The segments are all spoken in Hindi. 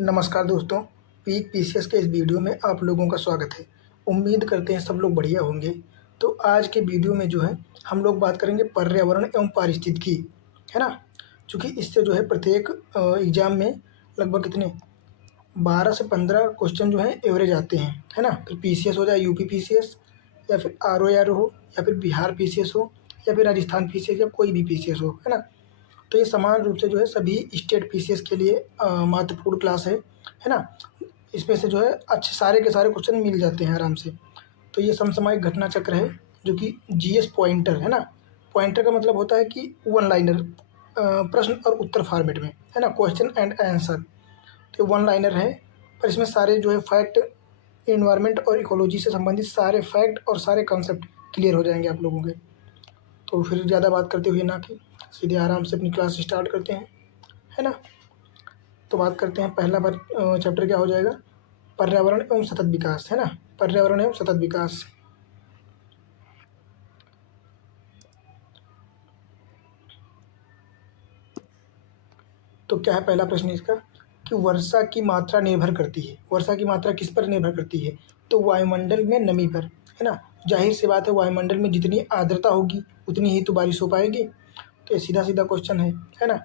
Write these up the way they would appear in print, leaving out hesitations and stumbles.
नमस्कार दोस्तों, पीक पीसीएस के इस वीडियो में आप लोगों का स्वागत है। उम्मीद करते हैं सब लोग बढ़िया होंगे। तो आज के वीडियो में जो है हम लोग बात करेंगे पर्यावरण एवं पारिस्थितिकी, है ना? चूँकि इससे जो है प्रत्येक एग्ज़ाम में लगभग कितने 12 से 15 क्वेश्चन जो हैं एवरेज आते हैं, है ना? फिर पीसीएस हो, चाहे यूपी पीसीएस या फिर आरओआर हो या फिर बिहार पीसीएस हो या फिर राजस्थान पीसीएस या कोई भी पीसीएस हो, है ना? तो ये समान रूप से जो है सभी स्टेट पीसीएस के लिए महत्वपूर्ण क्लास है ना? इसमें से जो है अच्छे सारे के सारे क्वेश्चन मिल जाते हैं आराम से। तो ये समसामयिक घटना चक्र है जो कि जीएस पॉइंटर है ना? पॉइंटर का मतलब होता है कि वन लाइनर, प्रश्न और उत्तर फॉर्मेट में, है ना? Question and answer. तो वन लाइनर है, पर इसमें सारे जो है फैक्ट, एनवायरनमेंट और इकोलॉजी से संबंधित सारे फैक्ट और सारे कॉन्सेप्ट क्लियर हो जाएंगे आप लोगों के। तो फिर ज़्यादा बात करते हुए ना कि सीधे आराम से अपनी क्लास स्टार्ट करते हैं, है ना? तो बात करते हैं, पहला चैप्टर क्या हो जाएगा? पर्यावरण एवं सतत विकास, है ना? पर्यावरण एवं सतत विकास। तो क्या है पहला प्रश्न इसका कि वर्षा की मात्रा निर्भर करती है। वर्षा की मात्रा किस पर निर्भर करती है? तो वायुमंडल में नमी पर, है ना? जाहिर सी बात है, वायुमंडल में जितनी आर्द्रता होगी उतनी ही तो बारिश हो पाएगी। तो ये सीधा सीधा क्वेश्चन है ना?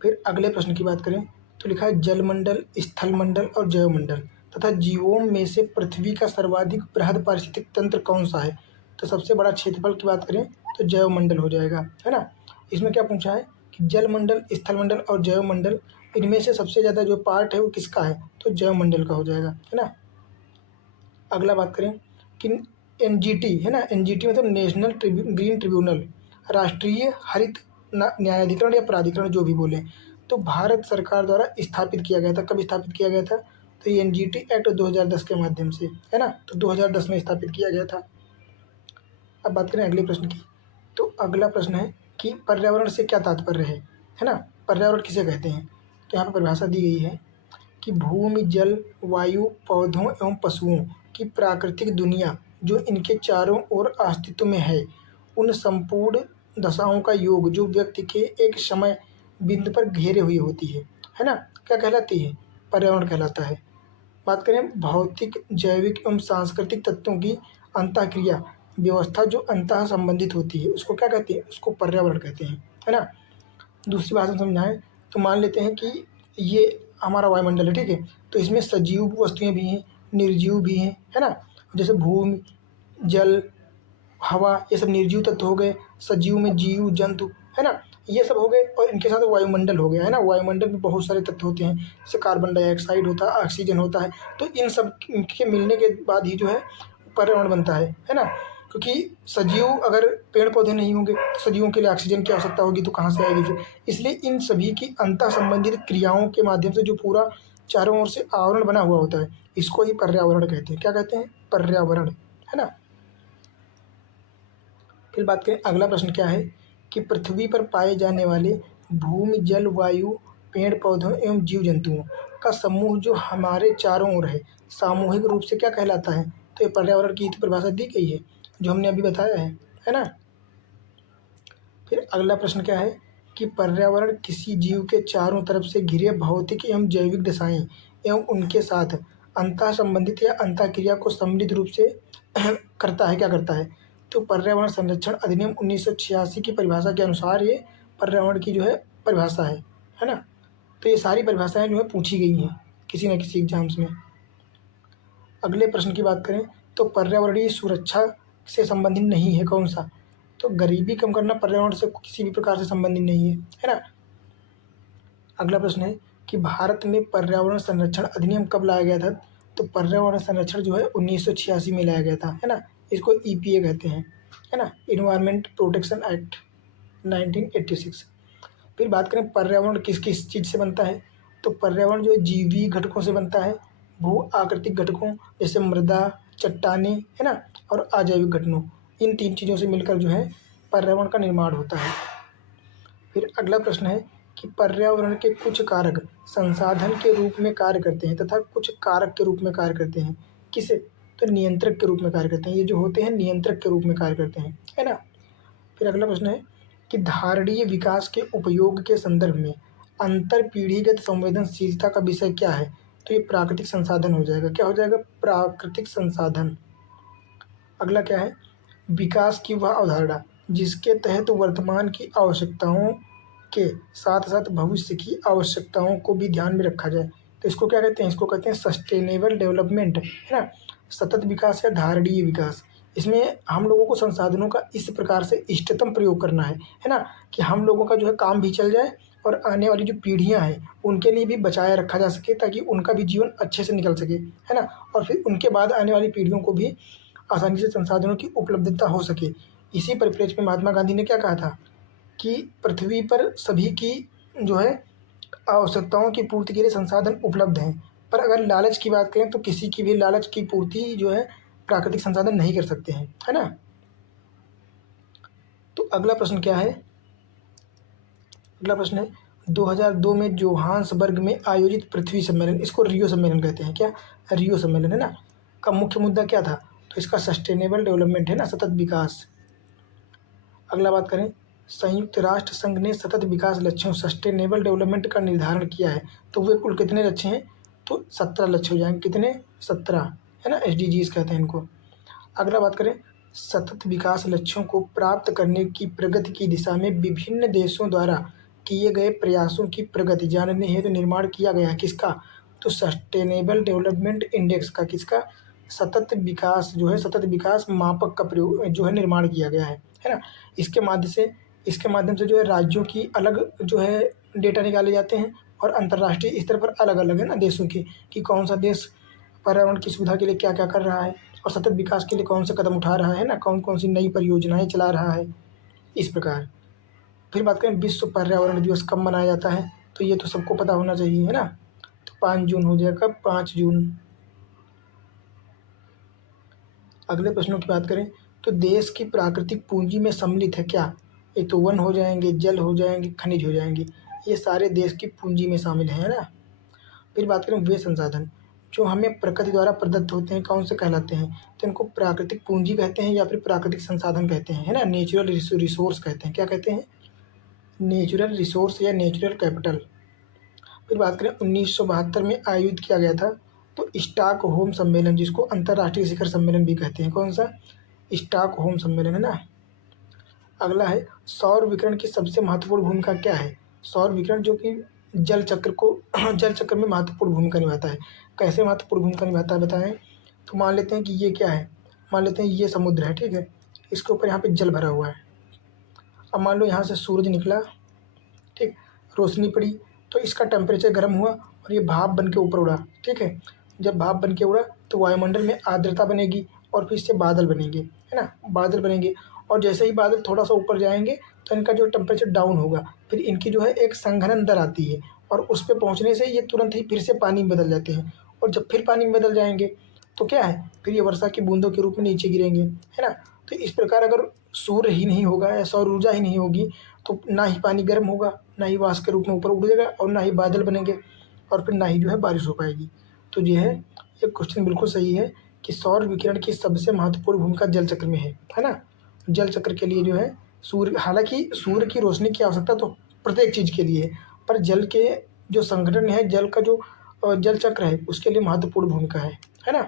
फिर अगले प्रश्न की बात करें तो लिखा है जलमंडल, स्थलमंडल और जैवमंडल तथा जीवों में से पृथ्वी का सर्वाधिक बृहद पारिस्थितिक तंत्र कौन सा है? तो सबसे बड़ा क्षेत्रफल की बात करें तो जैवमंडल हो जाएगा, है ना? इसमें क्या पूछा है कि जलमंडल, स्थलमंडल और जैवमंडल, इनमें से सबसे ज़्यादा जो पार्ट है वो किसका है? तो जैवमंडल का हो जाएगा, है ना? अगला बात करें कि एनजीटी, है ना? एनजीटी मतलब नेशनल ग्रीन ट्रिब्यूनल, राष्ट्रीय हरित न्यायाधिकरण या प्राधिकरण जो भी बोले, तो भारत सरकार द्वारा स्थापित किया गया था। कब स्थापित किया गया था? तो ये एनजीटी एक्ट 2010 के माध्यम से, है ना? तो 2010 में स्थापित किया गया था। अब बात करें अगले प्रश्न की। तो अगला प्रश्न है कि पर्यावरण से क्या तात्पर्य है ना? पर्यावरण किसे कहते हैं? तो यहाँ पर परिभाषा दी गई है कि भूमि, जल, वायु, पौधों एवं पशुओं की प्राकृतिक दुनिया जो इनके चारों ओर अस्तित्व में है, उन संपूर्ण दशाओं का योग जो व्यक्ति के एक समय बिंदु पर घेरे हुई होती है ना? क्या कहलाती है? पर्यावरण कहलाता है। बात करें भौतिक, जैविक एवं सांस्कृतिक तत्वों की अंतःक्रिया व्यवस्था जो अंतः संबंधित होती है, उसको क्या कहते हैं? उसको पर्यावरण कहते हैं, है ना? दूसरी भाषा में समझाएं तो मान लेते हैं कि ये हमारा वायुमंडल है, ठीक है? तो इसमें सजीव वस्तुएं भी हैं, निर्जीव भी हैं, है ना? जैसे भूमि, जल, हवा, ये सब निर्जीव तत्व हो गए। सजीव में जीव, जंतु, है ना? ये सब हो गए और इनके साथ वायुमंडल हो गया, है ना? वायुमंडल में बहुत सारे तत्व होते हैं, जैसे कार्बन डाइऑक्साइड होता है, ऑक्सीजन होता है। तो इन सब के मिलने के बाद ही जो है पर्यावरण बनता है ना? क्योंकि सजीव, अगर पेड़ पौधे नहीं होंगे तो सजीवों के लिए ऑक्सीजन की आवश्यकता होगी, तो कहाँ से आएगी फिर? इसलिए इन सभी की अंतः संबंधित क्रियाओं के माध्यम से जो पूरा चारों ओर से आवरण बना हुआ होता है, इसको ही पर्यावरण कहते हैं। क्या कहते हैं? पर्यावरण, है ना? फिर बात करें, अगला प्रश्न क्या है कि पृथ्वी पर पाए जाने वाले भूमि, जल, वायु, पेड़ पौधों एवं जीव जंतुओं का समूह जो हमारे चारों ओर है, सामूहिक रूप से क्या कहलाता है? तो ये पर्यावरण की तो परिभाषा दी गई है जो हमने अभी बताया है ना? फिर अगला प्रश्न क्या है कि पर्यावरण किसी जीव के चारों तरफ से घिरे भौतिक एवं जैविक दशाएं एवं उनके साथ अंतः संबंधित या अंतः क्रिया को सम्मिलित रूप से करता है। क्या करता है? तो पर्यावरण संरक्षण अधिनियम 1986 की परिभाषा के अनुसार ये पर्यावरण की जो है परिभाषा है ना? तो ये सारी परिभाषाएं जो है पूछी गई हैं किसी न किसी एग्जाम्स में। अगले प्रश्न की बात करें तो पर्यावरणीय सुरक्षा से संबंधित नहीं है, कौन सा? तो गरीबी कम करना पर्यावरण से किसी भी प्रकार से संबंधित नहीं है ना? अगला प्रश्न है कि भारत में पर्यावरण संरक्षण अधिनियम कब लाया गया था? तो पर्यावरण संरक्षण जो है 1986 में लाया गया था, है ना? इसको ईपीए कहते हैं, है ना? Environment protection act 1986। फिर बात करें पर्यावरण किस किस चीज़ से बनता है? तो पर्यावरण जो है जीवी घटकों से बनता है, भू आकृतिक घटकों जैसे मृदा, चट्टानें, है ना? और अजैविक घटकों, इन तीन चीज़ों से मिलकर जो है पर्यावरण का निर्माण होता है। फिर अगला प्रश्न है कि पर्यावरण के कुछ कारक संसाधन के रूप में कार्य करते हैं तथा कुछ कारक के रूप में कार्य करते हैं। किसे? तो नियंत्रक के रूप में कार्य करते हैं। ये जो होते हैं नियंत्रक के रूप में कार्य करते हैं, है ना? फिर अगला प्रश्न है कि धारणीय विकास के उपयोग के संदर्भ में अंतर पीढ़ीगत संवेदनशीलता का विषय क्या है? तो ये प्राकृतिक संसाधन हो जाएगा। क्या हो जाएगा? प्राकृतिक संसाधन। अगला क्या है? विकास की वह अवधारणा जिसके तहत वर्तमान की आवश्यकताओं के साथ साथ भविष्य की आवश्यकताओं को भी ध्यान में रखा जाए। तो इसको क्या कहते हैं? इसको कहते हैं सस्टेनेबल डेवलपमेंट, है ना। सतत विकास या धारणीय विकास। इसमें हम लोगों को संसाधनों का इस प्रकार से इष्टतम प्रयोग करना है ना, कि हम लोगों का जो है काम भी चल जाए और आने वाली जो पीढ़ियां हैं उनके लिए भी बचाए रखा जा सके, ताकि उनका भी जीवन अच्छे से निकल सके, है ना। और फिर उनके बाद आने वाली पीढ़ियों को भी आसानी से संसाधनों की उपलब्धता हो सके। इसी परिप्रेक्ष्य में महात्मा गांधी ने क्या कहा था कि पृथ्वी पर सभी की जो है आवश्यकताओं की पूर्ति के लिए संसाधन उपलब्ध हैं, पर अगर लालच की बात करें तो किसी की भी लालच की पूर्ति जो है प्राकृतिक संसाधन नहीं कर सकते हैं, है ना। तो अगला प्रश्न क्या है? अगला प्रश्न है 2002 में जोहान्सबर्ग में आयोजित पृथ्वी सम्मेलन, इसको रियो सम्मेलन कहते हैं। क्या? रियो सम्मेलन, है ना, का मुख्य मुद्दा क्या था? तो इसका सस्टेनेबल डेवलपमेंट, है ना, सतत विकास। अगला बात करें, संयुक्त राष्ट्र संघ ने सतत विकास लक्ष्यों सस्टेनेबल डेवलपमेंट का निर्धारण किया है, तो वे कुल कितने लक्ष्य हैं? तो 17 लक्ष्य हो जाएंगे। कितने? 17, है ना, SDGs कहते हैं इनको। अगला बात करें, सतत विकास लक्ष्यों को प्राप्त करने की प्रगति की दिशा में विभिन्न देशों द्वारा किए गए प्रयासों की प्रगति जानने हेतु निर्माण किया गया है। किसका? तो सस्टेनेबल डेवलपमेंट इंडेक्स का। किसका? सतत विकास जो है, सतत विकास मापक का प्रयोग जो है निर्माण किया गया है ना। इसके माध्यम से जो है राज्यों की अलग जो है डेटा निकाले जाते हैं और अंतर्राष्ट्रीय स्तर पर अलग अलग, है ना, देशों के, कि कौन सा देश पर्यावरण की सुविधा के लिए क्या क्या कर रहा है और सतत विकास के लिए कौन से कदम उठा रहा है ना, कौन कौन सी नई परियोजनाएं चला रहा है, इस प्रकार। फिर बात करें विश्व पर्यावरण दिवस कब मनाया जाता है? तो ये तो सबको पता होना चाहिए, है ना। तो 5 जून हो जाएगा, 5 जून। अगले प्रश्नों की बात करें तो देश की प्राकृतिक पूंजी में सम्मिलित है क्या? एक तो वन हो जाएंगे, जल हो जाएंगे, खनिज हो जाएंगे, ये सारे देश की पूंजी में शामिल हैं, है ना। फिर बात करें वे संसाधन जो हमें प्रकृति द्वारा प्रदत्त होते हैं, कौन से कहलाते हैं? तो इनको प्राकृतिक पूंजी कहते हैं या फिर प्राकृतिक संसाधन कहते हैं, है ना। नेचुरल रिसोर्स कहते हैं। क्या कहते हैं? नेचुरल रिसोर्स या नेचुरल कैपिटल। फिर बात करें 1972 में आयोजित किया गया था तो स्टॉकहोम सम्मेलन, जिसको अंतर्राष्ट्रीय शिखर सम्मेलन भी कहते हैं। कौन सा? स्टॉकहोम सम्मेलन, है ना। अगला है सौर विकिरण की सबसे महत्वपूर्ण भूमिका क्या है? सौर विकिरण जो कि जल चक्र को जल चक्र में महत्वपूर्ण भूमिका निभाता है। कैसे महत्वपूर्ण भूमिका निभाता है बताएं? तो मान लेते हैं कि ये क्या है, मान लेते हैं ये समुद्र है, ठीक है, इसके ऊपर यहाँ पे जल भरा हुआ है। अब मान लो यहाँ से सूरज निकला, ठीक, रोशनी पड़ी तो इसका टेम्परेचर गर्म हुआ और ये भाप बन के ऊपर उड़ा, ठीक है। जब भाप बन के उड़ा तो वायुमंडल में आर्द्रता बनेगी और फिर इससे बादल बनेंगे, है ना, बादल बनेंगे। और जैसे ही बादल थोड़ा सा ऊपर जाएंगे तो इनका जो टेम्परेचर डाउन होगा, फिर इनकी जो है एक संघनन दर आती है और उस पर पहुँचने से ये तुरंत ही फिर से पानी में बदल जाते हैं। और जब फिर पानी में बदल जाएंगे तो क्या है, फिर ये वर्षा की बूंदों के रूप में नीचे गिरेंगे, है ना। तो इस प्रकार अगर सूर्य ही नहीं होगा या सौर ऊर्जा ही नहीं होगी तो ना ही पानी गर्म होगा, ना ही वाष्प के रूप में ऊपर उड़ जाएगा और ना ही बादल बनेंगे और फिर ना ही जो है बारिश हो पाएगी। तो ये क्वेश्चन बिल्कुल सही है कि सौर विकिरण की सबसे महत्वपूर्ण भूमिका जल चक्र में है ना। जल चक्र के लिए जो है सूर्य, हालांकि सूर्य की रोशनी की आवश्यकता तो प्रत्येक चीज़ के लिए है, पर जल के जो संगठन है, जल का जो जल चक्र है उसके लिए महत्वपूर्ण भूमिका है ना।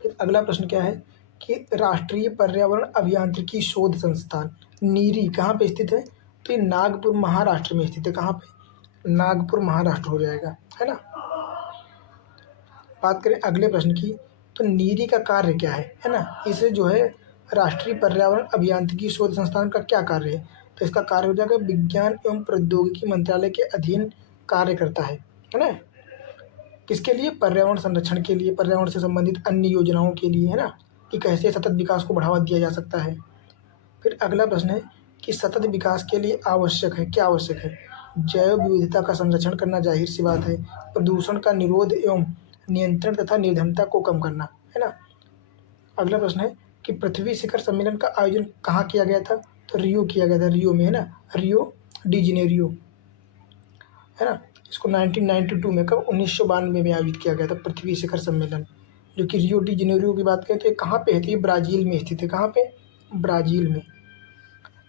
फिर अगला प्रश्न क्या है कि राष्ट्रीय पर्यावरण अभियांत्रिकी शोध संस्थान नीरी कहाँ पे स्थित है? तो ये नागपुर महाराष्ट्र में स्थित है। कहाँ पे? नागपुर महाराष्ट्र हो जाएगा, है ना। बात करें अगले प्रश्न की तो नीरी का कार्य क्या है ना। इसे जो है राष्ट्रीय पर्यावरण अभियांत्रिकी शोध संस्थान का क्या कार्य है? तो इसका कार्य हो जाएगा विज्ञान एवं प्रौद्योगिकी मंत्रालय के अधीन कार्य करता है ना। किसके लिए? पर्यावरण संरक्षण के लिए, पर्यावरण से संबंधित अन्य योजनाओं के लिए, है ना, कि कैसे सतत विकास को बढ़ावा दिया जा सकता है। फिर अगला प्रश्न है कि सतत विकास के लिए आवश्यक है, क्या आवश्यक है? जैव विविधता का संरक्षण करना, जाहिर सी बात है। प्रदूषण का निरोध एवं नियंत्रण तथा निर्धनता को कम करना, है ना। अगला प्रश्न है कि पृथ्वी शिखर सम्मेलन का आयोजन कहाँ किया गया था? तो रियो किया गया था, रियो में, है ना, रियो डी जेनेरियो, है ना। इसको 1992 में, कब? 1992 में आयोजित किया गया था पृथ्वी शिखर सम्मेलन, जो कि रियो डी जेनेरियो की बात करें तो ये कहाँ पे है? तो ये ब्राज़ील में स्थित है। कहाँ पे? ब्राज़ील में।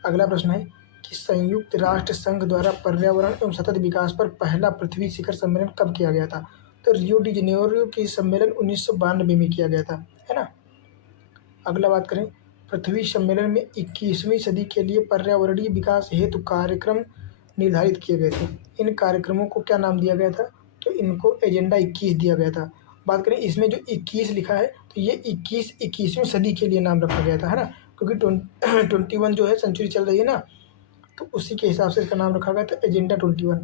अगला प्रश्न है कि संयुक्त राष्ट्र संघ द्वारा पर्यावरण एवं सतत विकास पर पहला पृथ्वी शिखर सम्मेलन कब किया गया था? तो रियो डी जनेरियो की सम्मेलन 1992 में किया गया था, है ना। अगला बात करें, पृथ्वी सम्मेलन में 21वीं सदी के लिए पर्यावरणीय विकास हेतु कार्यक्रम निर्धारित किए गए थे। इन कार्यक्रमों को क्या नाम दिया गया था? तो इनको एजेंडा 21 दिया गया था। बात करें इसमें जो 21 लिखा है, तो ये 21वीं सदी के लिए नाम रखा गया था, है ना, क्योंकि 21 जो है सेंचुरी चल रही है ना, तो उसी के हिसाब से इसका नाम रखा गया था एजेंडा 21।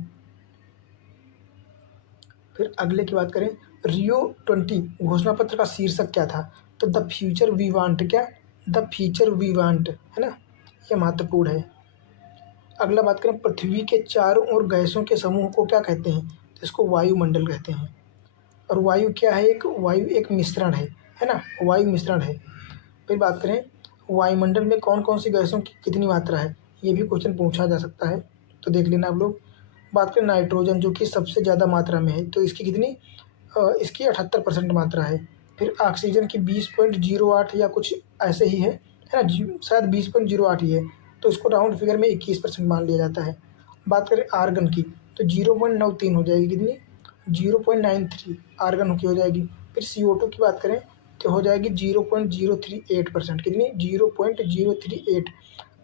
फिर अगले की बात करें, रियो 20 घोषणा पत्र का शीर्षक क्या था? तो द फ्यूचर वी वांट, क्या? द फ्यूचर वी वांट, है ना, यह महत्वपूर्ण है। अगला बात करें, पृथ्वी के चारों ओर गैसों के समूह को क्या कहते हैं? तो इसको वायुमंडल कहते हैं। और वायु क्या है? वायु एक मिश्रण है ना, वायु मिश्रण है। फिर बात करें, वायुमंडल में कौन कौन सी गैसों की कितनी मात्रा है? ये भी क्वेश्चन पूछा जा सकता है, तो देख लेना आप लोग। बात करें नाइट्रोजन, जो कि सबसे ज़्यादा मात्रा में है, तो इसकी कितनी? इसकी 78% मात्रा है। फिर ऑक्सीजन की 20.08 या कुछ ऐसे ही है ना, शायद 20.08 ही है, तो इसको राउंड फिगर में 21% मान लिया जाता है। बात करें आर्गन की, तो 0.93 हो जाएगी, कितनी? 0.93 आर्गन की हो जाएगी। फिर CO2 की बात करें तो हो जाएगी 0.038%, कितनी? 0.038।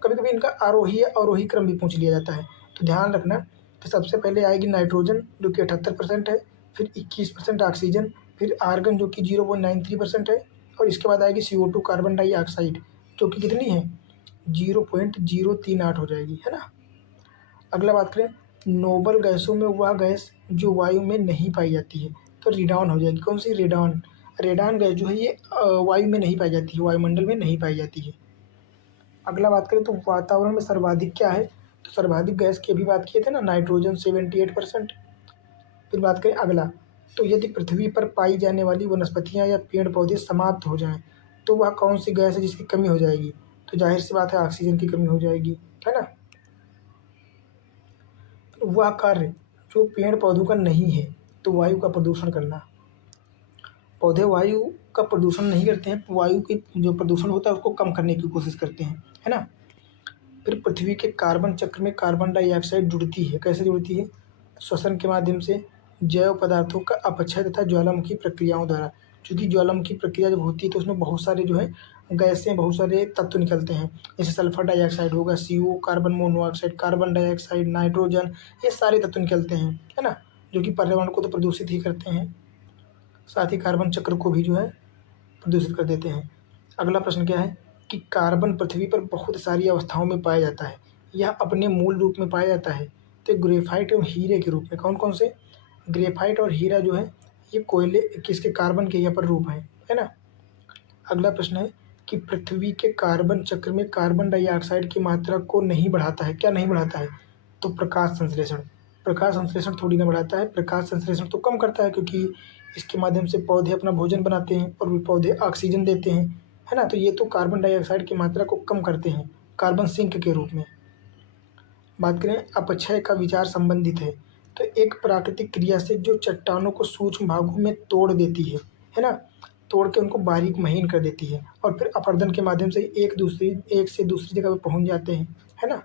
कभी कभी इनका आरोही या अवरोही क्रम भी पूछ लिया जाता है, तो ध्यान रखना कि सबसे पहले आएगी नाइट्रोजन जो कि 78% है, फिर 21% ऑक्सीजन, फिर आर्गन जो कि 0.93% है, और इसके बाद आएगी CO2 कार्बन डाइऑक्साइड जो कि कितनी है? 0.038 हो जाएगी, है ना। अगला बात करें, नोबल गैसों में वह गैस जो वायु में नहीं पाई जाती है, तो रेडॉन हो जाएगी। कौन सी? रेडॉन। रेडॉन गैस जो है ये वायु में नहीं पाई जाती है, वायुमंडल में नहीं पाई जाती है। अगला बात करें तो वातावरण में सर्वाधिक क्या है? तो सर्वाधिक गैस की अभी बात किए थे ना, नाइट्रोजन 78%। फिर बात करें अगला, तो यदि पृथ्वी पर पाई जाने वाली वनस्पतियां या पेड़ पौधे समाप्त हो जाएं, तो वह कौन सी गैस है जिसकी कमी हो जाएगी? तो जाहिर सी बात है ऑक्सीजन की कमी हो जाएगी, है ना। वह कार्य जो पेड़ पौधों का नहीं है, तो वायु का प्रदूषण करना। पौधे वायु का प्रदूषण नहीं करते हैं, वायु की जो प्रदूषण होता है उसको कम करने की कोशिश करते हैं, है ना। फिर पृथ्वी के कार्बन चक्र में कार्बन डाइऑक्साइड जुड़ती है, कैसे जुड़ती है? श्वसन के माध्यम से, जैव पदार्थों का अपक्षय तथा ज्वालामुखी प्रक्रियाओं द्वारा। क्योंकि ज्वालामुखी प्रक्रिया जब होती है तो उसमें बहुत सारे जो है गैसें, बहुत सारे तत्व निकलते हैं, जैसे सल्फर डाइऑक्साइड होगा, CO, carbon monoxide, carbon dioxide, nitrogen, ये सारे तत्व निकलते हैं, है ना, जो कि पर्यावरण को तो प्रदूषित ही करते हैं, साथ ही कार्बन चक्र को भी जो है प्रदूषित कर देते हैं। अगला प्रश्न क्या है कि कार्बन पृथ्वी पर बहुत सारी अवस्थाओं में पाया जाता है, यह अपने मूल रूप में पाया जाता है, तो ग्रेफाइट एवं हीरे के रूप में। कौन कौन से? ग्रेफाइट और हीरा जो है ये कोयले किसके? कार्बन के यहाँ पर रूप है ना। अगला प्रश्न है कि पृथ्वी के कार्बन चक्र में कार्बन डाइऑक्साइड की मात्रा को नहीं बढ़ाता है, क्या नहीं बढ़ाता है? तो प्रकाश संश्लेषण। प्रकाश संश्लेषण थोड़ी ना बढ़ाता है, प्रकाश संश्लेषण तो कम करता है, क्योंकि इसके माध्यम से पौधे अपना भोजन बनाते हैं और वे पौधे ऑक्सीजन देते हैं, है ना, तो ये तो कार्बन डाइऑक्साइड की मात्रा को कम करते हैं कार्बन सिंक के रूप में। बात करें अपक्षय का विचार संबंधित है, तो एक प्राकृतिक क्रिया से जो चट्टानों को सूक्ष्म भागों में तोड़ देती है ना, तोड़ के उनको बारीक महीन कर देती है, और फिर अपरदन के माध्यम से एक से दूसरी जगह पर पहुंच जाते हैं, है ना।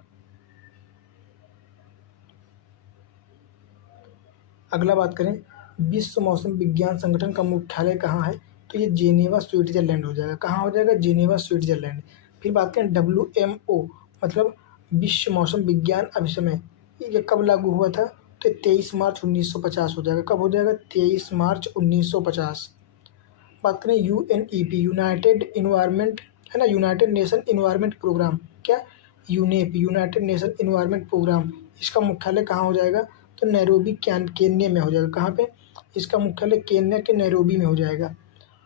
अगला बात करें, विश्व मौसम विज्ञान संगठन का मुख्यालय कहाँ है? तो ये जेनेवा स्विट्जरलैंड हो जाएगा। कहाँ हो जाएगा? Geneva Switzerland. फिर बात करें WMO मतलब विश्व मौसम विज्ञान अभिसमय, ये कब लागू हुआ था? तो 23 मार्च 1950 हो जाएगा। कब हो जाएगा? 23 मार्च 1950। बात करें UNEP यूनाइटेड इन्वायरमेंट, है ना, यूनाइटेड नेशन इन्वायरमेंट प्रोग्राम, क्या? UNEP United Nation Environment Programme, इसका मुख्यालय कहाँ हो जाएगा? तो नैरोबी केन्या में हो जाएगा। कहाँ पे? इसका मुख्यालय केन्या के नैरोबी में हो जाएगा।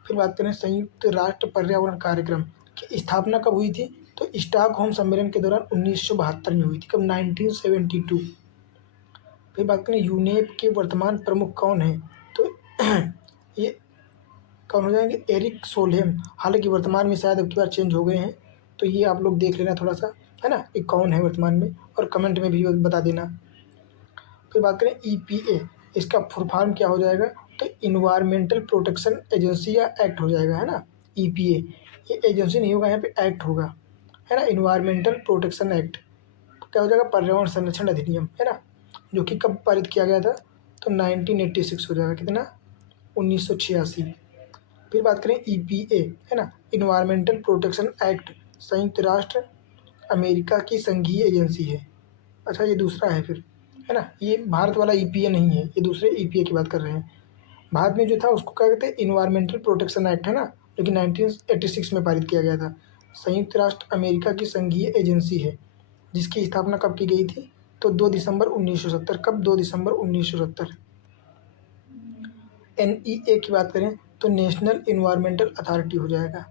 फिर बात करें संयुक्त राष्ट्र पर्यावरण कार्यक्रम की स्थापना कब हुई थी? तो स्टॉकहोम सम्मेलन के दौरान 1972 में हुई थी। कब? 1972। फिर बात करें यूनेप के वर्तमान प्रमुख कौन है? तो ये कौन हो जाएंगे? Erik Solheim. हालांकि वर्तमान में शायद अब की बार चेंज हो गए हैं, तो ये आप लोग देख लेना थोड़ा सा, है ना, ये कौन है वर्तमान में, और कमेंट में भी बता देना। फिर बात करें EPA, इसका फुल फॉर्म क्या हो जाएगा? तो इन्वायरमेंटल प्रोटेक्शन एजेंसी या एक्ट हो जाएगा, है ना। EPA ये एजेंसी नहीं होगा, यहाँ पे एक्ट होगा, है ना, इन्वायरमेंटल प्रोटेक्शन एक्ट। क्या हो जाएगा, पर्यावरण संरक्षण अधिनियम, है ना, जो कि कब पारित किया गया था, तो 1986 हो जाएगा, कितना, 1986। फिर बात करें EPA, है ना, इन्वायरमेंटल प्रोटेक्शन एक्ट, संयुक्त राष्ट्र अमेरिका की संघीय एजेंसी है। अच्छा, ये दूसरा है फिर, है ना, ये भारत वाला EPA नहीं है, ये दूसरे EPA की बात कर रहे हैं। भारत में जो था उसको क्या कहते हैं, इन्वायरमेंटल प्रोटेक्शन एक्ट, है ना, जो कि 1986 में पारित किया गया था। संयुक्त राष्ट्र अमेरिका की संघीय एजेंसी है, जिसकी स्थापना कब की गई थी, तो 2 दिसंबर 1970। कब, 2 दिसंबर 1970। NEA की बात करें तो नेशनल इन्वायरमेंटल अथॉरिटी हो जाएगा।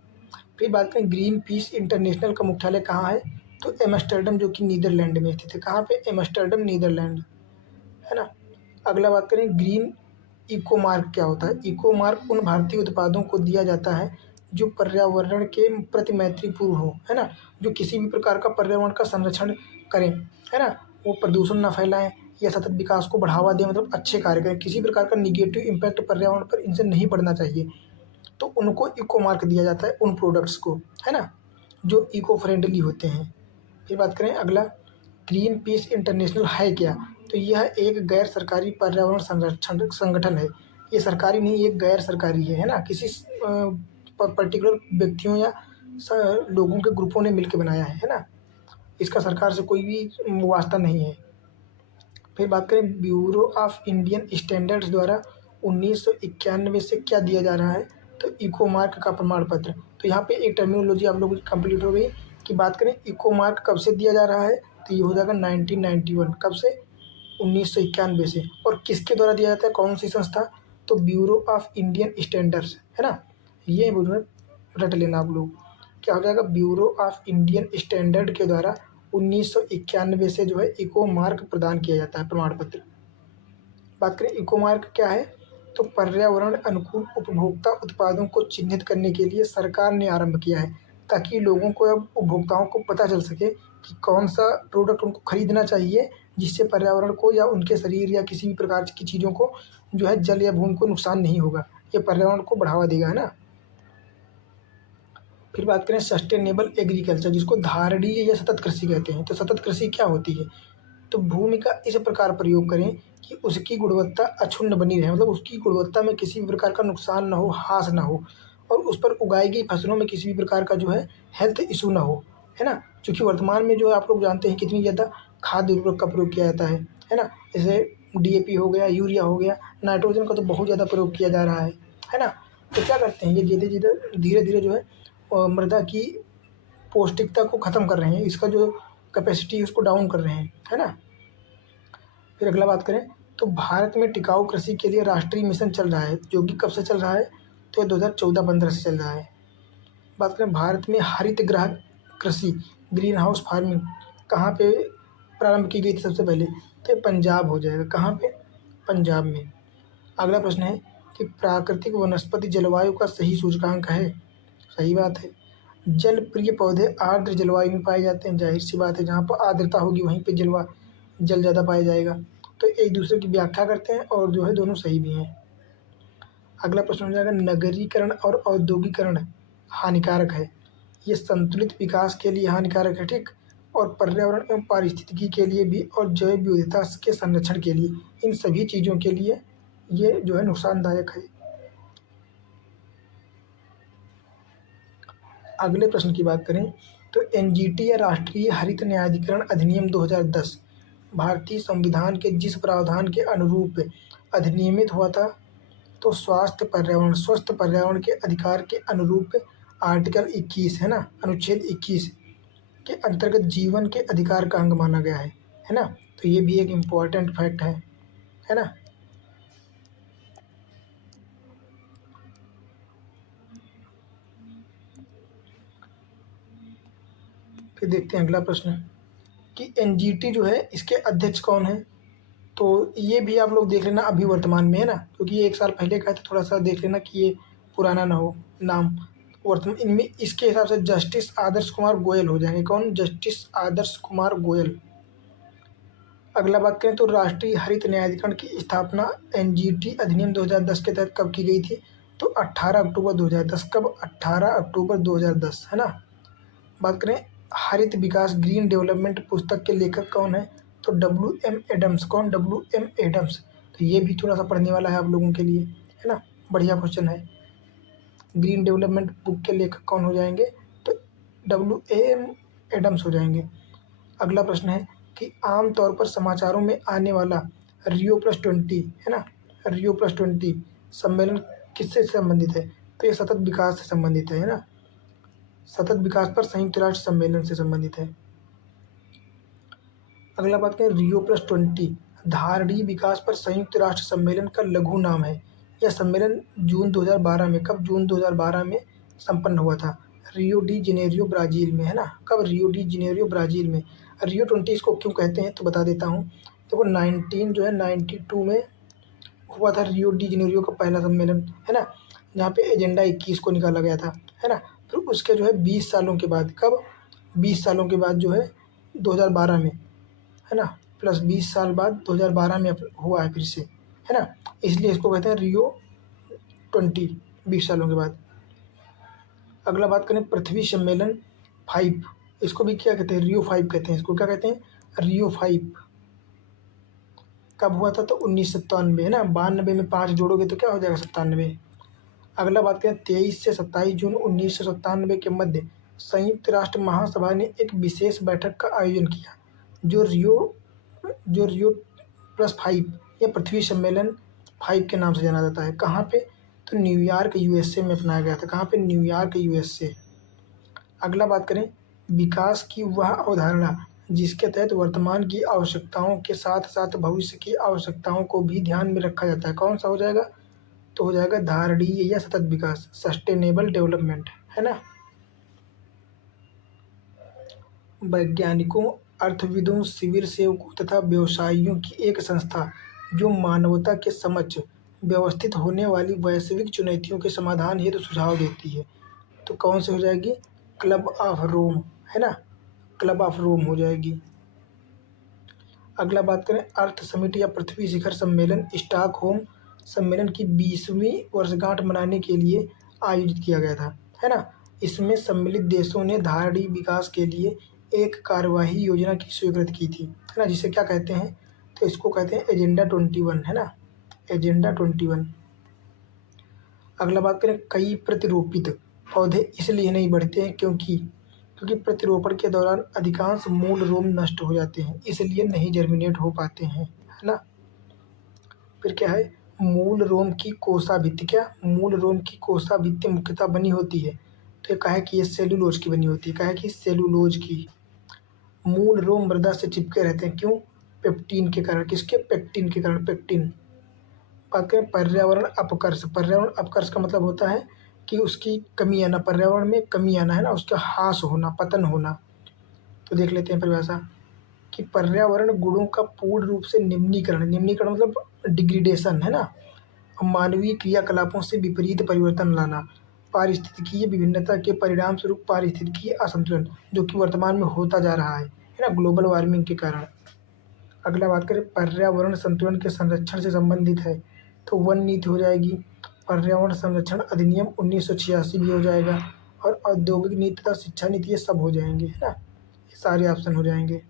फिर बात करें ग्रीन पीस इंटरनेशनल का मुख्यालय कहाँ है, तो एम्स्टर्डम, जो कि नीदरलैंड में स्थित है। कहाँ पे, एम्स्टर्डम, नीदरलैंड, है ना। अगला बात करें ग्रीन इको मार्क क्या होता है। इको मार्क उन भारतीय उत्पादों को दिया जाता है जो पर्यावरण के प्रति मैत्रीपूर्ण हो, है ना, जो किसी भी प्रकार का पर्यावरण का संरक्षण करें, है ना, वो प्रदूषण न फैलाएं या सतत विकास को बढ़ावा दें, मतलब अच्छे कार्य करें, किसी प्रकार का निगेटिव इम्पैक्ट पर्यावरण पर इनसे नहीं पड़ना चाहिए, तो उनको इको मार्क दिया जाता है उन प्रोडक्ट्स को, है ना, जो इको फ्रेंडली होते हैं। फिर बात करें अगला, ग्रीन पीस इंटरनेशनल है क्या, तो यह एक गैर सरकारी पर्यावरण संरक्षण संगठन है। ये सरकारी नहीं, ये गैर सरकारी है ना, किसी पर्टिकुलर व्यक्तियों या लोगों के ग्रुपों ने मिलकर बनाया है ना, इसका सरकार से कोई भी वास्ता नहीं है। फिर बात करें ब्यूरो ऑफ इंडियन स्टैंडर्ड्स द्वारा 1991 से क्या दिया जा रहा है, तो इको मार्क का प्रमाण पत्र। तो यहाँ पे एक टर्मिनोलॉजी आप लोगों की कंप्लीट हो गई कि बात करें इको मार्क कब से दिया जा रहा है, तो ये हो जाएगा 1991। कब से, 1991 से। और किसके द्वारा दिया जाता है, कौन सी संस्था, तो ब्यूरो ऑफ इंडियन स्टैंडर्ड्स, है ना, ये बोल रहे, रट लेना आप लोग, क्या हो जाएगा, ब्यूरो ऑफ इंडियन स्टैंडर्ड के द्वारा 1991 से जो है इको मार्क प्रदान किया जाता है, प्रमाण पत्र। बात करें इको मार्क क्या है, तो पर्यावरण अनुकूल उपभोक्ता उत्पादों को चिन्हित करने के लिए सरकार ने आरंभ किया है, ताकि लोगों को, अब उपभोक्ताओं को पता चल सके कि कौन सा प्रोडक्ट उनको खरीदना चाहिए जिससे पर्यावरण को या उनके शरीर या किसी भी प्रकार की चीज़ों को जो है जल या भूमि को नुकसान नहीं होगा, ये पर्यावरण को बढ़ावा देगा, है ना। फिर बात करें सस्टेनेबल एग्रीकल्चर, जिसको धारणीय या सतत कृषि कहते हैं। तो सतत कृषि क्या होती है, तो भूमि का इस प्रकार प्रयोग करें कि उसकी गुणवत्ता अक्षुण्ण बनी रहे, मतलब उसकी गुणवत्ता में किसी भी प्रकार का नुकसान ना हो, ह्रास ना हो, और उस पर उगाई गई फसलों में किसी भी प्रकार का जो है हेल्थ इशू ना हो, है ना। क्योंकि वर्तमान में जो है आप लोग जानते हैं कितनी ज़्यादा खाद्य उर्वरक का प्रयोग किया जाता है ना, जैसे DAP हो गया, यूरिया हो गया, नाइट्रोजन का तो बहुत ज़्यादा प्रयोग किया जा रहा है ना। तो क्या करते हैं, ये धीरे धीरे धीरे धीरे जो है मृदा की पौष्टिकता को ख़त्म कर रहे हैं, इसका जो कैपेसिटी है उसको डाउन कर रहे हैं, है ना। फिर अगला बात करें तो भारत में टिकाऊ कृषि के लिए राष्ट्रीय मिशन चल रहा है, जो कि कब से चल रहा है, तो 2014-15 से चल रहा है। बात करें भारत में हरित गृह कृषि, ग्रीन हाउस फार्मिंग कहाँ पे प्रारंभ की गई थी सबसे पहले, तो ये पंजाब हो जाएगा। कहाँ पे, पंजाब में। अगला प्रश्न है कि प्राकृतिक वनस्पति जलवायु का सही सूचकांक है। सही बात है, जल प्रिय पौधे आर्द्र जलवायु में पाए जाते हैं, जाहिर सी बात है, जहाँ पर आर्द्रता होगी वहीं पे जल ज़्यादा पाया जाएगा। तो एक दूसरे की व्याख्या करते हैं और जो है दोनों सही भी हैं। अगला प्रश्न हो जाएगा नगरीकरण और औद्योगिकरण हानिकारक है, ये संतुलित विकास के लिए हानिकारक है, ठीक, और पर्यावरण एवं पारिस्थितिकी के लिए भी, और जैव विविधता के संरक्षण के लिए, इन सभी चीज़ों के लिए ये जो है नुकसानदायक है। अगले प्रश्न की बात करें तो NGT या राष्ट्रीय हरित न्यायाधिकरण अधिनियम 2010 भारतीय संविधान के जिस प्रावधान के अनुरूप अधिनियमित हुआ था, तो स्वस्थ पर्यावरण के अधिकार के अनुरूप आर्टिकल 21, है ना, अनुच्छेद 21 के अंतर्गत जीवन के अधिकार का अंग माना गया है ना। तो ये भी एक इम्पॉर्टेंट फैक्ट है ना। फिर देखते हैं अगला प्रश्न कि NGT जो है इसके अध्यक्ष कौन है, तो ये भी आप लोग देख लेना अभी वर्तमान में, है ना, क्योंकि ये 1 साल पहले का है, तो थोड़ा सा देख लेना कि ये पुराना ना हो नाम। वर्तमान इनमें इसके हिसाब से जस्टिस आदर्श कुमार गोयल हो जाएंगे। कौन, जस्टिस आदर्श कुमार गोयल। अगला बात करें तो राष्ट्रीय हरित न्यायाधिकरण की स्थापना NGT अधिनियम 2010 के तहत कब की गई थी, तो 18 अक्टूबर 2010। कब, 18 अक्टूबर 2010, है ना। बात करें हरित विकास ग्रीन डेवलपमेंट पुस्तक के लेखक कौन है? तो WM एडम्स। कौन? WM Adams. तो ये भी थोड़ा सा पढ़ने वाला है आप लोगों के लिए, है ना, बढ़िया क्वेश्चन है। ग्रीन डेवलपमेंट बुक के लेखक कौन हो जाएंगे? तो WM एडम्स हो जाएंगे। अगला प्रश्न है कि आमतौर पर समाचारों में आने वाला Rio+20, है ना, Rio+20 सम्मेलन किससे संबंधित है? तो ये सतत विकास से संबंधित है ना, सतत विकास पर संयुक्त राष्ट्र सम्मेलन से संबंधित है। अगला बात करें, Rio+20 धारणीय विकास पर संयुक्त राष्ट्र सम्मेलन का लघु नाम है। यह सम्मेलन जून 2012 में, कब? जून 2012 में संपन्न हुआ था, रियो डी जेनेरियो ब्राज़ील में, है ना। कब? रियो डी जेनेरियो ब्राज़ील में। Rio+20 इसको क्यों कहते हैं तो बता देता हूँ। देखो 92 में हुआ था रियो डी जेनेरियो का पहला सम्मेलन, है ना, जहाँ पे एजेंडा 21 को निकाला गया था, है ना। फिर उसके जो है 20 सालों के बाद, कब? 20 सालों के बाद जो है 2012 में, है ना, प्लस 20 साल बाद 2012 में हुआ है फिर से, है ना, इसलिए इसको कहते हैं Rio+20, 20 सालों के बाद। अगला बात करें पृथ्वी सम्मेलन 5, इसको भी क्या कहते हैं? Rio 5 कहते हैं। इसको क्या कहते हैं? Rio 5। कब हुआ था? तो 1997, है ना, 92 में 5 जोड़ोगे तो क्या हो जाएगा? 97। अगला बात करें 23 से 27 जून 1997 के मध्य संयुक्त राष्ट्र महासभा ने एक विशेष बैठक का आयोजन किया, जो Rio+5 या पृथ्वी सम्मेलन 5 के नाम से जाना जाता है। कहाँ पे? तो न्यूयॉर्क USA में अपनाया गया था। कहाँ पे? New York USA। अगला बात करें विकास की वह अवधारणा जिसके तहत वर्तमान की आवश्यकताओं के साथ साथ भविष्य की आवश्यकताओं को भी ध्यान में रखा जाता है। कौन सा हो जाएगा? तो हो जाएगा धारणीय या सतत विकास, सस्टेनेबल डेवलपमेंट, है ना। वैज्ञानिकों, अर्थविदों, शिविर सेवकों तथा व्यवसायियों की एक संस्था जो मानवता के समक्ष व्यवस्थित होने वाली वैश्विक चुनौतियों के समाधान हेतु सुझाव देती है। तो कौन सी हो जाएगी? क्लब ऑफ रोम, है ना, क्लब ऑफ रोम हो जाएगी। अगला बात करें अर्थ समिट या पृथ्वी शिखर सम्मेलन स्टॉकहोम सम्मेलन की 20वीं वर्षगांठ मनाने के लिए आयोजित किया गया था, है ना। इसमें सम्मिलित देशों ने धारणीय विकास के लिए एक कार्यवाही योजना की स्वीकृति की थी, है ना, जिसे क्या कहते हैं? तो इसको कहते हैं एजेंडा 21, है ना, एजेंडा 21। अगला बात करें कई प्रतिरोपित पौधे इसलिए नहीं बढ़ते हैं क्योंकि प्रतिरोपण के दौरान अधिकांश मूल रोम नष्ट हो जाते हैं, इसलिए नहीं जर्मिनेट हो पाते हैं, है ना। फिर क्या है? मूल रोम की कोशाभित्ति, क्या? मूल रोम की कोशाभित्ति मुख्यतः बनी होती है, तो ये कहा है कि ये सेलुलोज की बनी होती है। कहा है कि सेलुलोज की। मूल रोम मृदा से चिपके रहते हैं, क्यों? पेप्टीन के कारण। किसके? पेक्टिन के कारण, पेक्टिन। बात करें पर्यावरण अपकर्ष। पर्यावरण अपकर्ष का मतलब होता है कि उसकी कमी आना, पर्यावरण में कमी आना, है ना, उसका ह्रास होना, पतन होना। तो देख लेते हैं परिभाषा कि पर्यावरण गुणों का पूर्ण रूप से निम्नीकरण, निम्नीकरण मतलब डिग्रेडेशन, है ना, मानवीय क्रियाकलापों से विपरीत परिवर्तन लाना, पारिस्थितिकीय विभिन्नता के परिणाम स्वरूप पारिस्थितिकीय असंतुलन जो कि वर्तमान में होता जा रहा है ना, ग्लोबल वार्मिंग के कारण। अगला बात करें पर्यावरण संतुलन के संरक्षण से संबंधित है, तो वन नीति हो जाएगी, पर्यावरण संरक्षण अधिनियम 1986 भी हो जाएगा, और औद्योगिक नीति तथा शिक्षा नीति, ये सब हो जाएंगे, है ना, ये सारे ऑप्शन हो जाएंगे।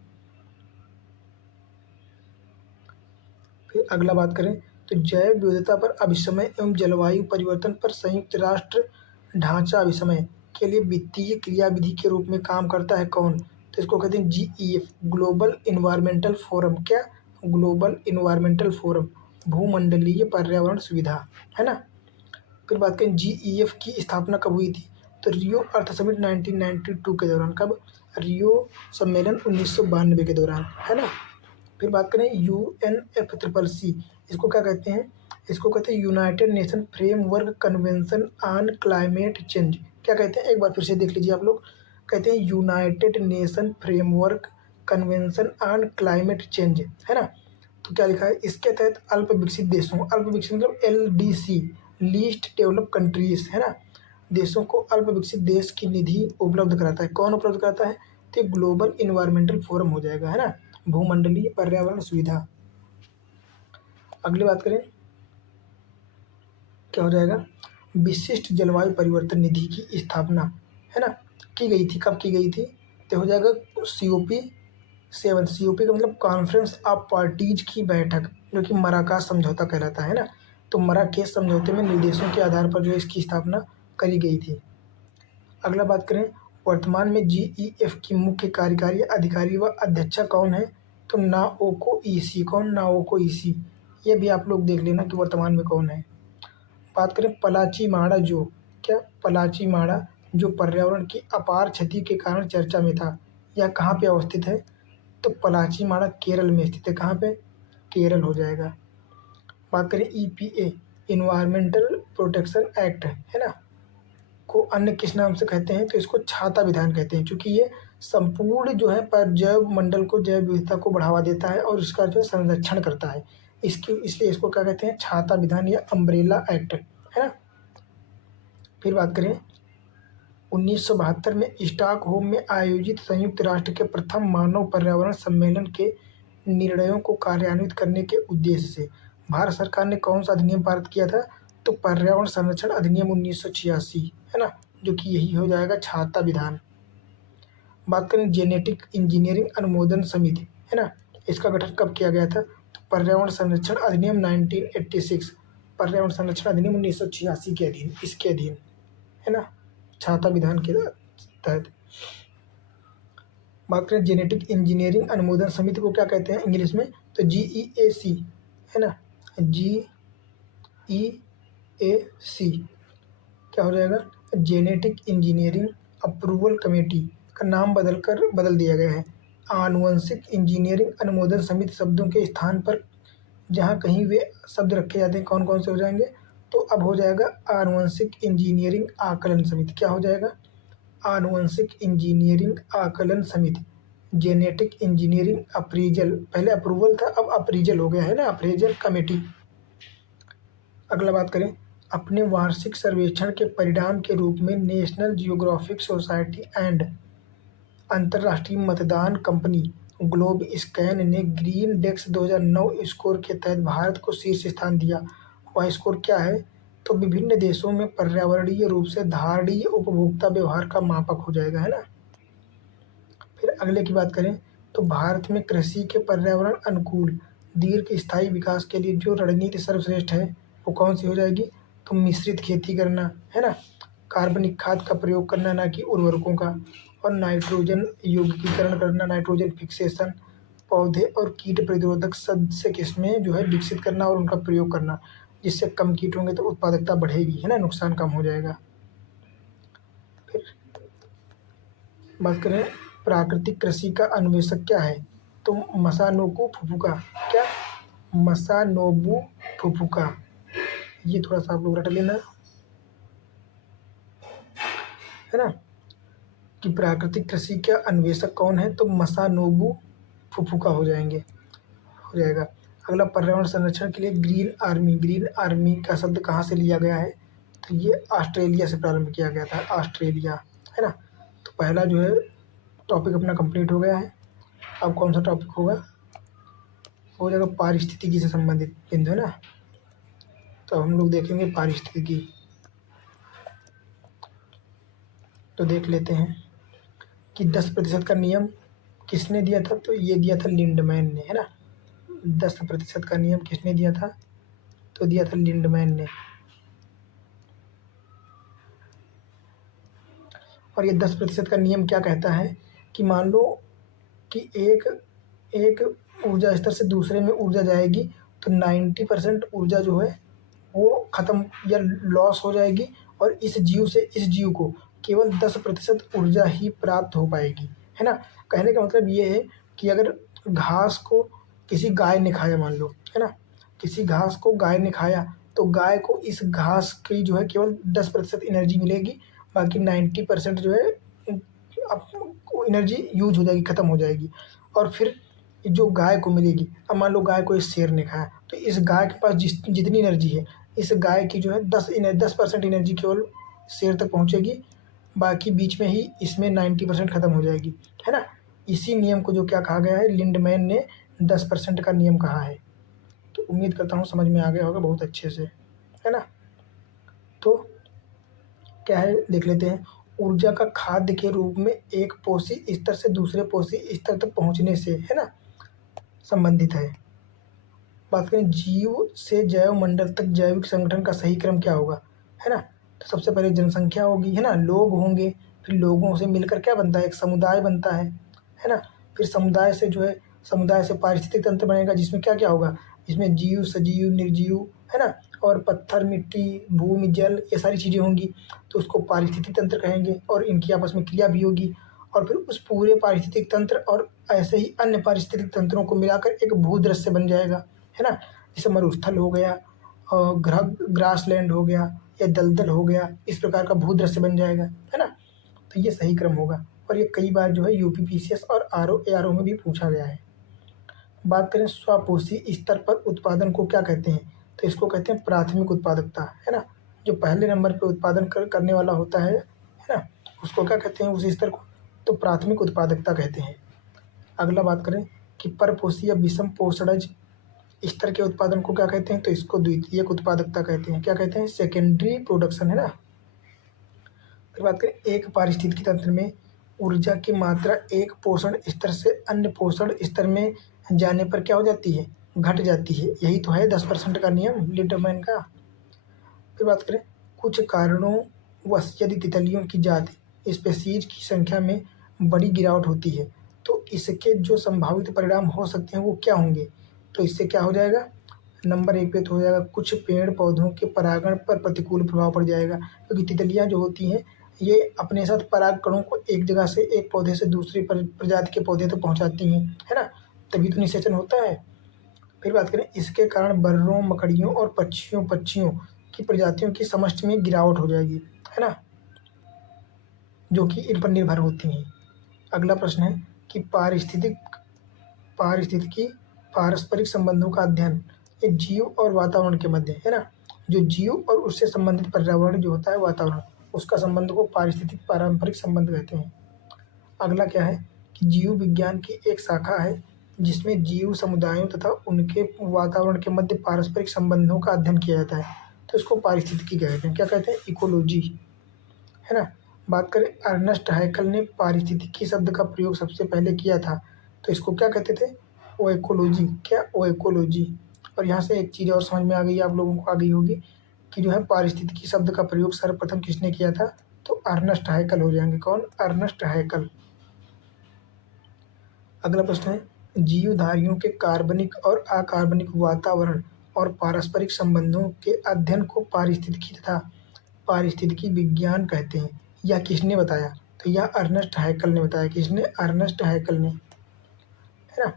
फिर अगला बात करें तो जैव विविधता पर अभिसमय एवं जलवायु परिवर्तन पर संयुक्त राष्ट्र ढांचा अभिसमय के लिए वित्तीय क्रियाविधि के रूप में काम करता है कौन? तो इसको कहते हैं GEF, ग्लोबल इन्वायरमेंटल फोरम। क्या? ग्लोबल इन्वायरमेंटल फोरम, भूमंडलीय पर्यावरण सुविधा, है ना। फिर बात करें GEF की स्थापना कब हुई थी? तो रियो अर्थ समिट 1992 के दौरान। कब? रियो सम्मेलन 1992 के दौरान, है ना। फिर बात करें UNFCCC, इसको क्या कहते हैं? इसको कहते हैं United nation framework convention on climate change. क्या कहते हैं? एक बार फिर से देख लीजिए आप लोग। कहते हैं United nation framework convention on climate change, है ना। तो क्या लिखा है? इसके तहत अल्प विकसित देशों, अल्प विकसित मतलब LDC, लीस्ट डेवलप कंट्रीज, है ना, देशों को अल्प विकसित देश की निधि उपलब्ध कराता है। कौन उपलब्ध कराता है? तो ग्लोबल इन्वायरमेंटल फोरम हो जाएगा, है ना, भूमंडलीय पर्यावरण सुविधा। अगली बात करें क्या हो जाएगा? विशिष्ट जलवायु परिवर्तन निधि की स्थापना, है ना, की गई थी। कब की गई थी? तो हो जाएगा COP 7। COP का मतलब कॉन्फ्रेंस ऑफ पार्टीज की बैठक, जो कि मराकास समझौता कहलाता है ना। तो मराकेश समझौते में निर्देशों के आधार पर जो है इसकी स्थापना करी गई थी। अगला बात करें, वर्तमान में GEF की मुख्य कार्यकारी अधिकारी व अध्यक्षा कौन है? तो नाओको इशी। कौन? नाओको इशी। ये भी आप लोग देख लेना कि वर्तमान में कौन है। बात करें पलाची माड़ा, जो क्या पलाची माड़ा जो पर्यावरण की अपार क्षति के कारण चर्चा में था, यह कहाँ पे अवस्थित है? तो पलाची माड़ा केरल में स्थित है। कहाँ पे? केरल हो जाएगा। बात करें EPA, इन्वायरमेंटल प्रोटेक्शन एक्ट, है ना, को अन्य किस नाम से कहते हैं? तो इसको छाता विधान कहते हैं, क्योंकि ये संपूर्ण जो है पर जैव मंडल को, जैव विविधता को बढ़ावा देता है और इसका जो है संरक्षण करता है। इसलिए इसको क्या कहते हैं? छाता विधान या अम्ब्रेला एक्ट, है ना। फिर बात करें 1972 में स्टॉकहोम में आयोजित संयुक्त राष्ट्र के प्रथम मानव पर्यावरण सम्मेलन के निर्णयों को कार्यान्वित करने के उद्देश्य से भारत सरकार ने कौन सा अधिनियम पारित किया था? तो पर्यावरण संरक्षण अधिनियम 1986, है ना, जो कि यही हो जाएगा छाता विधान। बात करें जेनेटिक इंजीनियरिंग अनुमोदन समिति, है ना, इसका गठन कब किया गया था? तो पर्यावरण संरक्षण अधिनियम 1986, पर्यावरण संरक्षण अधिनियम 1986 के अधीन, इसके अधीन, है ना, छाता विधान के तहत। बात करें जेनेटिक इंजीनियरिंग अनुमोदन समिति को क्या कहते हैं इंग्लिश में? तो GEAC, है ना, GEAC क्या हो जाएगा? जेनेटिक इंजीनियरिंग अप्रूवल कमेटी का नाम बदल दिया गया है। आनुवंशिक इंजीनियरिंग अनुमोदन समिति शब्दों के स्थान पर जहाँ कहीं वे शब्द रखे जाते हैं, कौन कौन से हो जाएंगे? तो अब हो जाएगा आनुवंशिक इंजीनियरिंग आकलन समिति। क्या हो जाएगा? आनुवंशिक इंजीनियरिंग आकलन समिति। जेनेटिक इंजीनियरिंग अप्रीजल, पहले अप्रूवल था, अब अप्रीजल हो गया है ना, अप्रेजल कमेटी। अगला बात करें, अपने वार्षिक सर्वेक्षण के परिणाम के रूप में नेशनल जियोग्राफिक सोसाइटी एंड अंतर्राष्ट्रीय मतदान कंपनी ग्लोब स्कैन ने ग्रीन डेस्क 2009 स्कोर के तहत भारत को शीर्ष स्थान दिया। वह स्कोर क्या है? तो विभिन्न देशों में पर्यावरणीय रूप से धारणीय उपभोक्ता व्यवहार का मापक हो जाएगा, है ना। फिर अगले की बात करें तो भारत में कृषि के पर्यावरण अनुकूल दीर्घ स्थायी विकास के लिए जो रणनीति सर्वश्रेष्ठ है वो कौन सी हो जाएगी? तो मिश्रित खेती करना, है ना, कार्बनिक खाद का प्रयोग करना, ना कि उर्वरकों का, और नाइट्रोजन यौगिकीकरण करना, नाइट्रोजन फिक्सेशन, पौधे और कीट प्रतिरोधक सदस्य किस्में जो है विकसित करना और उनका प्रयोग करना, जिससे कम कीट होंगे तो उत्पादकता बढ़ेगी, है ना, नुकसान कम हो जाएगा। फिर बात करें प्राकृतिक कृषि का अन्वेषक क्या है? तो मसानोबु फुफुका। क्या? मसानोबु फुफुका। ये थोड़ा सा आप लोग रट लेना, है ना, कि प्राकृतिक कृषि का अन्वेषक कौन है? तो मसानोबु फुफुका हो जाएगा। अगला, पर्यावरण संरक्षण के लिए ग्रीन आर्मी का शब्द कहाँ से लिया गया है? तो ये ऑस्ट्रेलिया से प्रारंभ किया गया था, ऑस्ट्रेलिया, है ना। तो पहला जो है टॉपिक अपना कंप्लीट हो गया है। अब कौन सा टॉपिक होगा? हो जाएगा पारिस्थितिकी से संबंधित बिंदु, है ना। तो हम लोग देखेंगे पारिस्थितिकी। तो देख लेते हैं कि 10% का नियम किसने दिया था? तो ये दिया था लिंडमैन ने, है ना। 10% का नियम किसने दिया था? तो दिया था लिंडमैन ने। और ये 10% का नियम क्या कहता है कि मान लो कि एक ऊर्जा स्तर से दूसरे में ऊर्जा जाएगी तो 90% ऊर्जा जो है वो ख़त्म या लॉस हो जाएगी, और इस जीव से इस जीव को केवल 10% ऊर्जा ही प्राप्त हो पाएगी, है ना। कहने का मतलब ये है कि अगर घास को किसी गाय ने खाया, मान लो, है ना, किसी घास को गाय ने खाया, तो गाय को इस घास की जो है केवल 10% एनर्जी मिलेगी, बाकी 90% जो है एनर्जी यूज हो जाएगी, ख़त्म हो जाएगी। और फिर जो गाय को मिलेगी, अब मान लो गाय को इस शेर ने खाया, तो इस गाय के पास जितनी एनर्जी है, इस गाय की जो है 10% एनर्जी केवल शेर तक पहुंचेगी, बाकी बीच में ही इसमें 90% ख़त्म हो जाएगी, है ना। इसी नियम को जो क्या कहा गया है, लिंडमैन ने 10% का नियम कहा है। तो उम्मीद करता हूँ समझ में आ गया होगा बहुत अच्छे से, है ना। तो क्या है देख लेते हैं। ऊर्जा का खाद्य के रूप में एक पोषी स्तर से दूसरे पोषी स्तर तक पहुंचने से, है ना, संबंधित है। बात करें जीव से जैव मंडल तक जैविक संगठन का सही क्रम क्या होगा, है ना। तो सबसे पहले जनसंख्या होगी, है ना, लोग होंगे, फिर लोगों से मिलकर क्या बनता है, एक समुदाय बनता है ना। फिर समुदाय से जो है, समुदाय से पारिस्थितिक तंत्र बनेगा, जिसमें क्या क्या होगा, जिसमें जीव, सजीव, निर्जीव, है ना, और पत्थर, मिट्टी, भूमि, जल, ये सारी चीज़ें होंगी, तो उसको पारिस्थितिक तंत्र कहेंगे, और इनकी आपस में क्रिया भी होगी। और फिर उस पूरे पारिस्थितिक तंत्र और ऐसे ही अन्य पारिस्थितिक तंत्रों को मिलाकर एक भूदृश्य बन जाएगा, है ना। जैसे मरुस्थल हो गया, ग्रासलैंड हो गया, या दलदल हो गया, इस प्रकार का भूदृश्य बन जाएगा, है ना। तो ये सही क्रम होगा, और ये कई बार जो है यूपीपीसीएस और आरओ एआरओ में भी पूछा गया है। बात करें स्वपोषी स्तर पर उत्पादन को क्या कहते हैं, तो इसको कहते हैं प्राथमिक उत्पादकता, है ना। जो पहले नंबर पे उत्पादन करने वाला होता है ना, उसको क्या कहते हैं, उस स्तर को, तो प्राथमिक उत्पादकता कहते हैं। अगला बात करें कि परपोषी या विषम पोषणज स्तर के उत्पादन को क्या कहते हैं, तो इसको द्वितीयक उत्पादकता कहते हैं। क्या कहते हैं, सेकेंडरी प्रोडक्शन, है ना। फिर बात करें एक पारिस्थितिकी तंत्र में ऊर्जा की मात्रा एक पोषण स्तर से अन्य पोषण स्तर में जाने पर क्या हो जाती है, घट जाती है। यही तो है 10% का नियम लीडरमैन का। फिर बात करें कुछ कारणों वश यदि तितलियों की जाति स्पेसीज की संख्या में बड़ी गिरावट होती है, तो इसके जो संभावित परिणाम हो सकते हैं वो क्या होंगे, तो इससे क्या हो जाएगा, नंबर 1 पे तो हो जाएगा कुछ पेड़ पौधों के परागण पर प्रतिकूल प्रभाव पड़ जाएगा, क्योंकि तितलियां जो होती हैं ये अपने साथ पराग कणों को एक जगह से, एक पौधे से दूसरी प्रजाति के पौधे तक पहुंचाती हैं, है ना, तभी तो निषेचन होता है। फिर बात करें इसके कारण बर्रों, मकड़ियों और पक्षियों की प्रजातियों की समष्टि में गिरावट हो जाएगी, है ना, जो कि इन पर निर्भर होती हैं। अगला प्रश्न है कि पारिस्थितिकी पारस्परिक संबंधों का अध्ययन एक जीव और वातावरण के मध्य, है ना। जो जीव और उससे संबंधित पर्यावरण जो होता है, वातावरण, उसका संबंध को पारिस्थितिक पारंपरिक संबंध कहते हैं। अगला क्या है कि जीव विज्ञान की एक शाखा है जिसमें जीव समुदायों तथा उनके वातावरण के मध्य पारस्परिक संबंधों का अध्ययन किया जाता है, तो इसको पारिस्थितिकी कहते हैं। क्या कहते हैं, इकोलॉजी, है ना। बात करें अर्नेस्ट हैकल ने पारिस्थितिकी शब्द का प्रयोग सबसे पहले किया था, तो इसको क्या कहते थे, ओएकोलॉजी। क्या, ओएकोलॉजी। और यहाँ से एक चीज़ और समझ में आ गई, आप लोगों को आ गई होगी कि जो है पारिस्थितिकी शब्द का प्रयोग सर्वप्रथम किसने किया था, तो अर्नेस्ट हैकल हो जाएंगे। कौन, अर्नेस्ट हैकल। अगला प्रश्न है जीवधारियों के कार्बनिक और अकार्बनिक वातावरण और पारस्परिक संबंधों के अध्ययन को पारिस्थितिकी तथा पारिस्थितिकी विज्ञान कहते हैं। यह किसने बताया, तो यह अर्नेस्ट हैकल ने बताया। किसने, अर्नेस्ट हैकल ने, है ना।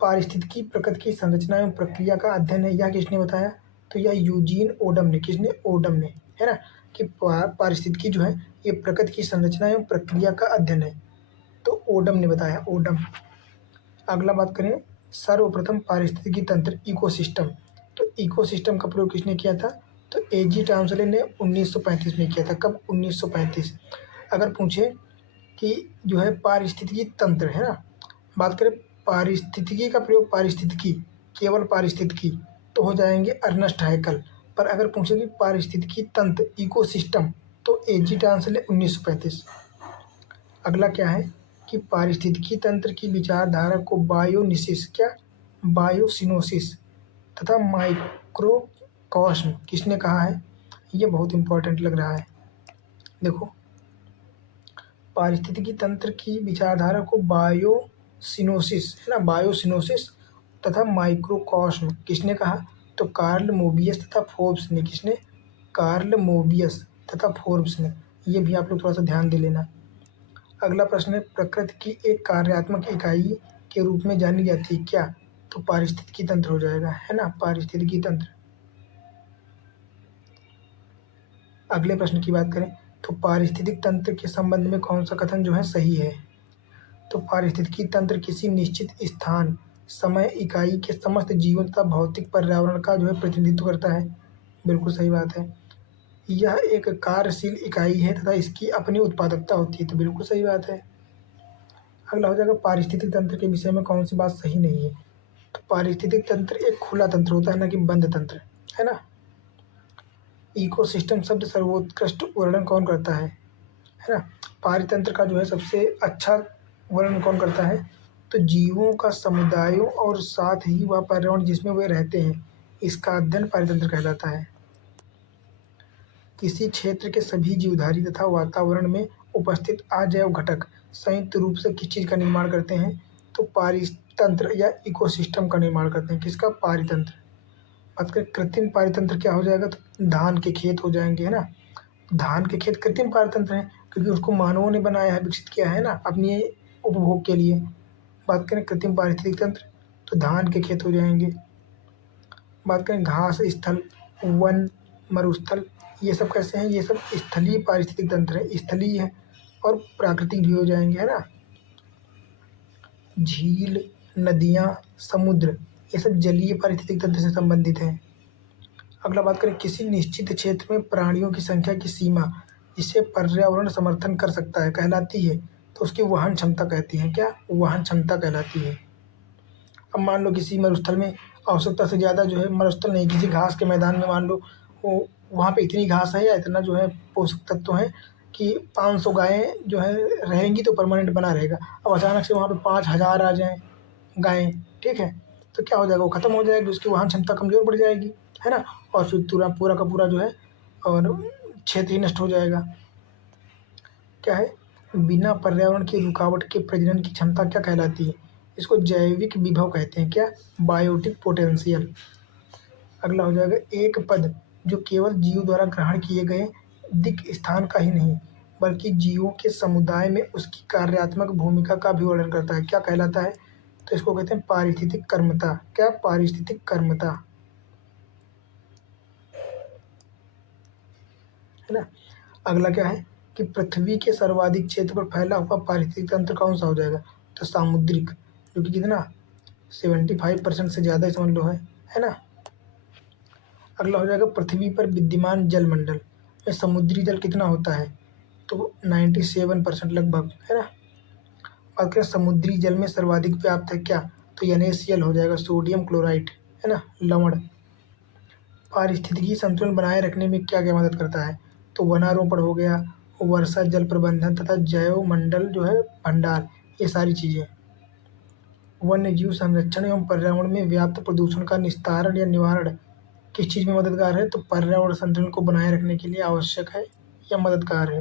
पारिस्थितिकी प्रकृति की संरचना एवं प्रक्रिया का अध्ययन है, यह किसने बताया, तो यह यूजीन ओडम ने। किसने, ओडम ने, है ना। कि पारिस्थितिकी जो है ये प्रकृति की संरचना एवं प्रक्रिया का अध्ययन है, तो ओडम ने बताया, ओडम। अगला बात करें सर्वप्रथम पारिस्थितिकी तंत्र इकोसिस्टम, तो इकोसिस्टम का प्रयोग किसने किया था, तो एजी टाउंसले ने 1935 में किया था। कब, 1935। अगर पूछे कि जो है पारिस्थितिकी तंत्र, है ना, बात करें पारिस्थितिकी का प्रयोग, पारिस्थितिकी, केवल पारिस्थितिकी, तो हो जाएंगे अर्नेस्ट हैकल। पर अगर पूछे कि पारिस्थितिकी तंत्र इकोसिस्टम, तो एजी टाउंसले 1935। अगला क्या है कि पारिस्थितिकी तंत्र की विचारधारा को बायोनिसिस, क्या, बायोसिनोसिस तथा माइक्रोकॉस्म किसने कहा है, ये बहुत इंपॉर्टेंट लग रहा है। देखो, पारिस्थितिकी तंत्र की विचारधारा को बायोसिनोसिस, है ना, बायोसिनोसिस तथा माइक्रोकॉस्म किसने कहा, तो कार्ल मोबियस तथा फोर्ब्स ने। किसने, कार्ल मोबियस तथा फोर्ब्स ने। ये भी आप लोग थोड़ा सा ध्यान दे लेना। अगला प्रश्न है प्रकृति की एक कार्यात्मक इकाई के रूप में जानी जाती है क्या, तो पारिस्थितिकी तंत्र हो जाएगा, है ना, पारिस्थितिकी तंत्र। अगले प्रश्न की बात करें तो पारिस्थितिक तंत्र के संबंध में कौन सा कथन जो है सही है, तो पारिस्थितिकी तंत्र किसी निश्चित स्थान, समय, इकाई के समस्त जीवन तथा भौतिक पर्यावरण का जो है प्रतिनिधित्व करता है। बिल्कुल सही बात है। यह एक कार्यशील इकाई है तथा इसकी अपनी उत्पादकता होती है, तो बिल्कुल सही बात है। अगला हो जाएगा पारिस्थितिक तंत्र के विषय में कौन सी बात सही नहीं है, तो पारिस्थितिक तंत्र एक खुला तंत्र होता है, ना कि बंद तंत्र, है ना। इकोसिस्टम शब्द सर्वोत्कृष्ट वर्णन कौन करता है है ना। पारितंत्र का जो है सबसे अच्छा वर्णन कौन करता है, तो जीवों का समुदायों और साथ ही वह पर्यावरण जिसमें वे रहते हैं, इसका अध्ययन पारितंत्र कहलाता है। किसी क्षेत्र के सभी जीवधारी तथा वातावरण में उपस्थित अजैव घटक संयुक्त रूप से किस चीज़ का निर्माण करते हैं, तो पारितंत्र या इकोसिस्टम का निर्माण करते हैं। किसका, पारितंत्र। बात करें कृत्रिम पारितंत्र क्या हो जाएगा, तो धान के खेत हो जाएंगे, है ना। धान के खेत कृत्रिम पारतंत्र हैं क्योंकि उसको मानवों ने बनाया है, विकसित किया है ना अपने उपभोग के लिए। बात करें कृत्रिम पारिस्थितिक तंत्र, तो धान के खेत हो जाएंगे। बात करें घास स्थल, वन, मरुस्थल, ये सब कैसे हैं, ये सब स्थलीय पारिस्थितिक तंत्र है, स्थलीय है और प्राकृतिक भी हो जाएंगे, है ना। झील, नदियाँ, समुद्र, ये सब जलीय पारिस्थितिक तंत्र से संबंधित हैं। अगला बात करें किसी निश्चित क्षेत्र में प्राणियों की संख्या की सीमा जिसे पर्यावरण समर्थन कर सकता है कहलाती है, तो उसकी वहन क्षमता कहती है। क्या, वहन क्षमता कहलाती है। अब मान लो किसी मरुस्थल में आवश्यकता से ज़्यादा जो है, मरुस्थल नहीं, किसी घास के मैदान में मान लो वो वहाँ पे इतनी घास है या इतना जो है पोषक तत्व है कि 500 गायें जो है रहेंगी तो परमानेंट बना रहेगा। अब अचानक से वहाँ पे 5000 आ जाएं गायें, ठीक है, तो क्या हो जाएगा, वो ख़त्म हो जाएगी, उसकी वहन क्षमता कमज़ोर पड़ जाएगी, है ना। और फिर पूरा पूरा का पूरा जो है और क्षेत्र ही नष्ट हो जाएगा। क्या है, बिना पर्यावरण की रुकावट के प्रजनन की क्षमता क्या कहलाती है, इसको जैविक विभव कहते हैं। क्या, बायोटिक पोटेंशियल। अगला हो जाएगा एक पद जो केवल जीव द्वारा ग्रहण किए गए दिक स्थान का ही नहीं बल्कि जीवों के समुदाय में उसकी कार्यात्मक भूमिका का भी वर्णन करता है, क्या कहलाता है, तो इसको कहते हैं पारिस्थितिक कर्मता। क्या, पारिस्थितिक कर्मता, है ना। अगला क्या है कि पृथ्वी के सर्वाधिक क्षेत्र पर फैला हुआ पारिस्थितिक तंत्र कौन सा हो जाएगा, तो सामुद्रिक, जो कि कितना 75% से ज़्यादा समझ लो है ना। अगला हो जाएगा पृथ्वी पर विद्यमान जलमंडल में समुद्री जल कितना होता है, तो 97% लगभग, है ना। बात करें समुद्री जल में सर्वाधिक व्याप्त है क्या, तो NaCl हो जाएगा, सोडियम क्लोराइड, है ना, लवण। पारिस्थितिकी संतुलन बनाए रखने में क्या क्या मदद करता है, तो वनारोपण हो गया, वर्षा जल प्रबंधन तथा जैव मंडल जो है भंडार, ये सारी चीज़ें। वन्य जीव संरक्षण एवं पर्यावरण में व्याप्त प्रदूषण का निस्तारण या निवारण किस चीज़ में मददगार है, तो पर्यावरण संतुलन को बनाए रखने के लिए आवश्यक है या मददगार है।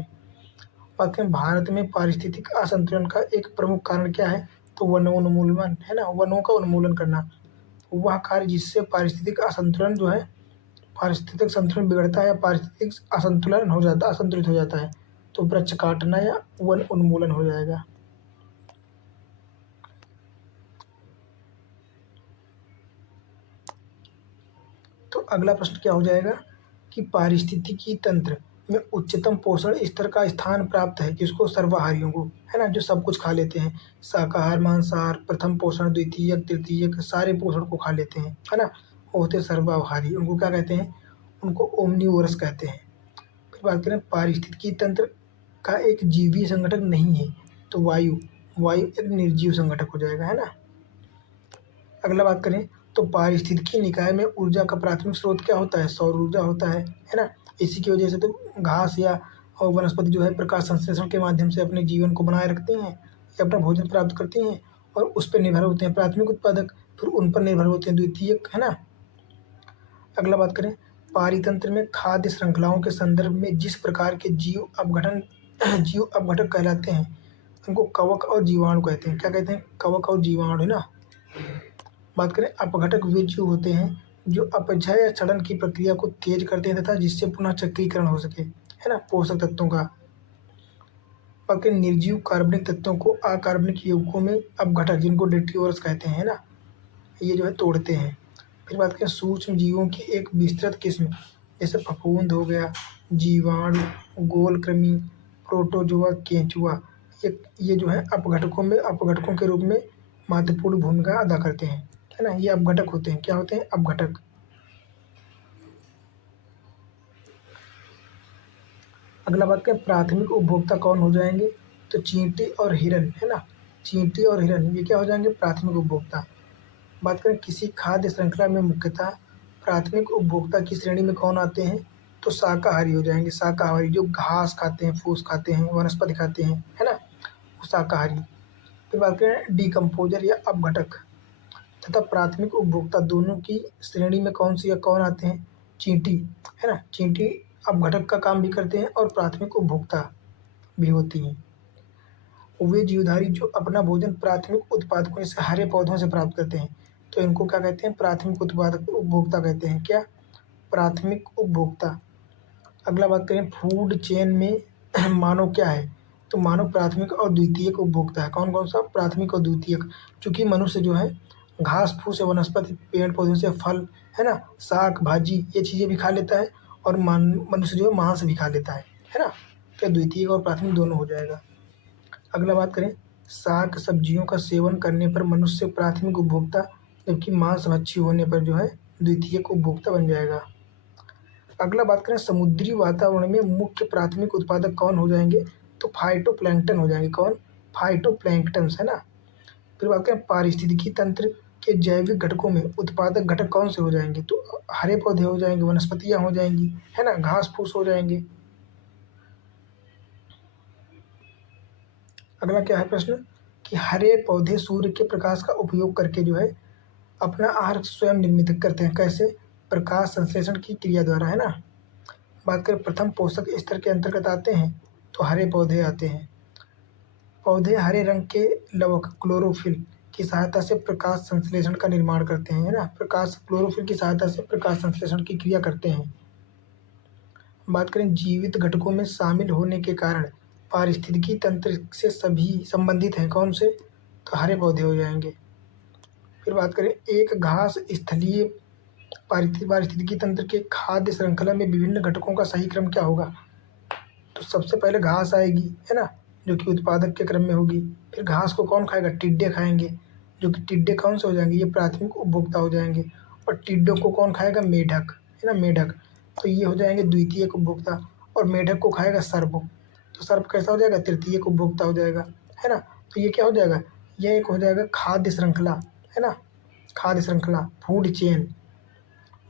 बात करें भारत में पारिस्थितिक असंतुलन का एक प्रमुख कारण क्या है, तो वनोन्मूलन, है ना, वनों का उन्मूलन करना, वह कार्य जिससे पारिस्थितिक असंतुलन जो है, पारिस्थितिक संतुलन बिगड़ता है या पारिस्थितिक असंतुलन हो जाता, असंतुलित हो जाता है, तो वृक्ष काटना या वन उन्मूलन हो जाएगा। तो अगला प्रश्न क्या हो जाएगा कि पारिस्थितिकी तंत्र में उच्चतम पोषण स्तर का स्थान प्राप्त है किसको, सर्वाहारियों को, है ना, जो सब कुछ खा लेते हैं, शाकाहार, मांसाहार, प्रथम पोषण, द्वितीयक, तृतीयक, सारे पोषण को खा लेते हैं, है ना, वो होते हैं सर्वाहारी, उनको क्या कहते हैं, उनको ओमनीवोरस कहते हैं। फिर बात करें पारिस्थितिकी तंत्र का एक जीवीय संगठन नहीं है, तो वायु, वायु एक निर्जीव संगठक हो जाएगा, है ना। अगला बात करें तो पारिस्थितिकी निकाय में ऊर्जा का प्राथमिक स्रोत क्या होता है, सौर ऊर्जा होता है ना। इसी की वजह से तो घास या और वनस्पति जो है प्रकाश संश्लेषण के माध्यम से अपने जीवन को बनाए रखते हैं या अपना भोजन प्राप्त करते हैं और उस पर निर्भर होते हैं प्राथमिक उत्पादक, फिर उन पर निर्भर होते हैं द्वितीयक, है ना। अगला बात करें पारितंत्र में खाद्य श्रृंखलाओं के संदर्भ में जिस प्रकार के जीव अपघटक कहलाते हैं उनको कवक और जीवाणु कहते हैं। क्या कहते हैं, कवक और जीवाणु, है ना। बात करें अपघटक वे जीव होते हैं जो अपक्षय या क्षरण की प्रक्रिया को तेज करते हैं तथा जिससे पुनः चक्रीकरण हो सके, है ना, पोषक तत्वों का। बात करें निर्जीव कार्बनिक तत्वों को अकार्बनिक यौगिकों में अपघटक जिनको डेट्रीओरस कहते हैं, ना, ये जो है तोड़ते हैं। फिर बात करें सूक्ष्म जीवों की एक विस्तृत किस्म जैसे फफूंद हो गया, जीवाणु, गोलकृमि, प्रोटोजोआ, केंचुआ, ये जो है अपघटकों के रूप में महत्वपूर्ण भूमिका अदा करते हैं, है ना। ये अपघटक होते हैं, क्या होते हैं, अपघटक। अगला बात करें प्राथमिक उपभोक्ता कौन हो जाएंगे, तो चींटी और हिरन, है ना, चींटी और हिरन ये क्या हो जाएंगे, प्राथमिक उपभोक्ता। बात करें किसी खाद्य श्रृंखला में मुख्यतः प्राथमिक उपभोक्ता की श्रेणी में कौन आते हैं, तो शाकाहारी हो जाएंगे। शाकाहारी जो घास खाते हैं, फूस खाते हैं, वनस्पति खाते हैं, है ना, वो शाकाहारी। फिर बात करें डिकम्पोजर या अपघटक तथा प्राथमिक उपभोक्ता, दोनों की श्रेणी में कौन सी या कौन आते हैं? चींटी, है ना, चींटी अपघटक का काम भी करते हैं और प्राथमिक उपभोक्ता भी होती हैं। वे जीवधारी जो अपना भोजन प्राथमिक उत्पादकों जैसे हरे पौधों से प्राप्त करते हैं, तो इनको क्या कहते हैं? प्राथमिक उत्पादक उपभोक्ता कहते हैं। क्या? प्राथमिक उपभोक्ता। अगला बात करें फूड चेन में मानव क्या है? तो मानव प्राथमिक और द्वितीयक उपभोक्ता है। कौन कौन सा? प्राथमिक और द्वितीयक। चूँकि मनुष्य जो है घास फूस या वनस्पति पेड़ पौधों से फल, है ना, साग भाजी ये चीज़ें भी खा लेता है, और मनुष्य जो है मांस भी खा लेता है ना। तो द्वितीयक और प्राथमिक दोनों हो जाएगा। अगला बात करें साग सब्जियों का सेवन करने पर मनुष्य प्राथमिक उपभोक्ता, जबकि मांस मच्छी होने पर जो है द्वितीयक उपभोक्ता बन जाएगा। अगला बात करें समुद्री वातावरण में मुख्य प्राथमिक उत्पादक कौन हो जाएंगे? तो फाइटोप्लैंक्टन हो जाएंगे। कौन? फाइटोप्लैंक्टन्स, है ना। फिर बात करें पारिस्थितिकी तंत्र के जैविक घटकों में उत्पादक घटक कौन से हो जाएंगे? तो हरे पौधे हो जाएंगे, वनस्पतियां हो जाएंगी, है ना, घास फूस हो जाएंगे। अगला क्या है प्रश्न कि हरे पौधे सूर्य के प्रकाश का उपयोग करके जो है अपना आहार स्वयं निर्मित करते हैं। कैसे? प्रकाश संश्लेषण की क्रिया द्वारा, है ना। बात करें प्रथम पोषक स्तर के अंतर्गत आते हैं, तो हरे पौधे आते हैं। पौधे हरे रंग के लवक क्लोरोफिल की सहायता से प्रकाश संश्लेषण का निर्माण करते हैं, है ना। प्रकाश क्लोरोफिल की सहायता से प्रकाश संश्लेषण की क्रिया करते हैं। बात करें जीवित घटकों में शामिल होने के कारण पारिस्थितिकी तंत्र से सभी संबंधित हैं। कौन से? तो हरे पौधे हो जाएंगे। फिर बात करें एक घास स्थलीय पारिस्थितिकी तंत्र के खाद्य श्रृंखला में विभिन्न घटकों का सही क्रम क्या होगा? तो सबसे पहले घास आएगी, है ना, जो कि उत्पादक के क्रम में होगी। फिर घास को कौन खाएगा? टिड्डे खाएंगे, जो कि टिड्डे कौन से हो जाएंगे? ये प्राथमिक उपभोक्ता हो जाएंगे। और टिड्डों को कौन खाएगा? मेढक, है ना, मेढक। तो ये हो जाएंगे द्वितीयक उपभोक्ता। और मेढक को खाएगा सर्प, तो सर्प कैसा हो जाएगा? तृतीयक उपभोक्ता हो जाएगा, है ना। तो ये क्या हो जाएगा? ये एक हो जाएगा खाद्य श्रृंखला, है ना, खाद्य श्रृंखला, फूड चेन,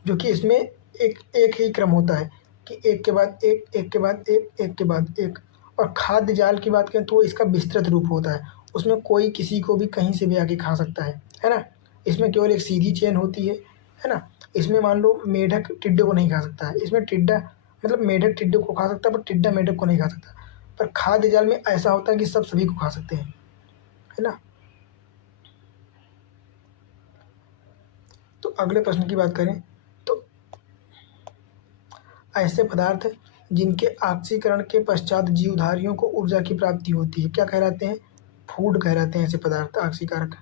जो कि इसमें एक एक ही क्रम होता है कि एक के बाद एक, एक के बाद एक, एक के बाद एक। और खाद्य जाल की बात करें तो इसका विस्तृत रूप होता है, उसमें कोई किसी को भी कहीं से भी आके खा सकता है ना। इसमें केवल एक सीधी चेन होती है ना। इसमें मान लो मेढक टिड्डे को नहीं खा सकता है, इसमें टिड्डा मतलब मेढक टिड्डे को खा सकता है पर टिड्डा मेढक को नहीं खा सकता। पर खाद्य जाल में ऐसा होता है कि सब सभी को खा सकते हैं, है ना। तो अगले प्रश्न की बात करें तो ऐसे पदार्थ जिनके ऑक्सीकरण के पश्चात जीवधारियों को ऊर्जा की प्राप्ति होती है क्या कहलाते हैं? फूड कहलाते हैं ऐसे पदार्थ ऑक्सीकारक।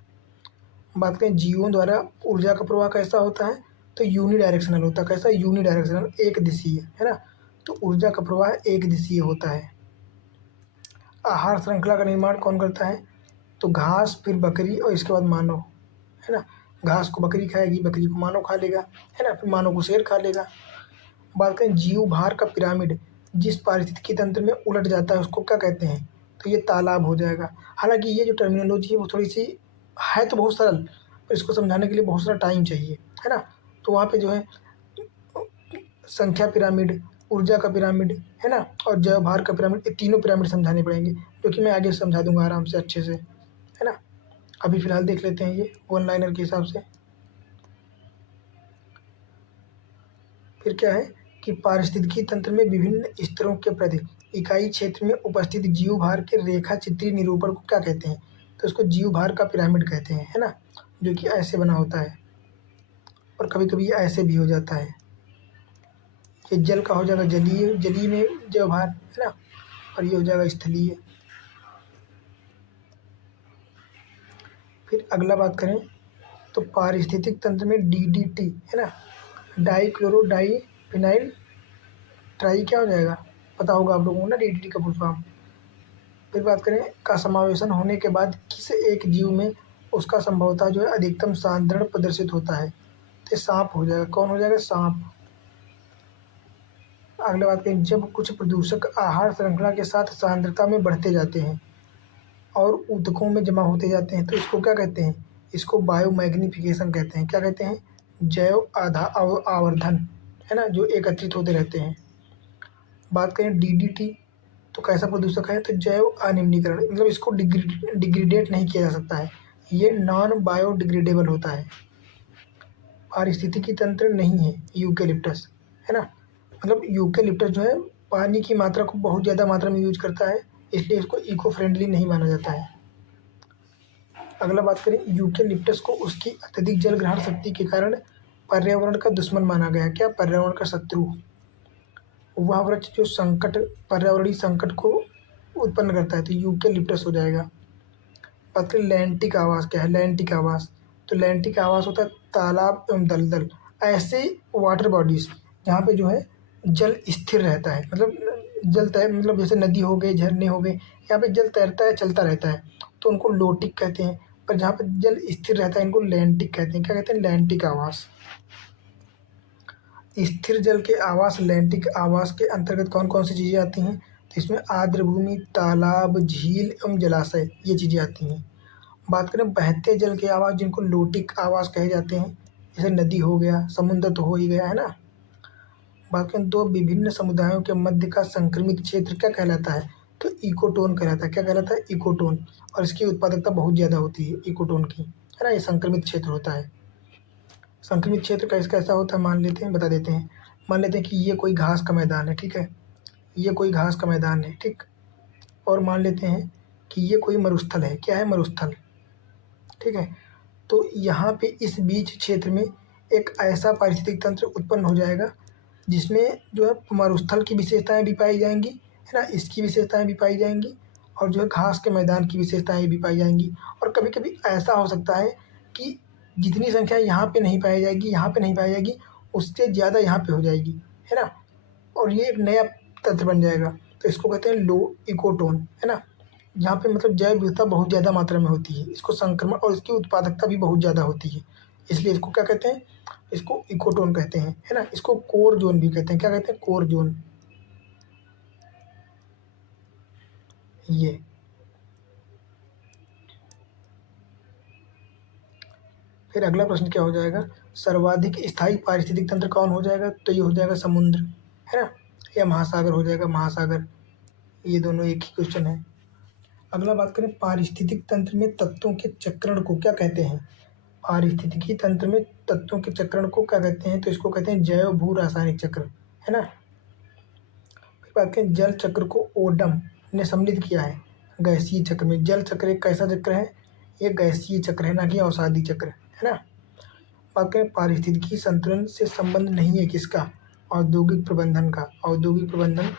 बात करें जीवों द्वारा ऊर्जा का प्रवाह कैसा होता है? तो यूनिडायरेक्शनल होता है। कैसा? यूनिडायरेक्शनल, एक दिशीय, है ना। तो ऊर्जा का प्रवाह एक दिशीय होता है। आहार श्रृंखला का निर्माण कौन करता है? तो घास, फिर बकरी और इसके बाद मानव, है ना। घास को बकरी खाएगी, बकरी को मानव खा लेगा, है ना, फिर मानव को शेर खा लेगा। बात करें जीव भार का पिरामिड जिस पारिस्थितिकी तंत्र में उलट जाता है उसको क्या कहते हैं? तो ये तालाब हो जाएगा। हालांकि ये जो टर्मिनोलॉजी है वो थोड़ी सी है तो बहुत सरल, पर इसको समझाने के लिए बहुत सारा टाइम चाहिए, है ना। तो वहाँ पे जो है संख्या पिरामिड, ऊर्जा का पिरामिड, है ना, और जैव भार का पिरामिड, ये तीनों पिरामिड समझाने पड़ेंगे, जो कि मैं आगे समझा दूंगा आराम से अच्छे से, है ना। अभी फ़िलहाल देख लेते हैं ये वन लाइनर के हिसाब से। फिर क्या है कि पारिस्थितिकी तंत्र में विभिन्न स्तरों के प्रति इकाई क्षेत्र में उपस्थित जीव भार के रेखा चित्रीय निरूपण को क्या कहते हैं? तो इसको जीव भार का पिरामिड कहते हैं, है ना, जो कि ऐसे बना होता है और कभी कभी ये ऐसे भी हो जाता है। ये जल का हो जाएगा जलीय, जलीय में जैव भार, है ना, और ये हो जाएगा स्थलीय। फिर अगला बात करें तो पारिस्थितिक तंत्र में DDT, है ना, डाईक्लोरो डाई फिनाइल ट्राई क्या हो जाएगा? पता होगा आप लोगों को ना DDT का फुल फॉर्म। फिर बात करें का समावेशन होने के बाद किस एक जीव में उसका संभवतः जो है अधिकतम सांद्रण प्रदर्शित होता है? तो सांप हो जाएगा। कौन हो जाएगा? सांप। अगले बात करें जब कुछ प्रदूषक आहार श्रृंखला के साथ सांद्रता में बढ़ते जाते हैं और ऊतकों में जमा होते जाते हैं तो इसको क्या कहते हैं? इसको बायोमैग्निफिकेशन कहते हैं। क्या कहते हैं? जैव आवर्धन, है ना, जो एकत्रित होते रहते हैं। बात करें डीडीटी, तो कैसा प्रदूषक है, तो जैव अनिम्नीकरण, मतलब इसको डिग्रेडेट नहीं किया जा सकता है, ये नॉन बायोडिग्रेडेबल होता है। पारिस्थितिकी तंत्र नहीं है यूकेलिप्टस, है ना, मतलब यूकेलिप्टस जो है पानी की मात्रा को बहुत ज़्यादा मात्रा में यूज करता है, इसलिए इसको इको फ्रेंडली नहीं माना जाता है। अगला बात करें, यूकेलिप्टस को उसकी अत्यधिक जल ग्रहण शक्ति के कारण पर्यावरण का दुश्मन माना गया। क्या? पर्यावरण का शत्रु। वह वृक्ष जो पर्यावरणीय संकट को उत्पन्न करता है, तो यूकेलिप्टस हो जाएगा। बात करें लैंटिक आवास, क्या है लैंटिक आवास, तो लैंटिक आवास होता है तालाब एवं दलदल, ऐसे वाटर बॉडीज जहाँ पे जो है जल स्थिर रहता है, मतलब जल तैर, मतलब जैसे नदी हो गए, झरने हो गए, यहाँ पे जल तैरता है, चलता रहता है, तो उनको लोटिक कहते हैं। पर जहाँ पे जल स्थिर रहता है इनको लैंटिक कहते हैं। क्या कहते हैं? लैंटिक आवास। स्थिर जल के आवास लैंटिक आवास के अंतर्गत कौन कौन सी चीज़ें आती हैं, तो इसमें आर्द्र भूमि, तालाब, झील एवं जलाशय, ये चीज़ें आती हैं। बात करें बहते जल के आवास, जिनको लोटिक आवास कहे जाते हैं, जैसे नदी हो गया, समुद्र तो हो ही गया, है ना। बात करें दो विभिन्न समुदायों के मध्य का संक्रमित क्षेत्र क्या कहलाता है, तो इकोटोन कहलाता है। क्या कहलाता है? इकोटोन। और इसकी उत्पादकता बहुत ज़्यादा होती है इकोटोन की, है ना, ये संक्रमित क्षेत्र होता है। संक्रमित क्षेत्र कैसा होता है, मान लेते हैं, बता देते हैं। मान लेते हैं कि ये कोई घास का मैदान है, ठीक है, ये कोई घास का मैदान है, ठीक। और मान लेते हैं कि ये कोई मरुस्थल है। क्या है? मरुस्थल, ठीक है। तो यहाँ पे इस बीच क्षेत्र में एक ऐसा पारिस्थितिक तंत्र उत्पन्न हो जाएगा जिसमें जो है मरुस्थल की विशेषताएं भी पाई जाएंगी, है ना, इसकी विशेषताएं भी पाई जाएंगी, और जो है घास के मैदान की विशेषताएं भी पाई जाएंगी। और कभी कभी ऐसा हो सकता है कि जितनी संख्या यहाँ पे नहीं पाई जाएगी, यहाँ पे नहीं पाई जाएगी, उससे ज़्यादा यहाँ पे हो जाएगी, है ना, और ये एक नया तंत्र बन जाएगा। तो इसको कहते हैं लो इकोटोन, है ना, जहाँ पे मतलब जैव विविधता बहुत ज़्यादा मात्रा में होती है, इसको संक्रमण और इसकी उत्पादकता भी बहुत ज़्यादा होती है, इसलिए इसको क्या कहते हैं, इसको इकोटोन कहते हैं, है ना। इसको कोर जोन भी कहते हैं। क्या कहते हैं? Core zone. ये फिर अगला प्रश्न क्या हो जाएगा, सर्वाधिक स्थायी पारिस्थितिक तंत्र कौन हो जाएगा, तो ये हो जाएगा समुद्र, है ना, या महासागर हो जाएगा, महासागर, ये दोनों एक ही क्वेश्चन है। अगला बात करें, पारिस्थितिक तंत्र में तत्वों के चक्रण को क्या कहते हैं, पारिस्थितिकी तंत्र में तत्वों के चक्रण को क्या कहते हैं, तो इसको कहते हैं जैव भू रासायनिक चक्र, है ना। फिर बात करें, जल चक्र को ओडम ने सम्मिलित किया है गैसीय चक्र में। जल चक्र एक कैसा चक्र है, ये गैसीय चक्र है, ना कि अवसादी चक्र, है ना। बात करें, पारिस्थितिकी संतुलन से संबंध नहीं है किसका, औद्योगिक प्रबंधन का, औद्योगिक प्रबंधन।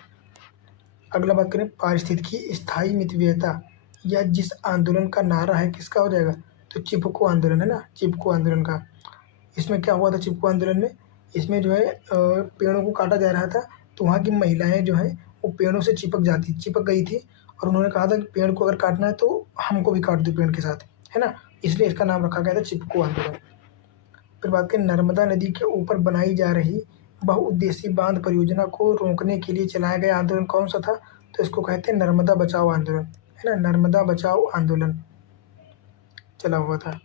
अगला बात करें, पारिस्थितिकी स्थायी मितव्ययता या जिस आंदोलन का नारा है, किसका हो जाएगा, तो चिपको आंदोलन, है ना, चिपको आंदोलन का। इसमें क्या हुआ था चिपको आंदोलन में, इसमें जो है पेड़ों को काटा जा रहा था, तो वहाँ की महिलाएं जो हैं वो पेड़ों से चिपक गई थी, और उन्होंने कहा था कि पेड़ को अगर काटना है तो हमको भी काट दो पेड़ के साथ, है ना, इसलिए इसका नाम रखा गया था चिपको आंदोलन। फिर बात करें, नर्मदा नदी के ऊपर बनाई जा रही बहुउद्देशीय बांध परियोजना को रोकने के लिए चलाया गया आंदोलन कौन सा था, तो इसको कहते हैं नर्मदा बचाओ आंदोलन, है ना, नर्मदा बचाओ आंदोलन चला हुआ था।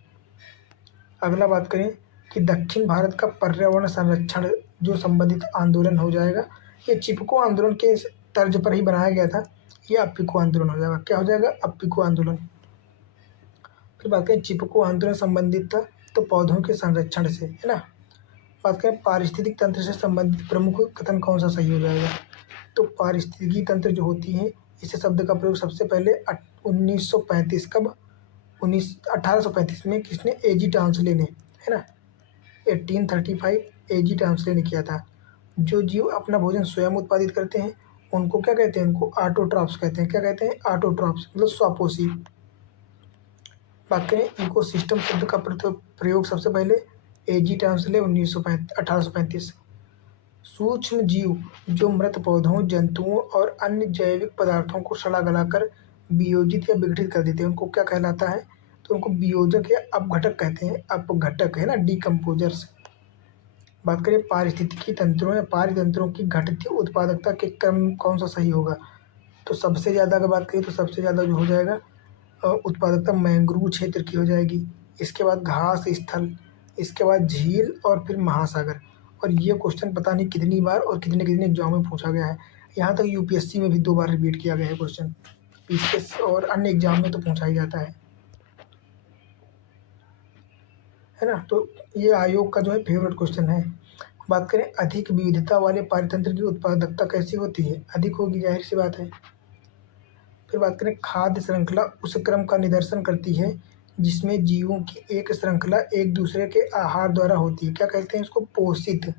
अगला बात करें कि दक्षिण भारत का पर्यावरण संरक्षण जो संबंधित आंदोलन हो जाएगा, ये चिपको आंदोलन के तर्ज पर ही बनाया गया था, ये अप्पिको आंदोलन हो जाएगा। क्या हो जाएगा? अप्पिको आंदोलन। फिर बात करें, चिपको आंदोलन संबंधित था तो पौधों के संरक्षण से, है ना। बात करें पारिस्थितिक तंत्र से संबंधित प्रमुख कथन कौन सा सही हो जाएगा, तो पारिस्थितिकी तंत्र जो होती है, इस शब्द का प्रयोग सबसे पहले 1935 कब 1835 में किसने, एजी टाउंसले ने, है ना, 1835 एजी टाउंसले ने किया था। जो जीव अपना भोजन स्वयं उत्पादित करते हैं उनको क्या कहते हैं, उनको ऑटोट्रॉफ्स कहते हैं। क्या कहते हैं? ऑटोट्रॉफ्स, मतलब स्वपोषी। बात करें इकोसिस्टम शब्द का प्रयोग सबसे पहले एजी टाउंसले 1835। सूक्ष्म जीव जो मृत पौधों, जंतुओं और अन्य जैविक पदार्थों को सड़ा गलाकर वियोजित या विघटित कर देते हैं, उनको क्या कहलाता है, तो उनको वियोजक या अपघटक कहते हैं, अपघटक, है ना, डिकम्पोजर्स। बात करें पारिस्थितिकी तंत्रों या पारितंत्रों की घटती उत्पादकता के क्रम कौन सा सही होगा, तो सबसे ज़्यादा अगर बात करें तो सबसे ज़्यादा जो हो जाएगा उत्पादकता मैंग्रोव क्षेत्र की हो जाएगी, इसके बाद घास स्थल, इसके बाद झील, और फिर महासागर। और ये क्वेश्चन पता नहीं कितनी बार और कितने कितने एग्जाम में पूछा गया है। यहाँ तक यूपीएससी में भी 2 बार रिपीट किया गया है क्वेश्चन, पीसीएस और अन्य एग्जाम में तो पूछा ही जाता है ना। तो ये आयोग का जो है फेवरेट क्वेश्चन है। बात करें अधिक विविधता वाले पारतंत्र की उत्पादकता कैसी होती है, अधिक होगी, जाहिर सी बात है। फिर बात करें खाद्य श्रृंखला उस क्रम का निदर्शन करती है जिसमें जीवों की एक श्रृंखला एक दूसरे के आहार द्वारा होती है, क्या कहते हैं इसको, पोषित।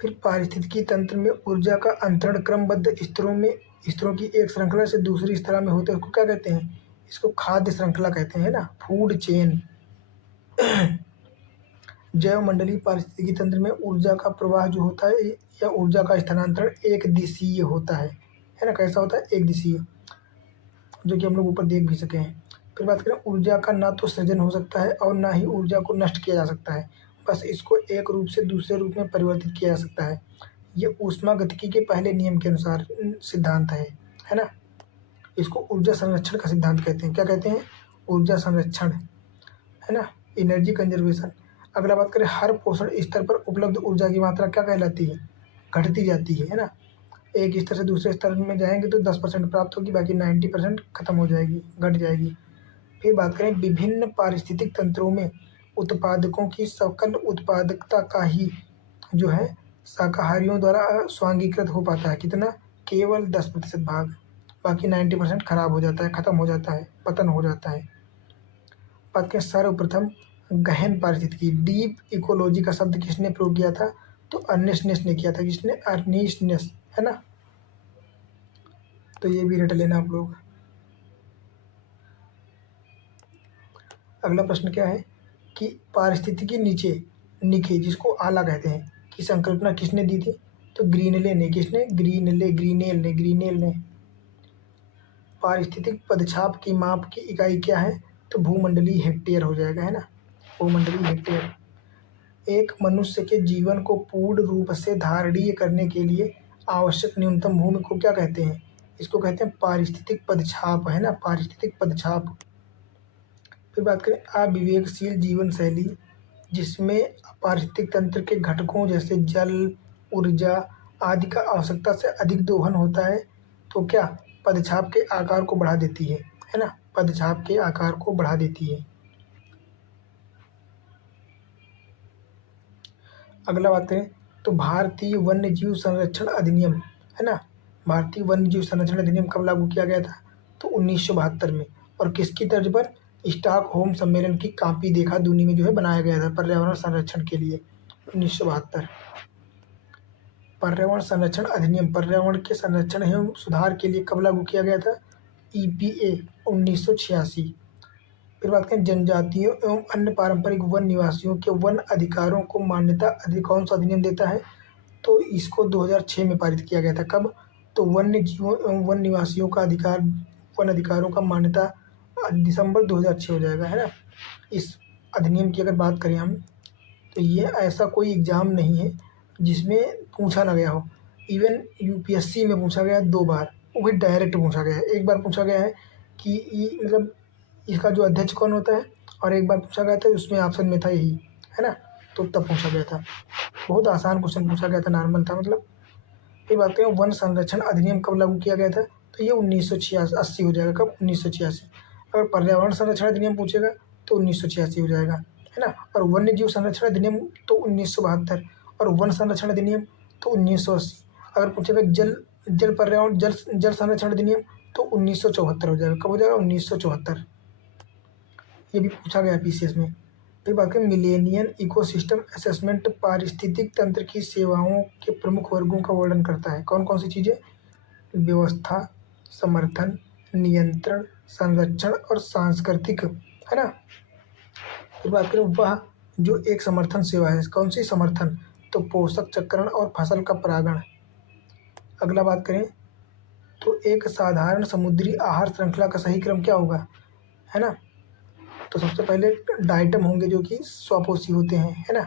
फिर पारिस्थितिकी तंत्र में ऊर्जा का अंतरण क्रमबद्ध स्तरों की एक श्रृंखला से दूसरी श्रृंखला में होता है, उसको क्या कहते हैं, इसको खाद्य श्रृंखला कहते हैं ना, फूड चेन। जैव मंडलीय पारिस्थितिकी तंत्र में ऊर्जा का प्रवाह जो होता है या ऊर्जा का स्थानांतरण एक दिशीय होता है ना, कैसा होता है, एक दिशीय, जो कि हम लोग ऊपर देख भी सके हैं। फिर बात करें ऊर्जा का ना तो सृजन हो सकता है और ना ही ऊर्जा को नष्ट किया जा सकता है, बस इसको एक रूप से दूसरे रूप में परिवर्तित किया जा सकता है। ये ऊष्मागतिकी के पहले नियम के अनुसार सिद्धांत है ना। इसको ऊर्जा संरक्षण का सिद्धांत कहते हैं, क्या कहते हैं, ऊर्जा संरक्षण, है ना, एनर्जी कंजर्वेशन। अगला बात करें हर पोषण स्तर पर उपलब्ध ऊर्जा की मात्रा क्या कहलाती है, घटती जाती है ना। एक स्तर से दूसरे स्तर में जाएंगे तो 10% प्राप्त होगी, बाकी 90% खत्म हो जाएगी, घट जाएगी। फिर बात करें विभिन्न पारिस्थितिक तंत्रों में उत्पादकों की सकल उत्पादकता का ही जो है शाकाहारियों द्वारा स्वांगीकृत हो पाता है, कितना, केवल 10% भाग, बाकी 90% खराब हो जाता है, खत्म हो जाता है, पतन हो जाता है। बात करें सर्वप्रथम गहन पारिस्थितिकी डीप इकोलॉजी का शब्द किसने प्रयोग किया था, तो अर्नेस्ट ने किया था, किसने, अर्नेस्ट, है ना। तो ये भी रट लेना आप लोग। अगला प्रश्न क्या है कि पारिस्थितिकी नीचे निके जिसको आला कहते हैं की संकल्पना किसने दी थी, तो ग्रीनले ने, किसने, ग्रीनेल ने। पारिस्थितिक पदछाप की माप की इकाई क्या है, तो भूमंडलीय हेक्टेयर हो जाएगा, है ना, भूमंडलीय हेक्टेयर। एक मनुष्य के जीवन को पूर्ण रूप से धारणीय करने के लिए आवश्यक न्यूनतम भूमि को क्या कहते हैं, इसको कहते हैं पारिस्थितिक पदछाप, है ना, पारिस्थितिक पदछाप। फिर बात करें अविवेकशील जीवन शैली जिसमें पारिस्थितिक तंत्र के घटकों जैसे जल, ऊर्जा आदि का आवश्यकता से अधिक दोहन होता है, तो क्या पदछाप के आकार को बढ़ा देती है ना, पदछाप के आकार को बढ़ा देती है। अगला बात करें तो भारतीय वन्यजीव संरक्षण अधिनियम, है ना, भारतीय वन्यजीव संरक्षण अधिनियम कब लागू किया गया था, तो 1972 में, और किसकी तर्ज पर, स्टॉकहोम सम्मेलन की कॉपी देखा दूनी में जो है बनाया गया था पर्यावरण संरक्षण के लिए, 1972। पर्यावरण संरक्षण अधिनियम पर्यावरण के संरक्षण एवं सुधार के लिए कब लागू किया गया था, EPA 1986। फिर बात करें जनजातियों एवं अन्य पारंपरिक वन निवासियों के वन अधिकारों को मान्यता अधिक कौन सा अधिनियम देता है, तो इसको 2006 में पारित किया गया था, कब, तो वन्य जीवों एवं वन निवासियों का अधिकार, वन अधिकारों का मान्यता दिसंबर 2006 हो जाएगा, है ना। इस अधिनियम की अगर बात करें हम तो ये ऐसा कोई एग्ज़ाम नहीं है जिसमें पूछा ना गया हो। इवन यूपीएससी में पूछा गया 2 बार, वो भी डायरेक्ट पूछा गया है। एक बार पूछा गया है कि मतलब इसका जो अध्यक्ष कौन होता है, और एक बार पूछा गया था उसमें ऑप्शन में था यही, है ना, तो तब पूछा गया था। बहुत आसान क्वेश्चन पूछा गया था, नॉर्मल था मतलब। फिर बात करें वन संरक्षण अधिनियम कब लागू किया गया था, तो ये 1986 हो जाएगा, कब, 1986। अगर पर्यावरण संरक्षण अधिनियम पूछेगा तो 1986 हो जाएगा, है ना। और वन्य जीव संरक्षण अधिनियम तो 1972, और वन संरक्षण अधिनियम तो 1980। अगर पूछेगा जल पर्यावरण जल संरक्षण अधिनियम तो 1974 हो जाएगा, कब हो जाएगा, 1974। ये भी पूछा गया पीसीएस में। फिर बात करें मिलेनियन इकोसिस्टम असेसमेंट पारिस्थितिक तंत्र की सेवाओं के प्रमुख वर्गों का वर्णन करता है, कौन कौन सी चीज़ें, व्यवस्था, समर्थन, नियंत्रण, संरक्षण और सांस्कृतिक, है ना। फिर बात करें वह जो एक समर्थन सेवा है, कौन सी, समर्थन, तो पोषक चक्रण और फसल का परागण। अगला बात करें तो एक साधारण समुद्री आहार श्रृंखला का सही क्रम क्या होगा, है ना। तो सबसे पहले डाइटम होंगे जो कि स्वपोषी होते हैं, है ना,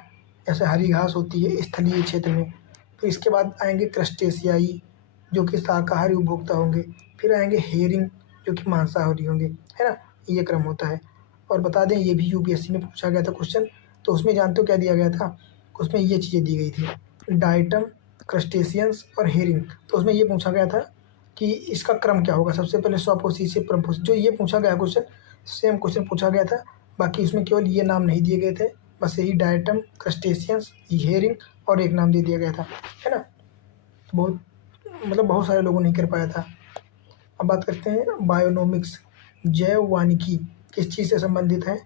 जैसे हरी घास होती है स्थलीय क्षेत्र में। फिर इसके बाद आएंगे क्रस्टेशियाई जो कि शाकाहारी उपभोक्ता होंगे। फिर आएंगे हेरिंग जो कि मांसाहारी होंगे, है ना, ये क्रम होता है। और बता दें ये भी यूपीएससी में पूछा गया था क्वेश्चन, तो उसमें जानते हो क्या दिया गया था, उसमें ये चीज़ें दी गई थी, डाइटम, क्रस्टेशियंस और हेरिंग। तो उसमें ये पूछा गया था कि इसका क्रम क्या होगा, सबसे पहले स्वपोषी से परमपोषी, जो ये पूछा गया क्वेश्चन, सेम क्वेश्चन पूछा गया था। बाकी उसमें केवल ये नाम नहीं दिए गए थे, बस यही डायटम, क्रस्टेशियंस, हेरिंग और एक नाम दे दिया गया था, है ना। बहुत मतलब बहुत सारे लोगों ने नहीं कर पाया था। अब बात करते हैं बायोनोमिक्स, जैव वानिकी किस चीज़ से संबंधित है,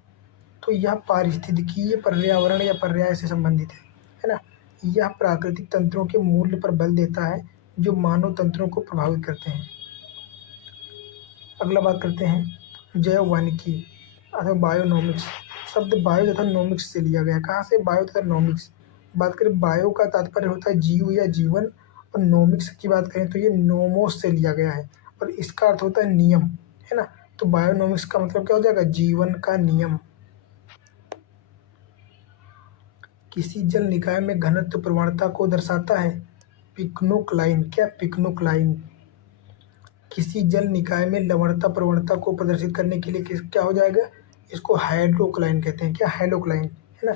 तो यह पारिस्थितिकीय, पर्यावरण या पर्याय से संबंधित है ना। यह प्राकृतिक तंत्रों के मूल्य पर बल देता है जो मानव तंत्रों को प्रभावित करते हैं। अगला बात करते हैं जैव वानिकी अथवा बायोनोमिक्स। शब्द बायो तथा नोमिक्स से लिया गया। कहाँ से? बायो तथा नोमिक्स। बात करें बायो का तात्पर्य होता है जीव या जीवन, और नोमिक्स की बात करें तो ये नोमोस से लिया गया है और इसका अर्थ होता है नियम, है ना। तो बायोनोमिक्स का मतलब क्या हो जाएगा? जीवन का नियम। किसी जल निकाय में घनत्व प्रवणता को दर्शाता है पिक्नोक्लाइन। क्या? पिक्नोक्लाइन। किसी जल निकाय में लवणता प्रवणता को प्रदर्शित करने के लिए क्या हो जाएगा? इसको हाइड्रोक्लाइन कहते हैं। क्या? हाइड्रोक्लाइन, है ना।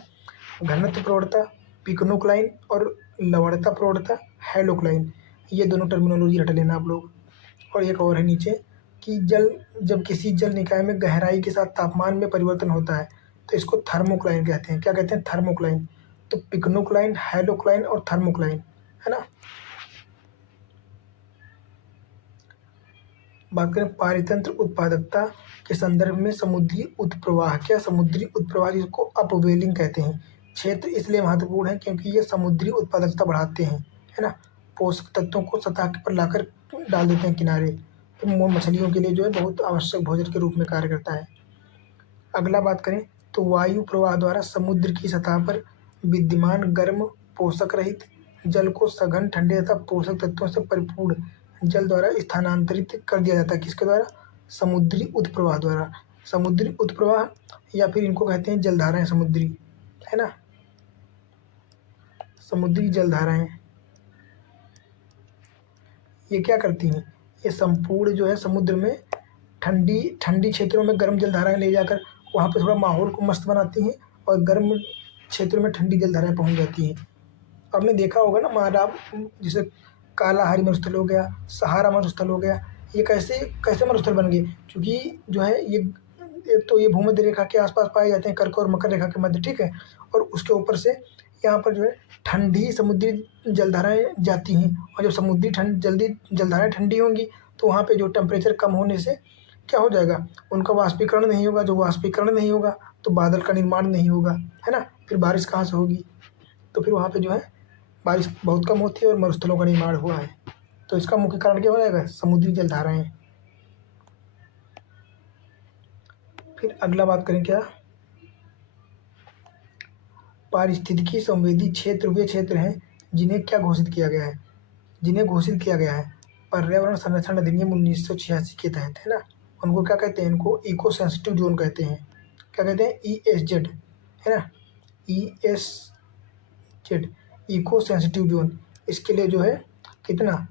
घनत्व प्रवणता पिक्नोक्लाइन और लवणता प्रवणता हाइड्रोक्लाइन, ये दोनों टर्मिनोलॉजी रट लेना आप लोग। और एक और है नीचे कि जब किसी जल निकाय में गहराई के साथ तापमान में परिवर्तन होता है तो इसको थर्मोक्लाइन कहते हैं। क्या कहते हैं? थर्मोक्लाइन। तो पिक्नोक्लाइन, हाइड्रोक्लाइन और थर्मोक्लाइन, है ना। बात करें पारितंत्र उत्पादकता के संदर्भ में समुद्री उत्प्रवाह। क्या? समुद्री उत्प्रवाह जिसको अपवेलिंग कहते हैं। क्षेत्र इसलिए महत्वपूर्ण है क्योंकि ये समुद्री उत्पादकता बढ़ाते हैं, है ना। पोषक तत्वों को सतह पर लाकर डाल देते हैं किनारे, तो मछलियों के लिए जो है बहुत आवश्यक भोजन के रूप में कार्य करता है। अगला बात करें तो वायु प्रवाह द्वारा समुद्र की सतह पर विद्यमान गर्म, पोषक रहित जल को सघन, ठंडे तथा पोषक तत्वों से परिपूर्ण जल द्वारा स्थानांतरित कर दिया जाता है। किसके द्वारा? समुद्री उत्प्रवाह द्वारा। समुद्री उत्प्रवाह या फिर इनको कहते हैं जलधाराएं समुद्री, है ना। समुद्री जलधाराएं ये क्या करती हैं? ये संपूर्ण जो है समुद्र में ठंडी ठंडी क्षेत्रों में गर्म जलधाराएं ले जाकर वहाँ पे थोड़ा माहौल को मस्त बनाती हैं और गर्म क्षेत्रों में ठंडी जलधाराएं पहुँच जाती हैं। आपने देखा होगा ना माराब, जैसे कालाहारी मरुस्थल हो गया, सहारा मरुस्थल हो गया, ये कैसे कैसे मरुस्थल बन गए? क्योंकि जो है ये एक तो ये भूमध्य रेखा के आसपास पाए जाते हैं, कर्क और मकर रेखा के मध्य, ठीक है। और उसके ऊपर से यहाँ पर जो है ठंडी समुद्री जलधाराएं जाती हैं, और जब समुद्री जलधाराएं ठंडी होंगी तो वहाँ पे जो टेम्परेचर कम होने से क्या हो जाएगा? उनका वाष्पीकरण नहीं होगा। जो वाष्पीकरण नहीं होगा तो बादल का निर्माण नहीं होगा, है ना। फिर बारिश कहाँ से होगी? तो फिर वहाँ पे जो है बारिश बहुत कम होती है और मरुस्थलों का निर्माण हुआ है। तो इसका मुख्य कारण क्या हो जाएगा? समुद्री जलधाराएं। फिर अगला बात करें क्या? पारिस्थितिकी संवेदी क्षेत्र वे क्षेत्र हैं जिन्हें क्या घोषित किया गया है? जिन्हें घोषित किया गया है पर्यावरण संरक्षण अधिनियम 1986 के तहत, है ना। उनको क्या कहते हैं? इनको इको सेंसिटिव जोन कहते हैं। क्या कहते हैं? ESZ, है ना। ESZ, eco sensitive zone. इसके लिए जो है कितना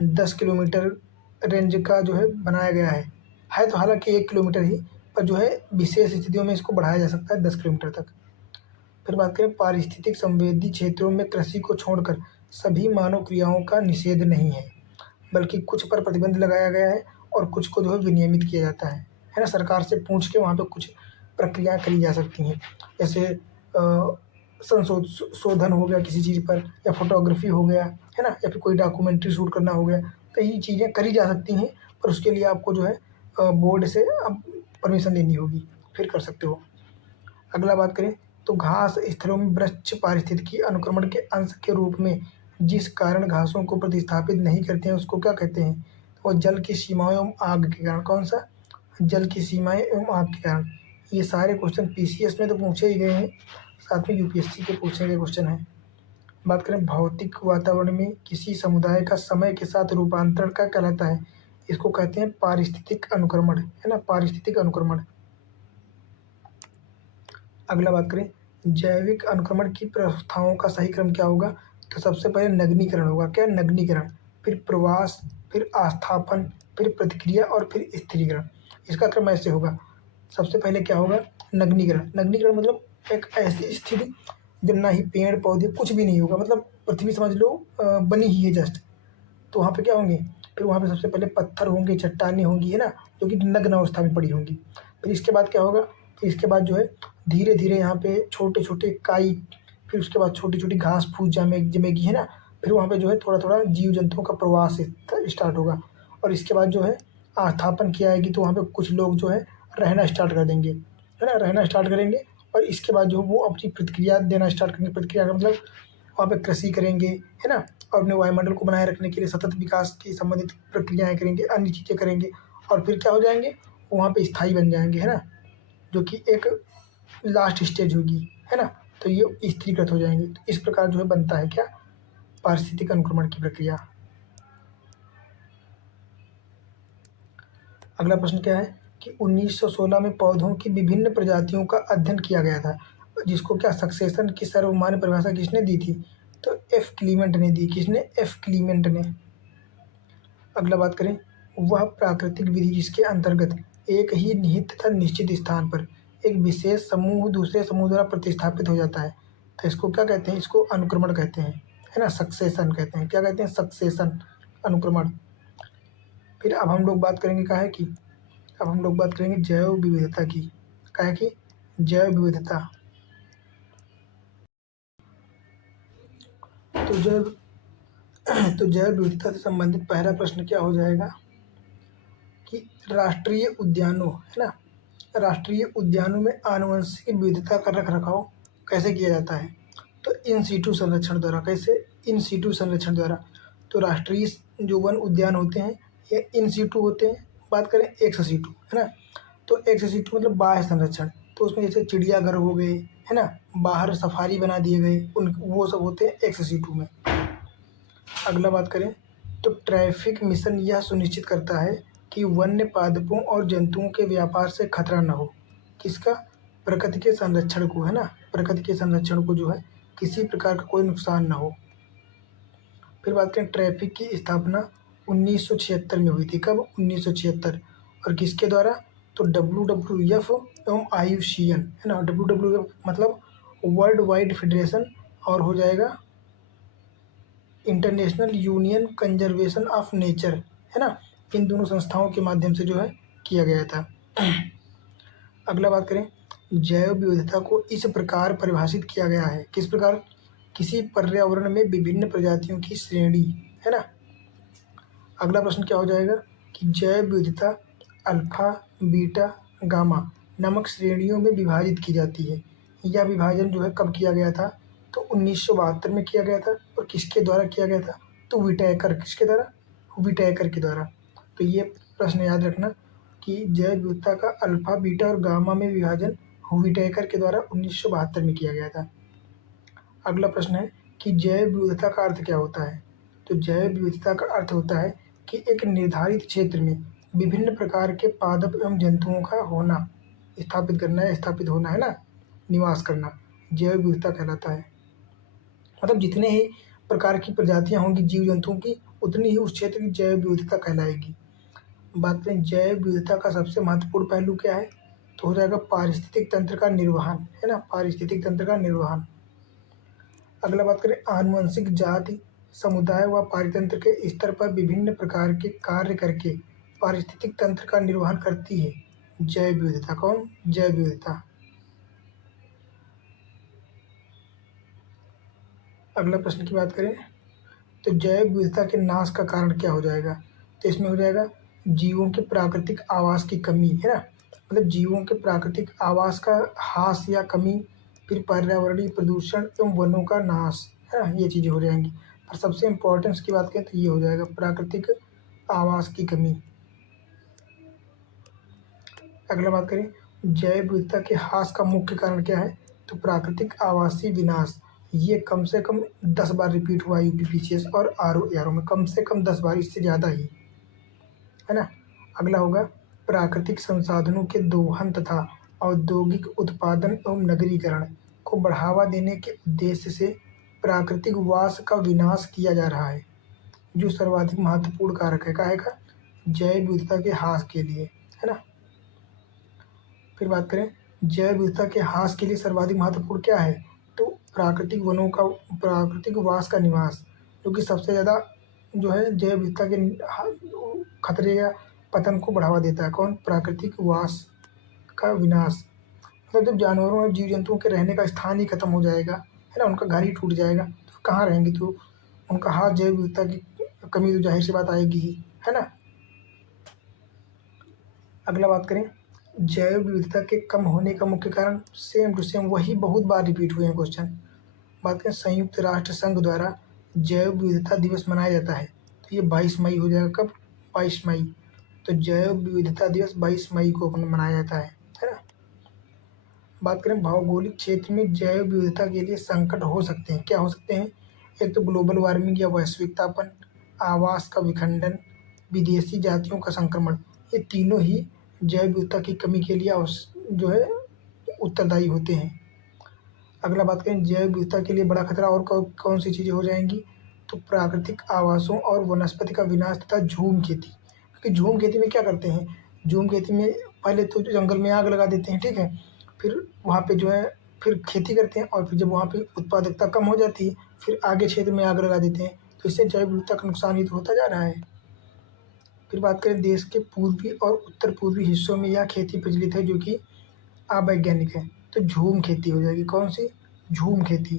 10 किलोमीटर रेंज का जो है बनाया गया है तो हालांकि 1 किलोमीटर ही, पर जो है विशेष स्थितियों में इसको बढ़ाया जा सकता है 10 किलोमीटर तक। फिर बात करें पारिस्थितिक संवेदी क्षेत्रों में कृषि को छोड़कर सभी मानव क्रियाओं का निषेध नहीं है, बल्कि कुछ पर प्रतिबंध लगाया गया है और कुछ को जो है विनियमित किया जाता है ना। सरकार से पूछ के वहाँ पे कुछ प्रक्रियाएं करी जा सकती हैं, जैसे शोधन हो गया किसी चीज़ पर, या फोटोग्राफी हो गया, है ना, या फिर कोई डॉक्यूमेंट्री शूट करना हो गया, तो ये चीज़ें करी जा सकती हैं। पर उसके लिए आपको जो है बोर्ड से अब परमिशन लेनी होगी, फिर कर सकते हो। अगला बात करें तो घास स्थलों में वृक्ष पारिस्थितिकी अनुक्रमण के अंश के रूप में जिस कारण घासों को प्रतिस्थापित नहीं करते हैं उसको क्या कहते हैं? तो जल की सीमाओं एवं आग के कारण। कौन सा? जल की सीमाएं एवं आग के कारण। ये सारे क्वेश्चन PCS में तो पूछे ही गए हैं, साथ में UPSC के पूछे गए क्वेश्चन हैं। बात करें भौतिक वातावरण में किसी समुदाय का समय के साथ रूपांतरण क्या कहलाता है? इसको कहते हैं पारिस्थितिक अनुक्रमण, है ना, पारिस्थितिक अनुक्रमण। अगला बात करें जैविक अनुक्रमण की प्रस्थाओं का सही क्रम क्या होगा? तो सबसे पहले नग्नीकरण होगा। क्या? नग्नीकरण, फिर प्रवास, फिर आस्थापन, फिर प्रतिक्रिया और फिर स्थिरीकरण। इसका क्रम ऐसे होगा। सबसे पहले क्या होगा? नग्नीकरण। नग्नीकरण मतलब एक ऐसी स्थिति जब ना ही पेड़ पौधे कुछ भी नहीं होगा, मतलब पृथ्वी समझ लो बनी ही है जस्ट, तो वहाँ पे क्या होंगे, फिर वहाँ पे सबसे पहले पत्थर होंगे, चट्टानें होंगी, है ना, जो कि नग्न अवस्था में पड़ी होंगी। फिर इसके बाद क्या होगा, फिर इसके बाद जो है धीरे धीरे यहाँ पे छोटे छोटे काई, फिर उसके बाद छोटी छोटी घास फूस जमेगी, है ना, फिर वहाँ पे जो है थोड़ा थोड़ा जीव जंतुओं का प्रवास स्टार्ट होगा। और इसके बाद जो है स्थापन की आएगी, तो वहाँ पे कुछ लोग जो है रहना स्टार्ट कर देंगे, है ना, रहना स्टार्ट करेंगे। और इसके बाद जो वो अपनी प्रतिक्रिया देना स्टार्ट करेंगे, प्रतिक्रिया का मतलब वहाँ पे कृषि करेंगे, है ना, और अपने वायुमंडल को बनाए रखने के लिए सतत विकास की संबंधित प्रक्रियाएं करेंगे, अन्य चीज़ें करेंगे, और फिर क्या हो जाएंगे, वहाँ पे स्थायी बन जाएंगे, है ना, जो कि एक लास्ट स्टेज होगी, है ना, तो ये स्थिरीकृत हो जाएंगे। तो इस प्रकार जो है बनता है क्या, पारिस्थितिक अनुक्रमण की प्रक्रिया। अगला प्रश्न क्या है कि 1916 में पौधों की विभिन्न प्रजातियों का अध्ययन किया गया था, जिसको क्या सक्सेशन की सर्वमान्य परिभाषा किसने दी थी, तो एफ क्लीमेंट ने दी। किसने, एफ क्लीमेंट ने। अगला बात करें, वह प्राकृतिक विधि जिसके अंतर्गत एक ही निहित तथा निश्चित स्थान पर एक विशेष समूह दूसरे समूह द्वारा प्रतिस्थापित हो जाता है, तो इसको क्या कहते हैं, इसको अनुक्रमण कहते हैं, है ना, सक्सेशन कहते हैं। क्या कहते हैं, सक्सेशन, अनुक्रमण। फिर अब हम लोग बात करेंगे क्या है कि, अब हम लोग बात करेंगे जैव विविधता की। क्या है कि जैव विविधता। तो जैव तो जैव विविधता से संबंधित पहला प्रश्न क्या हो जाएगा कि राष्ट्रीय उद्यानों, है ना, राष्ट्रीय उद्यानों में आनुवंशिक विविधता का रख रखाव कैसे किया जाता है, तो इन सीटू संरक्षण द्वारा। कैसे, इन सीटू संरक्षण द्वारा। तो राष्ट्रीय जो वन उद्यान होते हैं ये इन सीटू होते हैं। बात करें एक्स सीटू, है ना, तो एक्स सीटू मतलब बाह्य संरक्षण, तो उसमें जैसे चिड़ियाघर हो गए, है ना, बाहर सफारी बना दिए गए, उन वो सब होते हैं एक्स सीटू में। अगला बात करें तो ट्रैफिक मिशन यह सुनिश्चित करता है कि वन्य पादपों और जंतुओं के व्यापार से खतरा न हो। किसका, प्रकृति के संरक्षण को, है ना, प्रकृति के संरक्षण को जो है किसी प्रकार का कोई नुकसान ना हो। फिर बात करें ट्रैफिक की स्थापना 1976 में हुई थी। कब, 1976। और किसके द्वारा, तो WWF एवं IUCN, है ना, WWF मतलब वर्ल्ड वाइड फेडरेशन, और हो जाएगा international union conservation of nature, है ना, इन दोनों संस्थाओं के माध्यम से जो है किया गया था। अगला बात करें, जैव विविधता को इस प्रकार परिभाषित किया गया है। किस प्रकार, किसी पर्यावरण में विभिन्न प्रजातियों की श्रेणी, है ना। अगला प्रश्न क्या हो जाएगा कि जैव विविधता अल्फा, बीटा, गामा नामक श्रेणियों में विभाजित की जाती है। यह विभाजन जो है कब किया गया था, तो 1972 में किया गया था। और किसके द्वारा किया गया था, तो विटेकर। किसके द्वारा, विटेकर के द्वारा। तो ये प्रश्न याद रखना कि जैव विविधता का अल्फा, बीटा और गामा में विभाजन विटेकर के द्वारा 1972 में किया गया था। अगला प्रश्न है कि जैव विविधता का अर्थ क्या होता है, तो जैव विविधता का अर्थ होता है कि एक निर्धारित क्षेत्र में विभिन्न प्रकार के पादप एवं जंतुओं का होना, स्थापित करना है, स्थापित होना, है ना, निवास करना, जैव विविधता कहलाता है। मतलब जितने ही प्रकार की प्रजातियां होंगी जीव जंतुओं की, उतनी ही उस क्षेत्र की जैव विविधता कहलाएगी। बात करें जैव विविधता का सबसे महत्वपूर्ण पहलू क्या है, तो हो जाएगा पारिस्थितिक तंत्र का निर्वहन, है ना, पारिस्थितिक तंत्र का निर्वहन। अगला बात करें आनुवंशिक जाति समुदाय व पारितंत्र के स्तर पर विभिन्न प्रकार के कार्य करके पारिस्थितिक तंत्र का निर्वहन करती है जैव विविधता। कौन, जैव विविधता। अगला प्रश्न की बात करें तो जैव विविधता के नाश का कारण क्या हो जाएगा, तो इसमें हो जाएगा जीवों के प्राकृतिक आवास की कमी, है ना, मतलब जीवों के प्राकृतिक आवास का ह्रास या कमी, फिर पर्यावरणीय प्रदूषण एवं वनों का नाश, है ना, ये चीज़ें हो जाएंगी। और सबसे इम्पोर्टेंस की बात करें तो ये हो जाएगा प्राकृतिक आवास की कमी। अगला बात करें जैव विविधता के ह्रास का मुख्य कारण क्या है, तो प्राकृतिक आवासीय विनाश। ये कम से कम 10 बार रिपीट हुआ UPPCS और RO में, कम से कम 10 बार, इससे ज़्यादा ही, है ना। अगला होगा प्राकृतिक संसाधनों के दोहन तथा औद्योगिक उत्पादन एवं नगरीकरण को बढ़ावा देने के उद्देश्य से प्राकृतिक वास का विनाश किया जा रहा है, जो सर्वाधिक महत्वपूर्ण कारक है काहे का, जैव विविधता के ह्रास के लिए, है ना। फिर बात करें जैव विविधता के ह्रास के लिए सर्वाधिक महत्वपूर्ण क्या है, तो प्राकृतिक वनों का प्राकृतिक वास का निवास, जो कि सबसे ज़्यादा जो है जैव विविधता के खतरे या पतन को बढ़ावा देता है। कौन? प्राकृतिक वास का विनाश। मतलब जब जानवरों और जीव जंतुओं के रहने का स्थान ही खत्म हो जाएगा, है ना, उनका घर ही टूट जाएगा, तो कहाँ रहेंगे? तो उनका हाथ जैव विविधता की कमी तो जाहिर सी बात आएगी ही, है ना। अगला बात करें, जैव विविधता के कम होने का मुख्य कारण, सेम टू सेम वही बहुत बार रिपीट हुए हैं क्वेश्चन। बात करें संयुक्त राष्ट्र संघ द्वारा जैव विविधता दिवस मनाया जाता है, तो ये 22 मई हो जाएगा। कब? 22 मई। तो जैव विविधता दिवस 22 मई को मनाया जाता है ना। बात करें भौगोलिक क्षेत्र में जैव विविधता के लिए संकट हो सकते हैं, क्या हो सकते हैं? एक तो ग्लोबल वार्मिंग या वैश्विक तापन, आवास का विखंडन, विदेशी जातियों का संक्रमण, ये तीनों ही जैव विविधता की कमी के लिए जो है उत्तरदायी होते हैं। अगला बात करें जैव विविधता के लिए बड़ा खतरा और कौन सी चीज़ें हो जाएंगी? तो प्राकृतिक आवासों और वनस्पति का विनाश तथा झूम खेती। क्योंकि झूम खेती में क्या करते हैं? झूम खेती में पहले तो जंगल में आग लगा देते हैं, ठीक है, फिर वहाँ पे जो है फिर खेती करते हैं, और फिर जब वहाँ पे उत्पादकता कम हो जाती है फिर आगे क्षेत्र में आग लगा देते हैं, तो इससे जैव विविधता का नुकसान ही तो होता जा रहा है। फिर बात करें देश के पूर्वी और उत्तर पूर्वी हिस्सों में यह खेती प्रचलित है जो कि अवैज्ञानिक है, तो झूम खेती हो जाएगी। कौन सी? झूम खेती।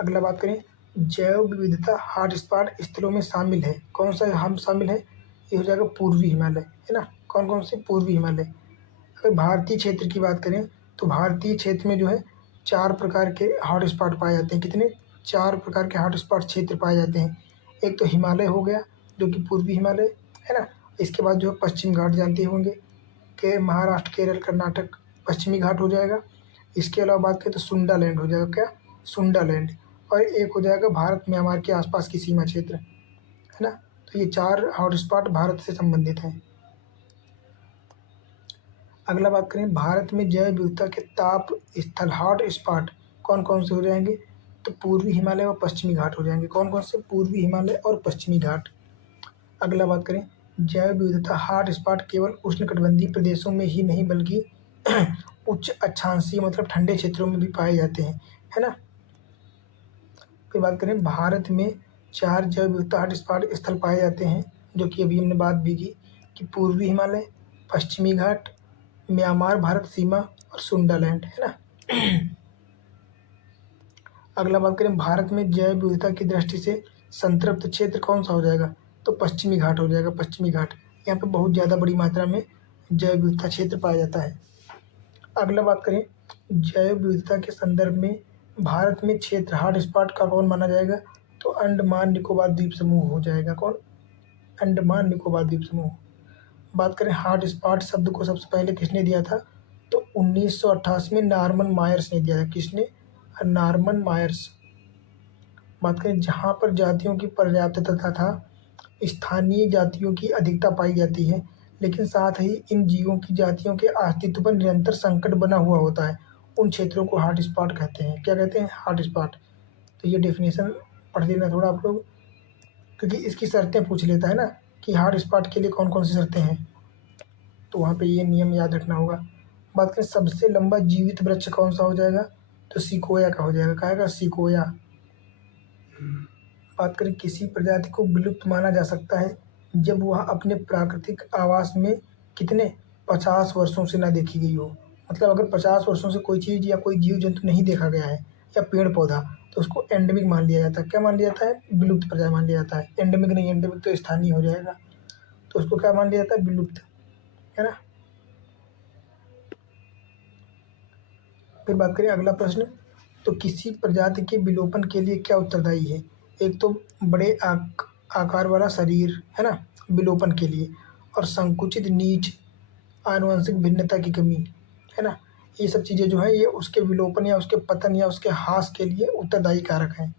अगला बात करें जैव विविधता हॉटस्पॉट स्थलों में शामिल है, कौन सा हम शामिल है? ये हो जाएगा पूर्वी हिमालय, है ना। कौन कौन से? पूर्वी हिमालय। अगर भारतीय क्षेत्र की बात करें तो भारतीय क्षेत्र में जो है 4 प्रकार के हॉटस्पॉट पाए जाते हैं। कितने? 4 प्रकार के हॉटस्पॉट क्षेत्र पाए जाते हैं। एक तो हिमालय हो गया, जो कि पूर्वी हिमालय, है ना। इसके बाद जो है पश्चिम घाट, जानते होंगे कि महाराष्ट्र, केरल, कर्नाटक पश्चिमी घाट हो जाएगा। इसके अलावा बात करें तो सुंडा लैंड हो जाएगा, क्या? सुंडा लैंड। और एक हो जाएगा भारत म्यांमार के आसपास की सीमा क्षेत्र, है ना। तो ये 4 हॉटस्पॉट भारत से संबंधित हैं। अगला बात करें भारत में जैव विविधता के ताप स्थल हॉट स्पॉट कौन कौन से हो जाएंगे? तो पूर्वी हिमालय और पश्चिमी घाट हो जाएंगे। कौन कौन से? पूर्वी हिमालय और पश्चिमी घाट। अगला बात करें जैव विविधता हॉट स्पॉट केवल उष्णकटिबंधीय प्रदेशों में ही नहीं बल्कि उच्च अक्षांशीय मतलब ठंडे क्षेत्रों में भी पाए जाते हैं, है ना। फिर बात करें भारत में 4 जैव विविधता हॉटस्पॉट स्थल पाए जाते हैं, जो कि अभी हमने बात भी की कि पूर्वी हिमालय, पश्चिमी घाट, म्यांमार भारत सीमा और सुंडालैंड, है ना। अगला बात करें भारत में जैव विविधता की दृष्टि से संतृप्त क्षेत्र कौन सा हो जाएगा? तो पश्चिमी घाट हो जाएगा, पश्चिमी घाट। यहाँ पे बहुत ज़्यादा बड़ी मात्रा में जैव विविधता क्षेत्र पाया जाता है। अगला बात करें जैव विविधता के संदर्भ में भारत में क्षेत्र हॉट स्पॉट का कौन माना जाएगा? तो अंडमान निकोबार द्वीप समूह हो जाएगा। कौन? अंडमान निकोबार द्वीप समूह। बात करें हॉट स्पॉट शब्द को सबसे पहले किसने दिया था? तो 1988 में नॉर्मन मायर्स ने दिया था। किसने? Norman Myers. बात करें जहाँ पर जातियों की पर्याप्तता था स्थानीय जातियों की अधिकता पाई जाती है, लेकिन साथ ही इन जीवों की जातियों के अस्तित्व पर निरंतर संकट बना हुआ होता है, उन क्षेत्रों को हॉट स्पॉट कहते हैं। क्या कहते हैं? Hot spot. तो ये डेफिनेशन पढ़ लेना थोड़ा आप लोग, क्योंकि इसकी शर्तें पूछ लेता है ना कि हॉट स्पॉट के लिए कौन कौन सी शर्तें हैं, तो वहाँ पे ये नियम याद रखना होगा। बात करें सबसे लंबा जीवित वृक्ष कौन सा हो जाएगा? तो सिकोया का हो जाएगा। कहेगा सिकोया। बात करें किसी प्रजाति को विलुप्त माना जा सकता है जब वह अपने प्राकृतिक आवास में कितने 50 वर्षों से ना देखी गई हो। मतलब अगर 50 वर्षों से कोई चीज़ या कोई जीव जंतु नहीं देखा गया है या पेड़ पौधा, तो उसको एंडेमिक मान लिया जाता है। क्या मान लिया जाता है? विलुप्त प्रजाति मान लिया जाता है। एंडेमिक नहीं, एंडेमिक तो स्थानीय हो जाएगा, तो उसको क्या मान लिया जाता है? विलुप्त, है ना। फिर बात करें अगला प्रश्न, तो किसी प्रजाति के विलोपन के लिए क्या उत्तरदायी है? एक तो बड़े आकार वाला शरीर, है ना, विलोपन के लिए, और संकुचित नीच आनुवंशिक भिन्नता की कमी, है ना। ये सब चीज़ें जो है ये उसके विलोपन या उसके पतन या उसके ह्रास के लिए उत्तरदायी कारक हैं।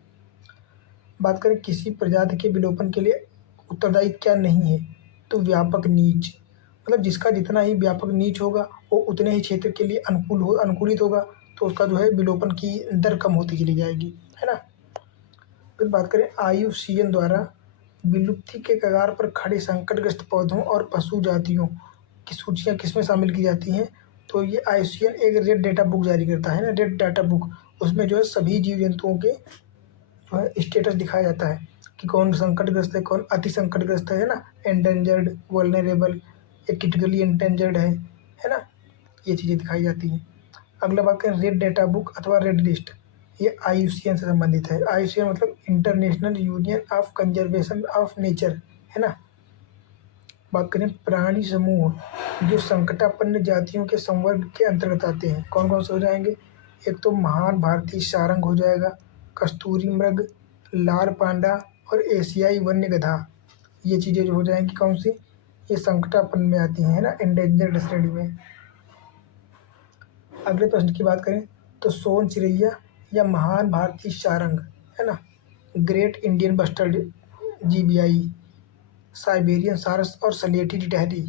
बात करें किसी प्रजाति के विलोपन के लिए उत्तरदायी क्या नहीं है? तो व्यापक नीच, मतलब जिसका जितना ही व्यापक नीच होगा वो उतने ही क्षेत्र के लिए अनुकूलित होगा, तो उसका जो है विलोपन की दर कम होती चली जाएगी, है ना। फिर बात करें IUCN द्वारा विलुप्ति के कगार पर खड़े संकटग्रस्त पौधों और पशु जातियों की सूचियाँ किसमें शामिल की जाती हैं? तो ये IUCN एक रेड डाटा बुक जारी करता है ना, रेड डाटा बुक, उसमें जो है सभी जीव जंतुओं के जो है स्टेटस दिखाया जाता है कि कौन संकटग्रस्त है, कौन अति संकटग्रस्त है ना, एंडेंजर्ड, वल्नरेबल, या क्रिटिकली एंडेंजर्ड है ना, ये चीज़ें दिखाई जाती हैं। अगला बात करें रेड डेटा बुक अथवा रेड लिस्ट, ये IUCN से संबंधित है। IUCN मतलब international union of conservation of nature, है ना। बात करें प्राणी समूह जो संकटापन्न जातियों के संवर्ग के अंतर्गत आते हैं, कौन कौन से हो जाएंगे? एक तो महान भारतीय सारंग हो जाएगा, कस्तूरी मृग, लाल पांडा और एशियाई वन्य गधा, ये चीज़ें जो हो जाएंगी कौन सी, ये संकटापन्न में आती हैं, है ना, एंडेंजर्ड श्रेणी में। अगले प्रश्न की बात करें तो सोन चिड़ैया या महान भारतीय सारंग, है ना, great Indian bustard, GBI, Siberian सारस और सलेटी टिटहरी,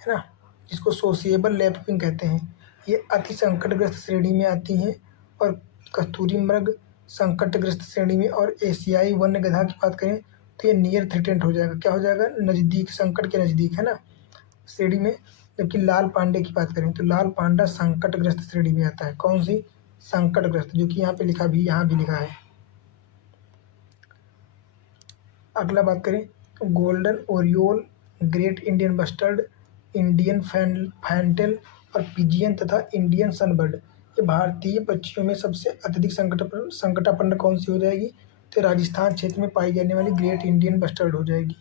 है ना, जिसको सोशिएबल लैपविंग कहते हैं, ये अति संकटग्रस्त श्रेणी में आती हैं। और कस्तूरी मृग संकटग्रस्त श्रेणी में, और एशियाई वन्य गधा की बात करें तो ये नियर थ्रेटेंड हो जाएगा, क्या हो जाएगा, नज़दीक, संकट के नज़दीक, है ना, श्रेणी में। जबकि लाल पांडे की बात करें तो लाल पांडा संकटग्रस्त श्रेणी में आता है, कौन सी, संकटग्रस्त, जो कि यहाँ पे लिखा भी, यहाँ भी लिखा है। अगला बात करें golden oriole, great Indian bustard, Indian fantail और पिजियन तथा इंडियन सनबर्ड, ये भारतीय पक्षियों में सबसे अत्यधिक संकटापन्न कौन सी हो जाएगी, तो राजस्थान क्षेत्र में पाई जाने वाली ग्रेट इंडियन बस्टर्ड हो जाएगी।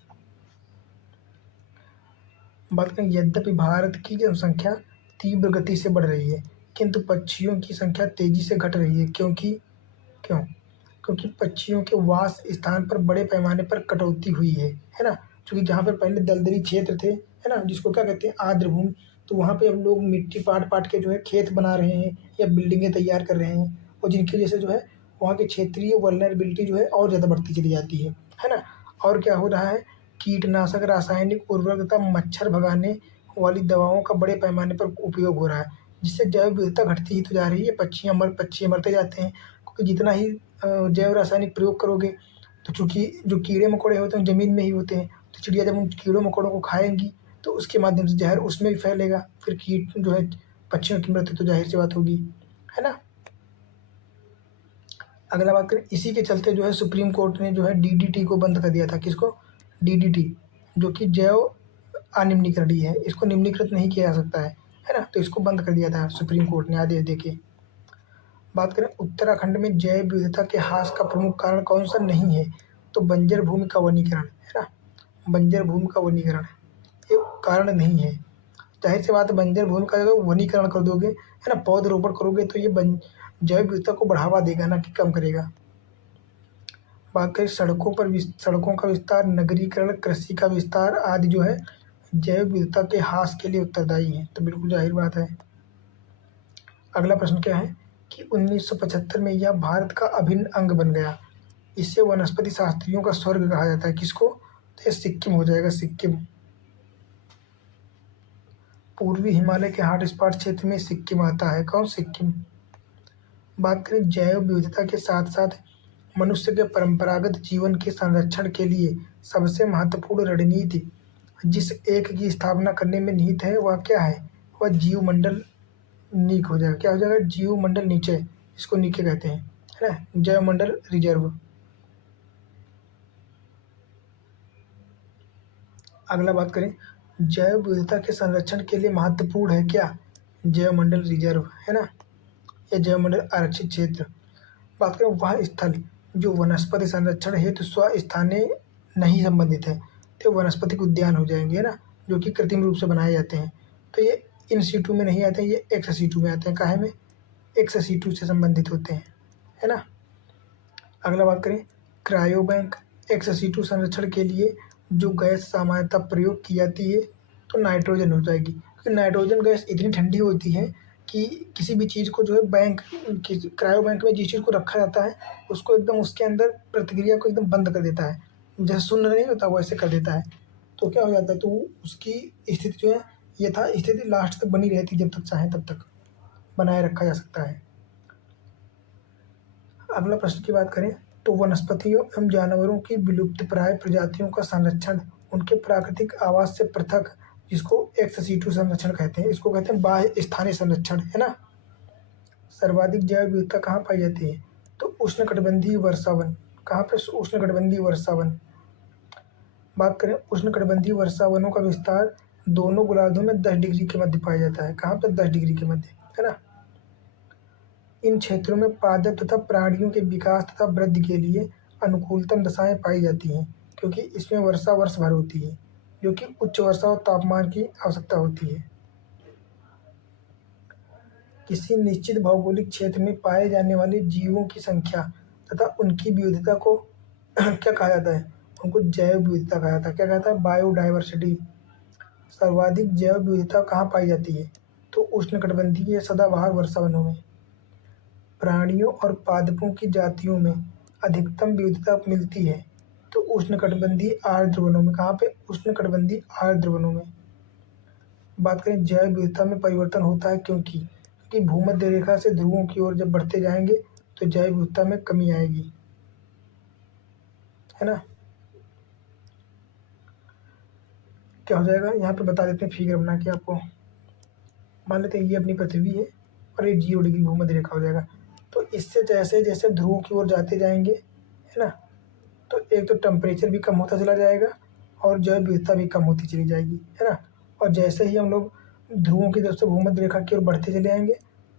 बात करें यद्यपि भारत की जनसंख्या तीव्र गति से बढ़ रही है, किंतु पक्षियों की संख्या तेजी से घट रही है, क्योंकि क्यों, क्योंकि पक्षियों के वास स्थान पर बड़े पैमाने पर कटौती हुई है ना। क्योंकि जहाँ पर पहले दलदली क्षेत्र थे, है ना, जिसको क्या कहते हैं, आर्द्र भूमि, तो वहाँ पे अब लोग मिट्टी पाट पाट के जो है खेत बना रहे हैं या बिल्डिंगें तैयार कर रहे हैं, और जिनकी वजह से जो है वहाँ की क्षेत्रीय वल्नरेबिलिटी जो है और ज़्यादा बढ़ती चली जाती है ना। और क्या हो रहा है, कीटनाशक, रासायनिक उर्वरक तथा मच्छर भगाने वाली दवाओं का बड़े पैमाने पर उपयोग हो रहा है, जिससे जैव विविधता घटती ही तो जा रही है, पक्षी मरते जाते हैं, क्योंकि जितना ही जैव रासायनिक प्रयोग करोगे, तो चूँकि जो कीड़े मकोड़े होते हैं ज़मीन में ही होते हैं, तो चिड़िया जब उन कीड़ों मकोड़ों को खाएंगी तो उसके माध्यम से जहर उसमें भी फैलेगा, फिर कीट जो है पक्षियों की मृत्यु तो जाहिर सी बात होगी, है ना। अगला बात करें, इसी के चलते जो है सुप्रीम कोर्ट ने जो है DDT को बंद कर दिया था, किसको, DDT, जो कि जैव अनिम्नीकरणीय है, इसको निम्नीकृत नहीं किया जा सकता है ना, तो इसको बंद कर दिया था सुप्रीम कोर्ट ने आदेश देके। बात करें उत्तराखंड में जैव विविधता के ह्रास का प्रमुख कारण कौन सा नहीं है, तो बंजर भूमि का वनीकरण, है ना, बंजर भूमि का वनीकरण ये कारण नहीं है। जाहिर सी बात है, बंजर भूमि का अगर वनीकरण कर दोगे, है ना, पौधरोपण करोगे, तो ये जैव विविधता को बढ़ावा देगा, ना कि कम करेगा। बात करें सड़कों का विस्तार, नगरीकरण, कृषि का विस्तार आदि जो है जैव विविधता के ह्रास के लिए उत्तरदायी हैं, तो बिल्कुल जाहिर बात है। अगला प्रश्न क्या है कि 1975 में यह भारत का अभिन्न अंग बन गया, इसे वनस्पति शास्त्रियों का स्वर्ग कहा जाता है, किसको, तो ये सिक्किम हो जाएगा, सिक्किम। पूर्वी हिमालय के हॉट स्पॉट क्षेत्र में सिक्किम आता है, कौन, सिक्किम। बात करें जैव विविधता के साथ साथ मनुष्य के परंपरागत जीवन के संरक्षण के लिए सबसे महत्वपूर्ण रणनीति जिस एक की स्थापना करने में निहित है वह क्या है, वह जीवमंडल नीक हो जाएगा, क्या हो जाएगा, जीवमंडल नीचे, इसको नीचे कहते हैं, है ना, जैवमंडल रिजर्व। अगला बात करें जैव विविधता के संरक्षण के लिए महत्वपूर्ण है क्या, जैवमंडल रिजर्व, है ना, या जैवमंडल आरक्षित क्षेत्र। बात करें वह स्थल जो वनस्पति संरक्षण हेतु स्वस्थानीय नहीं संबंधित है, तो वनस्पतिक उद्यान हो जाएंगे, है ना, जो कि कृत्रिम रूप से बनाए जाते हैं, तो ये इन सीटू में नहीं आते हैं, ये एक्स सीटू में आते हैं, काहे में, एक्स सीटू से संबंधित होते हैं, है ना। अगला बात करें क्रायो बैंक, एक्स सीटू संरक्षण के लिए जो गैस सामान्यतः प्रयोग की जाती है तो नाइट्रोजन हो जाएगी, क्योंकि नाइट्रोजन गैस इतनी ठंडी होती है कि किसी भी चीज़ को जो है क्रायो बैंक में जिस चीज़ को रखा जाता है उसको एकदम उसके अंदर प्रतिक्रिया को एकदम बंद कर देता है, जैसे शून्य नहीं होता वैसे कर देता है, तो क्या हो जाता है, तो उसकी स्थिति जो है यथा स्थिति लास्ट तक बनी रहती है, जब तक चाहे तब तक बनाए रखा जा सकता है। अगला प्रश्न की बात करें तो वनस्पतियों एवं जानवरों की विलुप्तप्राय प्रजातियों का संरक्षण उनके प्राकृतिक आवास से पृथक, जिसको एक्स सीटू संरक्षण कहते हैं, इसको कहते हैं बाह्य स्थानीय संरक्षण, है ना। सर्वाधिक जैव विविधता कहाँ पाई जाती है? तो उष्णकटिबंधीय वर्षावन। कहाँ पे? उष्णकटिबंधीय वर्षावन। बात करें उष्णकटिबंधीय वर्षावनों का विस्तार दोनों गोलार्धों में 10 डिग्री के मध्य पाया जाता है। कहाँ पर? 10 डिग्री के मध्य, है ना। इन क्षेत्रों में पादप तथा प्राणियों के विकास तथा वृद्धि के लिए अनुकूलतम दशाएं पाई जाती हैं, क्योंकि इसमें वर्षा वर्ष भर होती है, जो कि उच्च वर्षा और तापमान की आवश्यकता होती है। किसी निश्चित भौगोलिक क्षेत्र में पाए जाने वाले जीवों की संख्या तथा उनकी विविधता को क्या कहा जाता है? उनको जैव विविधता कहा जाता है। क्या कहता है? बायोडाइवर्सिटी। सर्वाधिक जैव विविधता कहाँ पाई जाती है? तो उष्णकटिबंधीय सदाबहार वर्षावनों में। प्राणियों और पादपों की जातियों में अधिकतम विविधता मिलती है तो उष्णकटिबंधीय आर्द्र वनों में। कहाँ पे? उष्णकटिबंधीय आर्द्र वनों में। बात करें जैव विविधता में परिवर्तन होता है क्योंकि भूमध्य रेखा से ध्रुवों की ओर जब बढ़ते जाएंगे तो जैव विविधता में कमी आएगी, है ना। क्या हो जाएगा यहाँ पे बता देते हैं फिगर बना के आपको। मान लेते हैं ये अपनी पृथ्वी है और ये 0 डिग्री भूमध्य रेखा हो जाएगा। तो इससे जैसे जैसे ध्रुवों की ओर जाते जाएंगे, है ना, तो एक तो टेम्परेचर भी कम होता चला जाएगा और जैव विविधता भी कम होती चली जाएगी, है ना। और जैसे ही हम लोग ध्रुवों की तरफ से भूमध्य रेखा की ओर बढ़ते चले आएंगे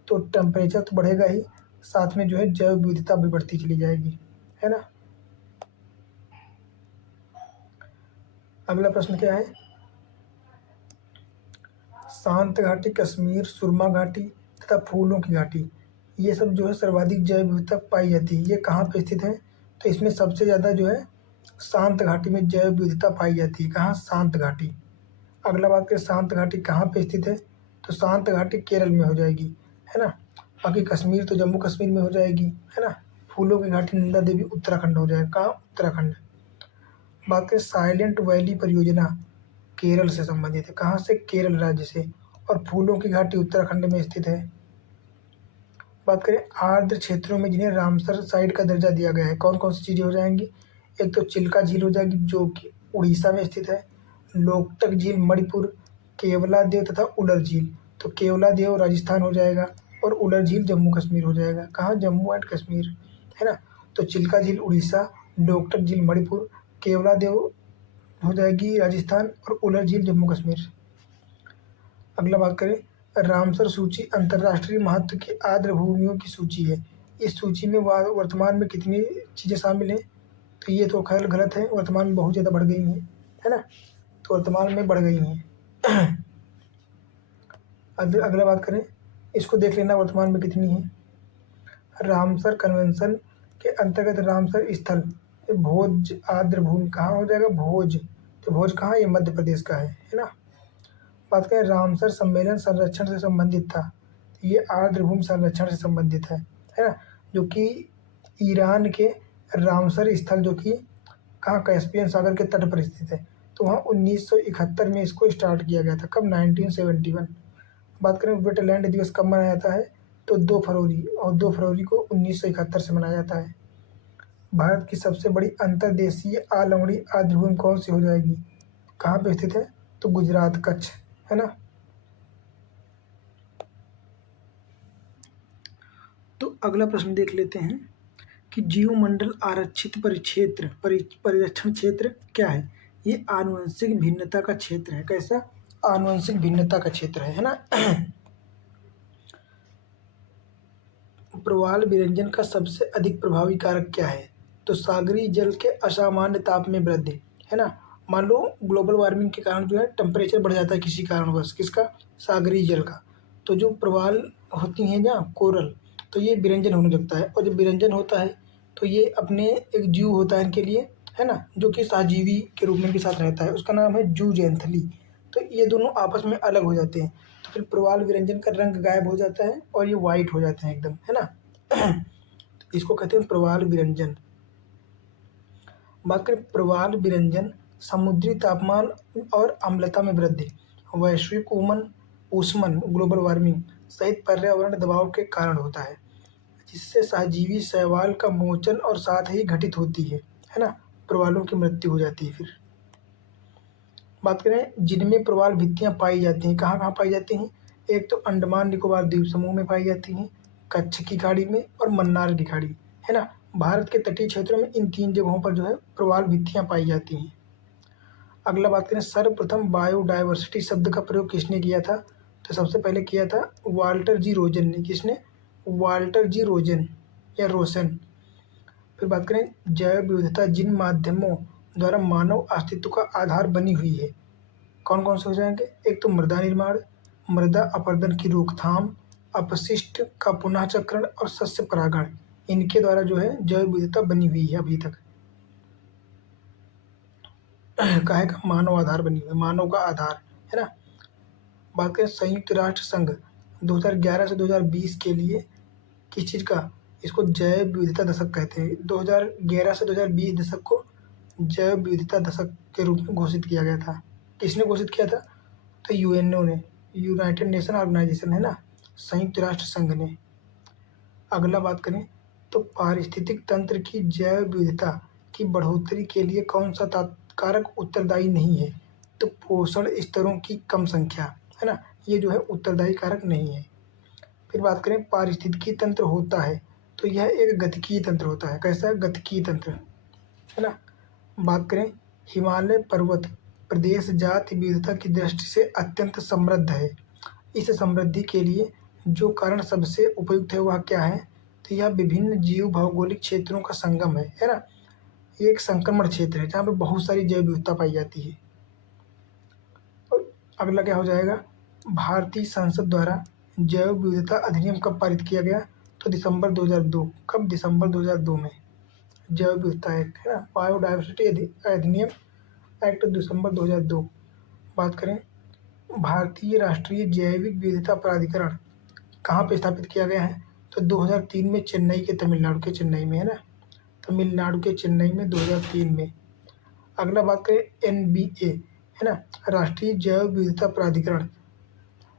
तो टेम्परेचर तो बढ़ेगा ही, साथ में जो है जैव विविधता भी बढ़ती चली जाएगी, है ना। अगला प्रश्न क्या है? शांत घाटी, कश्मीर, सुरमा घाटी तथा फूलों की घाटी, ये सब जो है सर्वाधिक जैव विविधता पाई जाती है। ये कहाँ पे स्थित है? तो इसमें सबसे ज़्यादा जो है शांत घाटी में जैव विविधता पाई जाती है। कहाँ? शांत घाटी। अगला बात करें शांत घाटी कहाँ पे स्थित है? तो शांत घाटी केरल में हो जाएगी, है ना। बाकी कश्मीर तो जम्मू कश्मीर में हो जाएगी, है ना। फूलों की घाटी नंदा देवी उत्तराखंड हो जाएगा। कहाँ? उत्तराखंड। बात करें साइलेंट वैली परियोजना केरल से संबंधित है। कहाँ से? केरल राज्य से। और फूलों की घाटी उत्तराखंड में स्थित है। बात करें आर्द्र क्षेत्रों में जिन्हें रामसर साइट का दर्जा दिया गया है, कौन कौन सी चीज़ें हो जाएंगी? एक तो चिल्का झील हो जाएगी जो कि उड़ीसा में स्थित है, लोकटक झील मणिपुर, केवलादेव तथा उलर झील। तो केवलादेव राजस्थान हो जाएगा और उलर झील जम्मू कश्मीर हो जाएगा। कहाँ? जम्मू एंड कश्मीर, है ना। तो चिल्का झील उड़ीसा, लोकटक झील मणिपुर, केवलादेव हो जाएगी राजस्थान और उलर झील जम्मू कश्मीर। अगला बात करें रामसर सूची अंतर्राष्ट्रीय महत्व की आर्द्र भूमियों की सूची है। इस सूची में वर्तमान में कितनी चीज़ें शामिल हैं? तो ये तो खैर गलत है, वर्तमान में बहुत ज़्यादा बढ़ गई हैं, है ना। तो वर्तमान में बढ़ गई हैं। अगला बात करें, इसको देख लेना वर्तमान में कितनी है। रामसर कन्वेंशन के अंतर्गत रामसर स्थल भोज आर्द्र भूमि कहाँ हो जाएगा? भोज। तो भोज कहाँ? ये मध्य प्रदेश का है ना। बात करें रामसर सम्मेलन संरक्षण से संबंधित था, तो ये आर्द्र भूमि संरक्षण से संबंधित है ना, जो कि ईरान के रामसर स्थल जो कि कहाँ? कैस्पियन सागर के तट पर स्थित है। तो वहाँ 1971 में इसको स्टार्ट किया गया था। कब? 1971। बात करें वेटलैंड दिवस कब मनाया जाता है? तो 2 फरवरी, और 2 फरवरी को 1971 से मनाया जाता है। भारत की सबसे बड़ी अंतर्देशीय आलवड़ी आर्द्र भूमि कौन सी हो जाएगी? कहाँ पे स्थित है? तो गुजरात, कच्छ, है ना। तो अगला प्रश्न देख लेते हैं कि जीवमंडल आरक्षित परिक्षेत्र परिरक्षण क्षेत्र क्या है? ये आनुवंशिक भिन्नता का क्षेत्र है। कैसा? आनुवंशिक भिन्नता का क्षेत्र है ना। प्रवाल विरंजन का सबसे अधिक प्रभावी कारक क्या है? तो सागरीय जल के असामान्य ताप में वृद्धि, है ना। मान लो ग्लोबल वार्मिंग के कारण जो है टेम्परेचर बढ़ जाता है किसी कारणवश, किसका? सागरीय जल का। तो जो प्रवाल होती हैं ना कोरल, तो ये विरंजन होने लगता है, और जब विरंजन होता है तो ये अपने एक जीव होता है इनके लिए, है ना, जो कि सहजीवी के रूप में इनके साथ रहता है, उसका नाम है जूजेंथली। तो ये दोनों आपस में अलग हो जाते हैं, तो फिर प्रवाल विरंजन का रंग गायब हो जाता है और ये वाइट हो जाते हैं एकदम, है ना। इसको कहते हैं प्रवाल विरंजन। बात करें प्रवाल विरंजन समुद्री तापमान और अम्लता में वृद्धि, वैश्विक ऊष्मन ग्लोबल वार्मिंग सहित पर्यावरण दबाव के कारण होता है, जिससे सहजीवी शैवाल का मोचन और साथ ही घटित होती है ना। प्रवालों की मृत्यु हो जाती है। फिर बात करें जिनमें प्रवाल भित्तियाँ पाई जाती हैं, कहाँ कहाँ पाई जाती हैं? एक तो अंडमान निकोबार द्वीप समूह में पाई जाती हैं, कच्छ की खाड़ी में और मन्नार की खाड़ी, है ना। भारत के तटीय क्षेत्रों में इन 3 जगहों पर जो है प्रवाल भित्तियाँ पाई जाती हैं। अगला बात करें, सर्वप्रथम बायोडायवर्सिटी शब्द का प्रयोग किसने किया था? तो सबसे पहले किया था वाल्टर जी रोजन ने। किसने? वाल्टर जी रोजन या रोसन। फिर बात करें, जैव विविधता जिन माध्यमों द्वारा मानव अस्तित्व का आधार बनी हुई है, कौन कौन से हो जाएंगे? एक तो मृदा निर्माण, मृदा अपरदन की रोकथाम, अपशिष्ट का पुनः चक्रण और सस्य परागण, इनके द्वारा जो है जैव विविधता बनी हुई है अभी तक। काहे का? मानव आधार बनी हुई है, मानव का आधार, है ना। बात करें संयुक्त राष्ट्र संघ 2011 से 2020 के लिए किस चीज़ का? इसको जैव विविधता दशक कहते हैं। 2011 से 2020 दशक को जैव विविधता दशक के रूप में घोषित किया गया था। किसने घोषित किया था? तो यूएनओ ने, यूनाइटेड नेशन ऑर्गेनाइजेशन, है ना, संयुक्त राष्ट्र संघ ने। अगला बात करें तो पारिस्थितिक तंत्र की जैव विविधता की बढ़ोतरी के लिए कौन सा कारक उत्तरदायी नहीं है? तो पोषण स्तरों की कम संख्या, है ना, ये जो है उत्तरदायी कारक नहीं है। फिर बात करें पारिस्थितिकी तंत्र होता है तो यह एक गतिकीय तंत्र होता है। कैसा? गतिकीय तंत्र, है ना। बात करें हिमालय पर्वत प्रदेश जाति विविधता की दृष्टि से अत्यंत समृद्ध है। इस समृद्धि के लिए जो कारण सबसे उपयुक्त है वह क्या है? तो यह विभिन्न जीव भौगोलिक क्षेत्रों का संगम है ना। ये एक संक्रमण क्षेत्र है जहाँ पे बहुत सारी जैव विविधता पाई जाती है। और अगला क्या हो जाएगा? भारतीय संसद द्वारा जैव विविधता अधिनियम कब पारित किया गया? तो दिसंबर 2002। कब? दिसंबर 2002 में जैव विविधता एक्ट, है ना, बायोडायवर्सिटी अधिनियम एक्ट दिसंबर 2002। बात करें भारतीय राष्ट्रीय जैविक विविधता प्राधिकरण कहाँ पे स्थापित किया गया है? तो 2003 में चेन्नई के, तमिलनाडु के चेन्नई में, है ना, तमिलनाडु के चेन्नई में 2003 में। अगला बात करें एनबीए, है ना, राष्ट्रीय जैव विविधता प्राधिकरण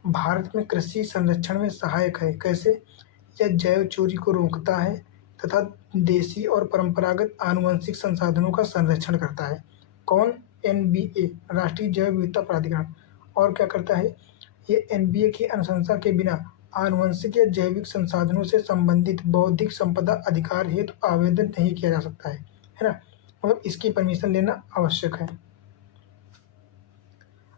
भारत में कृषि संरक्षण में सहायक है। कैसे? यह जैव चोरी को रोकता है तथा देसी और परंपरागत आनुवंशिक संसाधनों का संरक्षण करता है। कौन? एनबीए, राष्ट्रीय जैव विविधता प्राधिकरण। और क्या करता है? ये एनबीए की अनुशंसा के बिना आनुवंशिक या जैविक संसाधनों से संबंधित बौद्धिक संपदा अधिकार हेतु आवेदन नहीं किया जा सकता है ना, मतलब इसकी परमिशन लेना आवश्यक है।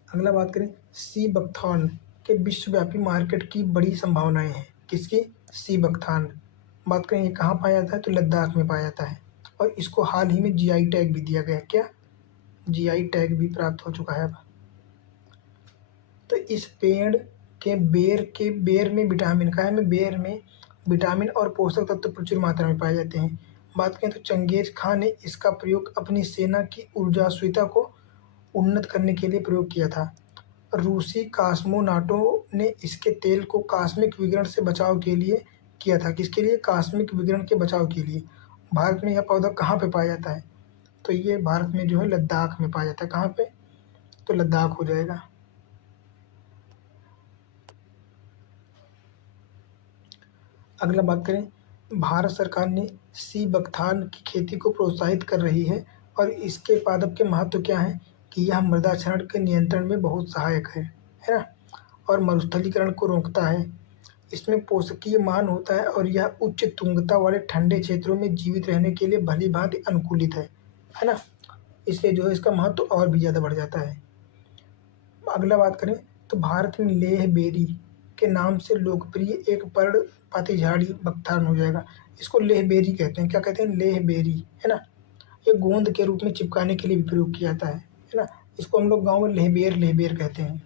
अगला बात करें सी बकथॉर्न के विश्वव्यापी मार्केट की बड़ी संभावनाएं हैं। किसकी? Sea buckthorn. बात करें ये कहाँ पाया जाता है? तो लद्दाख में पाया जाता है और इसको हाल ही में जीआई टैग भी दिया गया। क्या? जीआई टैग भी प्राप्त हो चुका है अब। तो इस पेड़ के बेर में विटामिन का है, में बेर में विटामिन और पोषक तत्व प्रचुर मात्रा में पाए जाते हैं। बात करें तो चंगेज खां ने इसका प्रयोग अपनी सेना की ऊर्जास्विता को उन्नत करने के लिए प्रयोग किया था। रूसी कॉस्मोनाटों ने इसके तेल को कॉस्मिक विकिरण से बचाव के लिए किया था। किसके लिए? कॉस्मिक विकिरण के बचाव के लिए। भारत में यह पौधा कहाँ पे पाया जाता है? तो ये भारत में जो है लद्दाख में पाया जाता है। कहाँ पे? तो लद्दाख हो जाएगा। अगला बात करें, भारत सरकार ने सी बकथार्न की खेती को प्रोत्साहित कर रही है और इसके पादप के महत्व क्या है कि यह मृदा क्षरण के नियंत्रण में बहुत सहायक है ना, और मरुस्थलीकरण को रोकता है। इसमें पोषकीय मान होता है और यह उच्च तुंगता वाले ठंडे क्षेत्रों में जीवित रहने के लिए भली भांति अनुकूलित है ना, इसलिए जो है इसका महत्व और भी ज़्यादा बढ़ जाता है। अगला बात करें तो भारत में लेह बेरी के नाम से लोकप्रिय एक पर्णपाती झाड़ी बकथार्न हो जाएगा। इसको लेह बेरी कहते हैं। क्या कहते हैं? लेह बेरी, है ना। ये गोंद के रूप में चिपकाने के लिए भी प्रयोग किया जाता है ना। इसको हम लोग गाँव में लेहबेर कहते हैं।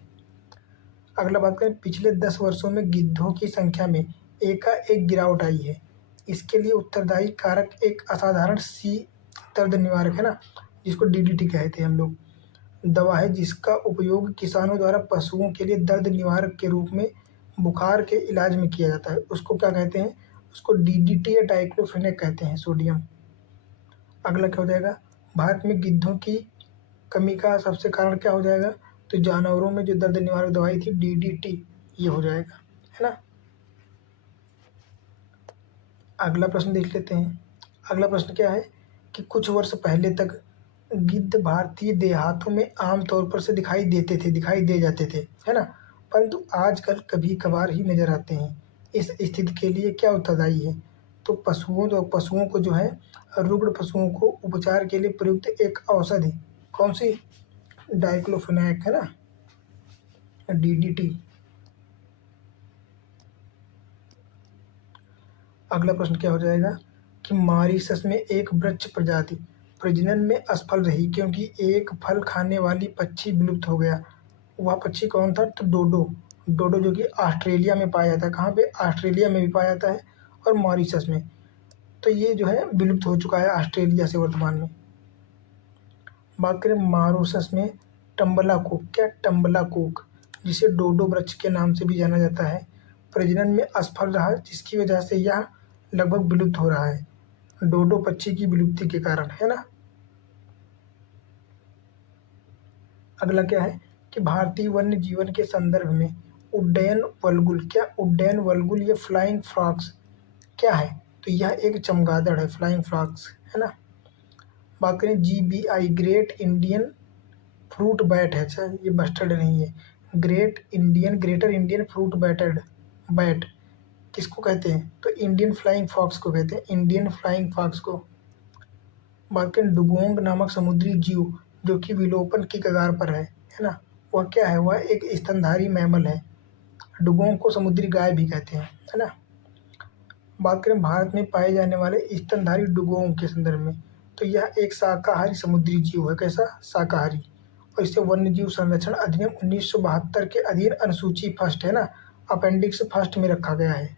अगला बात करें, पिछले 10 वर्षों में गिद्धों की संख्या में एकाएक गिरावट आई है। इसके लिए उत्तरदायी कारक एक असाधारण सी दर्द निवारक, है ना, जिसको डीडीटी कहते हैं हम लोग, दवा है जिसका उपयोग किसानों द्वारा पशुओं के लिए दर्द निवारक के रूप में बुखार के इलाज में किया जाता है। उसको क्या कहते हैं? उसको डीडीटी या डाइक्लोफेनेक कहते हैं, सोडियम। अगला क्या हो जाएगा? भारत में गिद्धों की कमी का सबसे कारण क्या हो जाएगा? तो जानवरों में जो दर्द निवारक दवाई थी डीडीटी, ये हो जाएगा, है ना। अगला प्रश्न देख लेते हैं। अगला प्रश्न क्या है कि कुछ वर्ष पहले तक गिद्ध भारतीय देहातों में आम तौर पर से दिखाई दे जाते थे, है ना, परंतु आजकल कभी कभार ही नजर आते हैं। इस स्थिति के लिए क्या उत्तरदायी है? तो पशुओं को जो है, रुग्ण पशुओं को उपचार के लिए प्रयुक्त एक औषधि कौन सी? डाइक्लोफेनाक है ना, DDT। अगला प्रश्न क्या हो जाएगा कि मॉरीशस में एक वृक्ष प्रजाति प्रजनन में असफल रही क्योंकि एक फल खाने वाली पक्षी विलुप्त हो गया। वह पक्षी कौन था? तो डोडो। डोडो जो कि ऑस्ट्रेलिया में पाया जाता है। कहाँ पे? ऑस्ट्रेलिया में भी पाया जाता है और मॉरीशस में। तो ये जो है विलुप्त हो चुका है ऑस्ट्रेलिया से वर्तमान में। बात करें मॉरीशस में टम्बलाकोक, क्या? टम्बलाकोक, जिसे डोडो वृक्ष के नाम से भी जाना जाता है, प्रजनन में असफल रहा जिसकी वजह से यह लगभग विलुप्त हो रहा है, डोडो पक्षी की विलुप्ति के कारण, है ना। अगला क्या है कि भारतीय वन्य जीवन के संदर्भ में उड्डयन वल्गुल, क्या? उड्डयन वल्गुल ये फ्लाइंग फ्रॉक्स क्या है? तो यह एक चमगादड़ है, फ्लाइंग फ्रॉक्स, है ना। बात करें GBI, great Indian fruit bat है। अच्छा, ये बस्टर्ड नहीं है। ग्रेटर इंडियन फ्रूट बैट किसको कहते हैं? तो इंडियन फ्लाइंग फॉक्स को कहते हैं, इंडियन फ्लाइंग फॉक्स को। बात करें डुगोंग नामक समुद्री जीव जो कि विलोपन की कगार पर है ना, वह क्या है? वह एक स्तनधारी मैमल है। डुगोंग को समुद्री गाय भी कहते हैं, है ना। बात करें भारत में पाए जाने वाले स्तनधारी डुगोंग के संदर्भ में, तो यह एक शाकाहारी समुद्री जीव है। कैसा? शाकाहारी। और इसे वन्यजीव संरक्षण अधिनियम 1972 के अधीन अनुसूची फर्स्ट, है ना, अपेंडिक्स फर्स्ट में रखा गया है।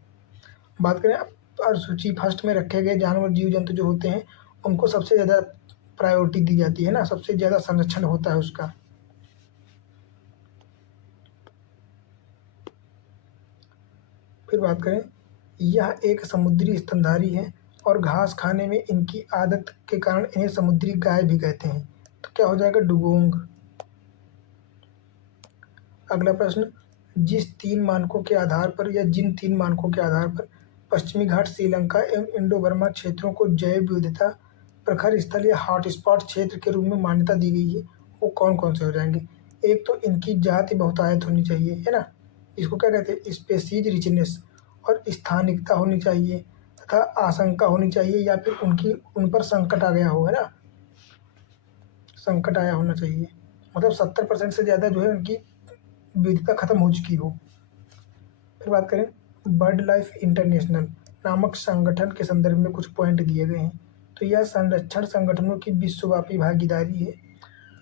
बात करें अनुसूची फर्स्ट में रखे गए जानवर जीव जंतु जो होते हैं उनको सबसे ज़्यादा प्रायोरिटी दी जाती है ना, सबसे ज़्यादा संरक्षण होता है उसका। फिर बात करें, यह एक समुद्री स्तनधारी है और घास खाने में इनकी आदत के कारण इन्हें समुद्री गाय भी कहते हैं। तो क्या हो जाएगा? डुगोंग। अगला प्रश्न, जिन तीन मानकों के आधार पर पश्चिमी घाट श्रीलंका एवं इंडो बर्मा क्षेत्रों को जैव विविधता प्रखर स्थल या हॉटस्पॉट क्षेत्र के रूप में मान्यता दी गई है, वो कौन कौन से हो जाएंगे? एक तो इनकी जाति बहुतायत होनी चाहिए, है ना, इसको क्या कहते हैं? Species richness. और स्थानिकता होनी चाहिए तथा आशंका होनी चाहिए या फिर उन पर संकट आ गया हो, है ना, संकट आया होना चाहिए। मतलब 70% से ज़्यादा जो है उनकी विविधता खत्म हो चुकी हो। फिर बात करें, बर्ड लाइफ इंटरनेशनल नामक संगठन के संदर्भ में कुछ पॉइंट दिए गए हैं। तो यह संरक्षण संगठनों की विश्वव्यापी भागीदारी है।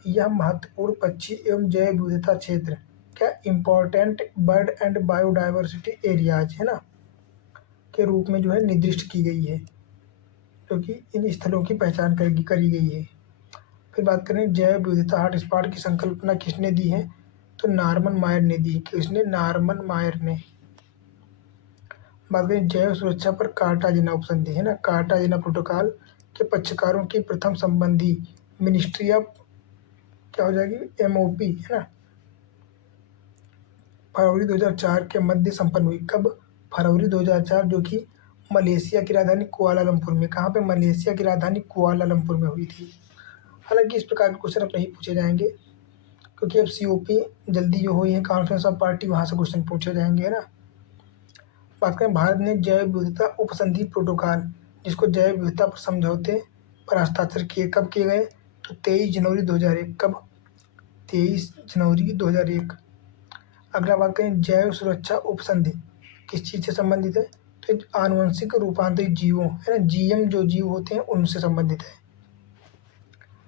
यह महत्वपूर्ण पक्षी एवं जैव विविधता क्षेत्र, क्या? Important bird and biodiversity areas, है ना, के रूप में जो है निर्दिष्ट की गई है, क्योंकि इन स्थलों की पहचान करी गई है। फिर बात करें जैव विविधता हॉटस्पॉट की संकल्पना किसने दी है? तो नॉर्मन मायर ने दी। किसने? नॉर्मन मायर ने। बात करें जैव सुरक्षा पर कार्टाजेना उपसंधि, है ना, कार्टाजेना प्रोटोकॉल के पक्षकारों की प्रथम संबंधी मिनिस्ट्री ऑफ, क्या हो जाएगी? MOP, है ना, फरवरी 2004 के मध्य संपन्न हुई। कब? फरवरी 2004, जो कि मलेशिया की राजधानी कुआलालंपुर में। कहाँ पे? मलेशिया की राजधानी कुआलालंपुर में हुई थी। हालांकि इस प्रकार के क्वेश्चन अब नहीं पूछे जाएंगे क्योंकि अब COP जल्दी जो हुई है, कॉन्फ्रेंस ऑफ पार्टी, वहाँ से क्वेश्चन पूछे जाएंगे, है ना। बात करें, भारत ने जैव विविधता उपसंधि प्रोटोकॉल, जिसको जैव विविधता पर समझौते पर हस्ताक्षर किए, कब किए गए? तो 23 जनवरी 2001। कब? 23 जनवरी 2001। अगला बात करें, जैव सुरक्षा उपसंधि किस चीज़ से संबंधित है? तो आनुवंशिक रूपांतरित जीवों, है ना, GM जो जीव होते हैं उनसे संबंधित है।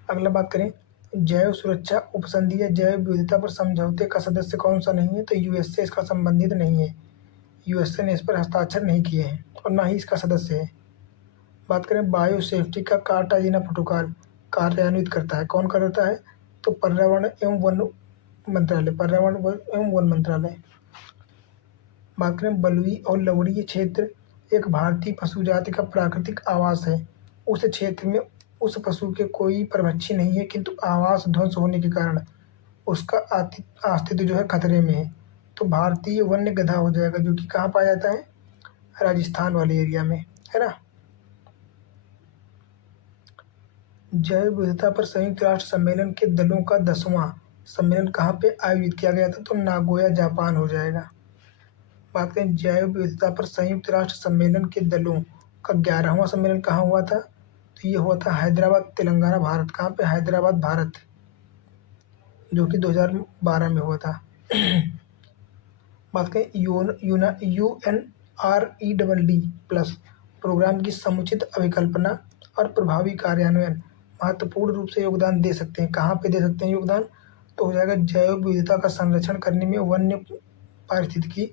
अगला बात करें, जैव सुरक्षा उपसंधि या जैव विविधता पर समझौते का सदस्य कौन सा नहीं है? तो USA इसका संबंधित नहीं है। USA ने इस पर हस्ताक्षर नहीं किए हैं और ना ही इसका सदस्य है। बात करें, बायो सेफ्टी का कार्टाजेना प्रोटोकॉल कार्यान्वित करता है, कौन करता है? तो पर्यावरण एवं वन मंत्रालय। बात करें, बलुई और लवणीय क्षेत्र एक भारतीय पशु जाति का प्राकृतिक आवास है। उस क्षेत्र में उस पशु के कोई परभक्षी नहीं है, किंतु आवास ध्वंस होने के कारण उसका अस्तित्व जो है खतरे में है। तो भारतीय वन्य गधा हो जाएगा, जो कि कहाँ पाया जाता है? राजस्थान वाले एरिया में, है ना। जैव विविधता पर संयुक्त राष्ट्र सम्मेलन के दलों का 10वां सम्मेलन कहाँ पे आयोजित किया गया था? तो नागोया, जापान हो जाएगा। बात करें जैव विविधता पर संयुक्त राष्ट्र सम्मेलन के दलों का 11वां सम्मेलन कहाँ हुआ था? तो ये हुआ था हैदराबाद, तेलंगाना, भारत। कहाँ पे? हैदराबाद, भारत, जो कि 2012 में हुआ था। बात करें UNREDD प्लस प्रोग्राम की समुचित अभिकल्पना और प्रभावी कार्यान्वयन महत्वपूर्ण रूप से योगदान दे सकते हैं। कहाँ पे दे सकते हैं योगदान? तो हो जाएगा जैव विविधता का संरक्षण करने में, वन्य पारिस्थितिकी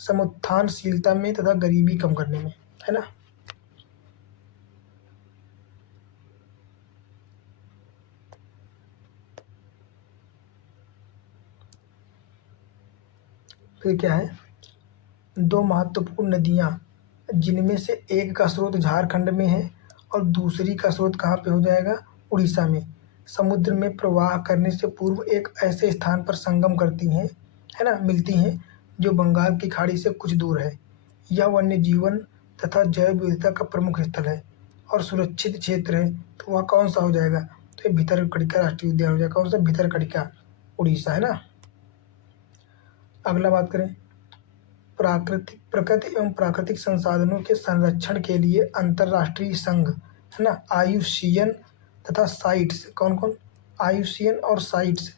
समुत्थानशीलता में तथा गरीबी कम करने में, है ना। फिर क्या है? दो महत्वपूर्ण नदियाँ जिनमें से एक का स्रोत झारखंड में है और दूसरी का स्रोत कहाँ पे हो जाएगा? उड़ीसा में, समुद्र में प्रवाह करने से पूर्व एक ऐसे स्थान पर संगम करती हैं, है ना, मिलती हैं, जो बंगाल की खाड़ी से कुछ दूर है। यह वन्य जीवन तथा जैव विविधता का प्रमुख स्थल है और सुरक्षित क्षेत्र है। तो वह कौन सा हो जाएगा? तो ये भितरकनिका राष्ट्रीय उद्यान हो जाएगा। कौन सा? भितरकनिका, उड़ीसा, है ना। अगला बात करें प्रकृति एवं प्राकृतिक संसाधनों के संरक्षण के लिए अंतर्राष्ट्रीय संघ, है ना, आयुसीएन तथा साइट्स। कौन कौन? आयुसीएन और साइट्स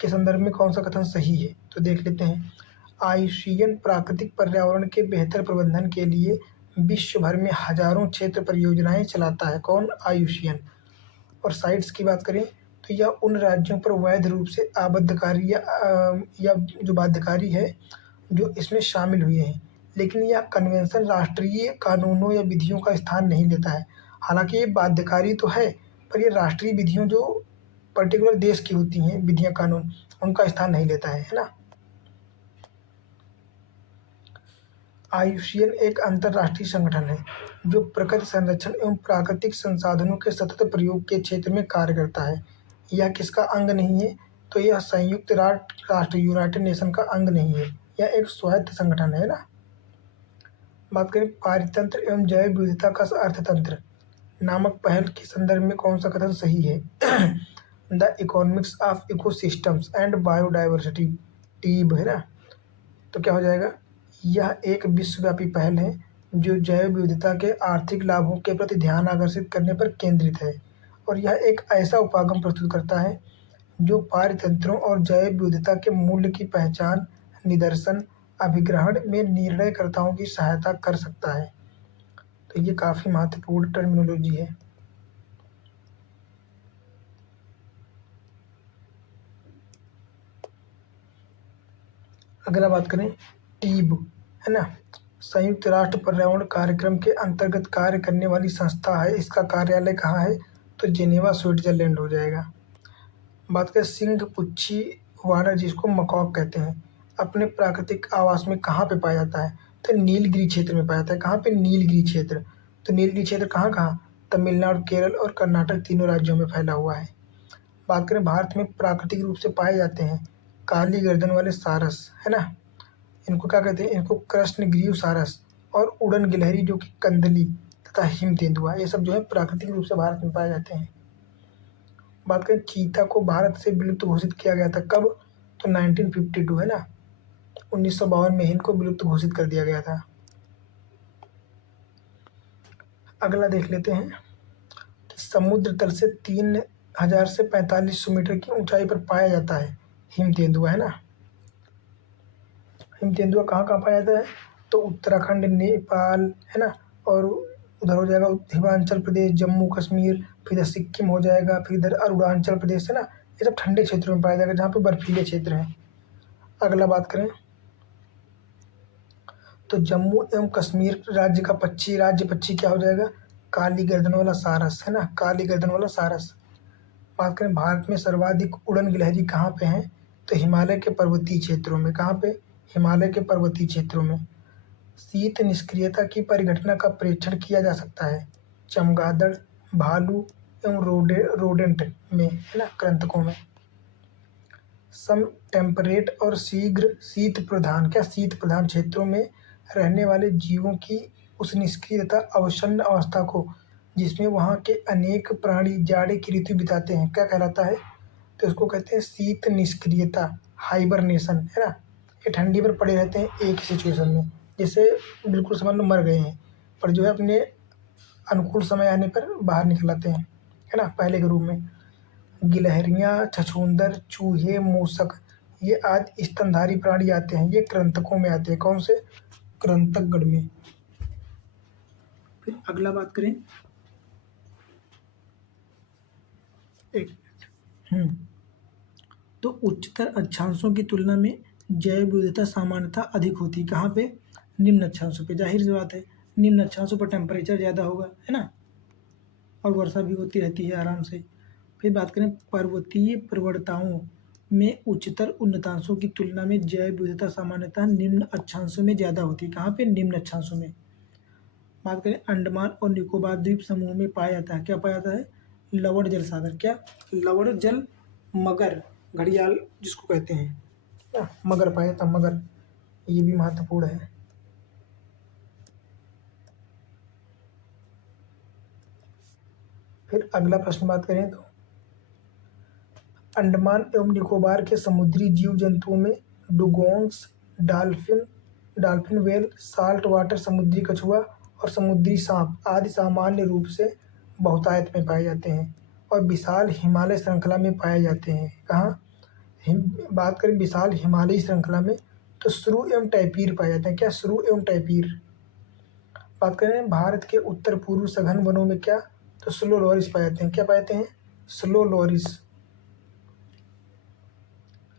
के संदर्भ में कौन सा कथन सही है? तो देख लेते हैं। आयुसीएन प्राकृतिक पर्यावरण के बेहतर प्रबंधन के लिए विश्व भर में हजारों क्षेत्र परियोजनाएं चलाता है। कौन? आयुसीएन। और साइट्स की बात करें तो यह उन राज्यों पर वैध रूप से आबद्धकारी या जो बाध्यकारी है जो इसमें शामिल हुए हैं, लेकिन यह कन्वेंशन राष्ट्रीय कानूनों या विधियों का स्थान नहीं लेता है। हालांकि ये बाध्यकारी तो है, पर ये राष्ट्रीय विधियों जो पर्टिकुलर देश की होती हैं, विधियां, कानून, उनका स्थान नहीं लेता है ना। आयुसीएन एक अंतर्राष्ट्रीय संगठन है जो प्रकृति संरक्षण एवं प्राकृतिक संसाधनों के सतत प्रयोग के क्षेत्र में कार्य करता है। यह किसका अंग नहीं है? तो यह संयुक्त राष्ट्र यूनाइटेड नेशन का अंग नहीं है, यह एक स्वायत्त संगठन है ना। बात करें पारितंत्र एवं जैव विविधता का अर्थतंत्र नामक पहल के संदर्भ में कौन सा कथन सही है? The economics of ecosystems and biodiversity, TEEB, है ना। तो क्या हो जाएगा? यह एक विश्वव्यापी पहल है जो जैव विविधता के आर्थिक लाभों के प्रति ध्यान आकर्षित करने पर केंद्रित है और यह एक ऐसा उपागम प्रस्तुत करता है जो पारितंत्रों और जैव विविधता के मूल्य की पहचान, निदर्शन, अभिग्रहण में निर्णयकर्ताओं की सहायता कर सकता है। तो ये काफ़ी महत्वपूर्ण टर्मिनोलॉजी है। अगला बात करें टीब, है ना, संयुक्त राष्ट्र पर्यावरण कार्यक्रम के अंतर्गत कार्य करने वाली संस्था है। इसका कार्यालय कहाँ है? तो जेनेवा, स्विट्जरलैंड हो जाएगा। बात करें सिंह पुच्छी वानर, जिसको मकॉक कहते हैं, अपने प्राकृतिक आवास में कहाँ पे पाया जाता है? तो नीलगिरी क्षेत्र में पाया जाता है। कहाँ पे? नीलगिरी क्षेत्र। तो नीलगिरी क्षेत्र कहाँ कहाँ? तमिलनाडु, केरल और कर्नाटक, तीनों राज्यों में फैला हुआ है। बात करें भारत में प्राकृतिक रूप से पाए जाते हैं काली गर्दन वाले सारस, है ना, इनको क्या कहते हैं? इनको कृष्णग्रीव सारस और उड़न गिलहरी जो कि कंदली तथा हिम तेंदुआ, ये सब जो है प्राकृतिक रूप से भारत में पाए जाते हैं। बात करें चीता को भारत से विलुप्त घोषित किया गया था कब? तो 1952, है ना, 1952 में इनको विलुप्त घोषित कर दिया गया था। अगला देख लेते हैं कि समुद्र तल से 3000 से 4500 मीटर की ऊंचाई पर पाया जाता है हिम तेंदुआ, है ना। हिम तेंदुआ कहाँ कहाँ पाया जाता है? तो उत्तराखंड, नेपाल, है ना, और उधर हो जाएगा हिमाचल प्रदेश, जम्मू कश्मीर, फिर इधर सिक्किम हो जाएगा, फिर इधर अरुणाचल प्रदेश, है ना। ये सब ठंडे क्षेत्रों में पाया जाएगा जहाँ पे बर्फीले क्षेत्र हैं। अगला बात करें तो जम्मू एवं कश्मीर राज्य पक्षी क्या हो जाएगा? काली गर्दन वाला सारस, है ना, काली गर्दन वाला सारस। बात करें भारत में सर्वाधिक उड़न गिलहरी कहाँ पे हैं? तो हिमालय के पर्वतीय क्षेत्रों में। कहाँ पे? हिमालय के पर्वतीय क्षेत्रों में। शीत निष्क्रियता की परिघटना का परीक्षण किया जा सकता है चमगादड़, भालू एवं रोडेंट में, है ना, कृंतकों में। सम टेम्परेट और शीघ्र शीत प्रधान क्षेत्रों में रहने वाले जीवों की उस निष्क्रिय तथा अवसन्न अवस्था को जिसमें वहाँ के अनेक प्राणी जाड़े की ऋतु बिताते हैं क्या कहलाता है? तो इसको कहते हैं शीत निष्क्रियता, हाइबरनेशन, है ना। ये ठंडी पर पड़े रहते हैं एक ही सिचुएशन में, जैसे बिल्कुल समझ लो मर गए हैं, पर जो है अपने अनुकूल समय आने पर बाहर निकल आते हैं, है ना, पहले के रूप में। गिलहरियाँ, छछूंदर, चूहे, मूसक ये आदि स्तनधारी प्राणी आते हैं, ये कृंतकों में आते हैं। कौन से? कृंतक गण में। फिर अगला बात करें, एक तो उच्चतर अक्षांशों की तुलना में जैव विविधता सामान्यतः अधिक होती है। कहाँ पे? निम्न अक्षांशों पे। जाहिर सी बात है, निम्न अक्षांशों पर टेम्परेचर ज़्यादा होगा, है ना, और वर्षा भी होती रहती है आराम से। फिर बात करें पर्वतीय प्रवणताओं में उच्चतर उन्नतांशों की तुलना में जैव विविधता सामान्यतः निम्न अक्षांशों में ज़्यादा होती है। कहाँ पे? निम्न अक्षांशों में। बात करें अंडमान और निकोबार द्वीप समूह में पाया जाता है, क्या पाया जाता है? लवण जल सागर। क्या? लवण जल मगर, घड़ियाल जिसको कहते हैं, क्या मगर पाया जाता, मगर, ये भी महत्वपूर्ण है। फिर अगला प्रश्न बात करें तो अंडमान एवं निकोबार के समुद्री जीव जंतुओं में डुगोंग्स, डॉल्फिन व्हेल, साल्ट वाटर समुद्री कछुआ और समुद्री सांप आदि सामान्य रूप से बहुतायत में पाए जाते हैं और विशाल हिमालय श्रृंखला में पाए जाते हैं। कहाँ? बात करें विशाल हिमालयी श्रृंखला में तो श्रू एवं टैपीर पाए जाते हैं। क्या? श्रू एवं टैपीर। बात करें भारत के उत्तर पूर्व सघन वनों में क्या? तो स्लो लॉरिस पाए जाते हैं। क्या पाए जाते हैं? Slow loris.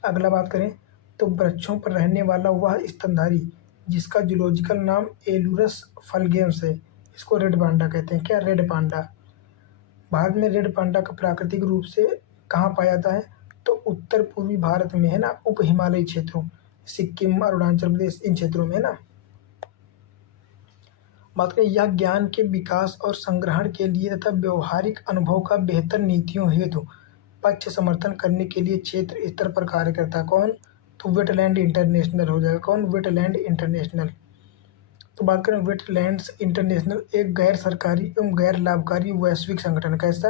अगला बात करें तो वृक्षों पर रहने वाला वह स्तनधारी जिसका जूलॉजिकल नाम एलुरस फल्गेंस है, इसको रेड पांडा कहते हैं। क्या? Red panda. भारत में रेड पांडा का प्राकृतिक रूप से कहाँ पाया जाता है? तो उत्तर पूर्वी भारत में, है ना, उप हिमालयी क्षेत्रों, सिक्किम, अरुणाचल प्रदेश, इन क्षेत्रों में, है ना। बात करें यह ज्ञान के विकास और संग्रहण के लिए तथा व्यवहारिक अनुभव का बेहतर नीतियों हेतु पक्ष समर्थन करने के लिए क्षेत्र स्तर पर कार्य करता है। कौन? तो वेटलैंड इंटरनेशनल हो जाएगा। कौन? Wetland international. तो बात करें वेटलैंड्स इंटरनेशनल एक गैर सरकारी एवं गैर लाभकारी वैश्विक संगठन। कैसा?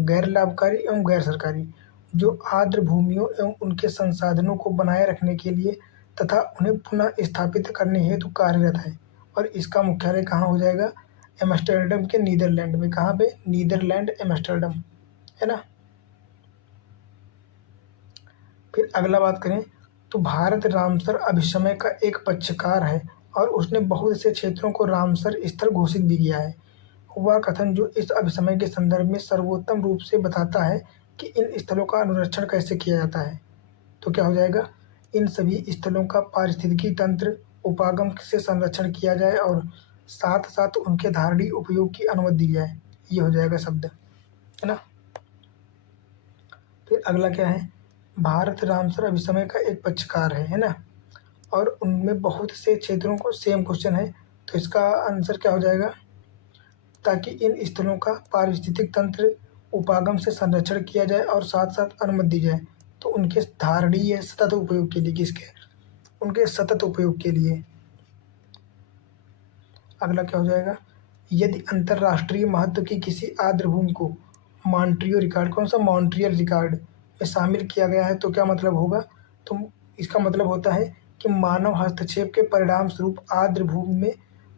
गैर लाभकारी एवं गैर सरकारी, जो आर्द्र भूमियों एवं उनके संसाधनों को बनाए रखने के लिए तथा उन्हें पुनः स्थापित करने हेतु कार्यरत है और इसका मुख्यालय कहाँ हो जाएगा? एम्स्टर्डम के नीदरलैंड में। कहाँ पे? नीदरलैंड, एम्स्टर्डम, है ना। फिर अगला बात करें तो भारत रामसर अभिसमय का एक पक्षकार है और उसने बहुत से क्षेत्रों को रामसर स्थल घोषित भी किया है। वह कथन जो इस अभिसमय के संदर्भ में सर्वोत्तम रूप से बताता है कि इन स्थलों का अनुरक्षण कैसे किया जाता है, तो क्या हो जाएगा? इन सभी स्थलों का पारिस्थितिकी तंत्र उपागम से संरक्षण किया जाए और साथ साथ उनके धारणीय उपयोग की अनुमति दी जाए, ये हो जाएगा शब्द, है ना। फिर अगला क्या है? भारत रामसर अभिसमय का एक पक्षकार है ना, और उनमें बहुत से क्षेत्रों को, सेम क्वेश्चन है तो इसका आंसर क्या हो जाएगा? ताकि इन स्थलों का पारिस्थितिक तंत्र उपागम से संरक्षण किया जाए और साथ साथ अनुमति दी जाए, तो उनके धारणीय सतत उपयोग के लिए, किसके? उनके सतत उपयोग के लिए। अगला क्या हो जाएगा? यदि अंतर्राष्ट्रीय महत्व की किसी आर्द्रभूमि को मॉन्ट्रियो रिकॉर्ड, कौन सा? मॉन्ट्रियल रिकॉर्ड में शामिल किया गया है तो क्या मतलब होगा? तो इसका मतलब होता है कि मानव हस्तक्षेप के परिणाम स्वरूप आर्द्रभूमि में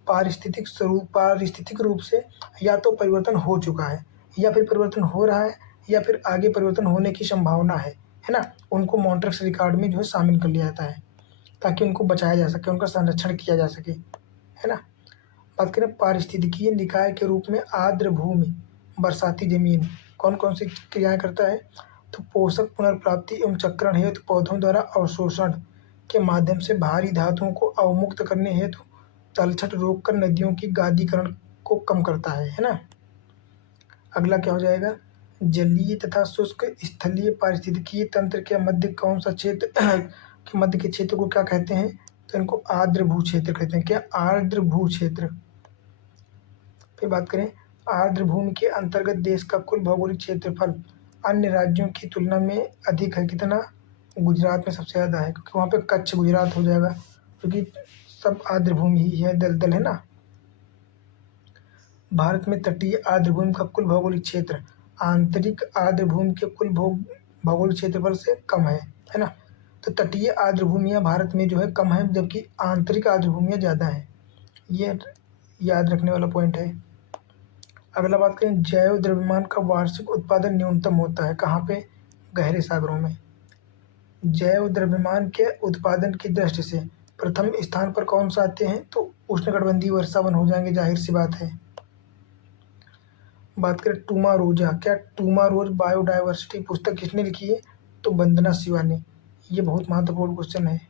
पारिस्थितिक रूप से या तो परिवर्तन हो चुका है या फिर परिवर्तन हो रहा है या फिर आगे परिवर्तन होने की संभावना है ना, उनको मॉन्ट्रियल रिकॉर्ड में जो है शामिल कर लिया जाता है ताकि उनको बचाया जा सके, उनका संरक्षण किया जा सके, है ना। बात करें पारिस्थितिकीय निकाय के रूप में आर्द्र भूमि, बरसाती जमीन कौन कौन सी क्रियाएं करता है? तो पोषक पुनर्प्राप्ति एवं चक्रण हेतु पौधों द्वारा अवशोषण के माध्यम से भारी धातुओं को अवमुक्त करने हेतु तलछट रोककर नदियों की गादीकरण को कम करता है ना। अगला क्या हो जाएगा? जलीय तथा शुष्क स्थलीय पारिस्थितिकीय तंत्र के मध्य कौन सा क्षेत्र के मध्य के क्षेत्र को क्या कहते हैं? तो इनको आर्द्र भू क्षेत्र कहते हैं। क्या? आर्द्र भू क्षेत्र। फिर बात करें आर्द्र भूमि के अंतर्गत देश का कुल भौगोलिक क्षेत्रफल अन्य राज्यों की तुलना में अधिक है। कितना? गुजरात में सबसे ज़्यादा है क्योंकि वहाँ पे कच्छ गुजरात हो जाएगा, क्योंकि सब आर्द्र भूमि ही है, दलदल है ना। भारत में तटीय आर्द्र भूमि का कुल भौगोलिक क्षेत्र आंतरिक आर्द्र भूमि के कुल भौगोलिक क्षेत्रफल से कम है ना। तो तटीय आर्द्रभूमियाँ भारत में जो है कम है, जबकि आंतरिक आर्द्रभूमियाँ ज़्यादा हैं। ये याद रखने वाला पॉइंट है। अगला बात करें, जैव द्रव्यमान का वार्षिक उत्पादन न्यूनतम होता है कहाँ पे? गहरे सागरों में। जैव द्रव्यमान के उत्पादन की दृष्टि से प्रथम स्थान पर कौन सा आते हैं? तो उष्णकटिबंधीय वर्षावन हो जाएंगे, जाहिर सी बात है। बात करें टूमारोजा, क्या टूमारोज बायोडायवर्सिटी पुस्तक किसने लिखी है? तो वंदना शिवा ने। ये बहुत महत्वपूर्ण क्वेश्चन है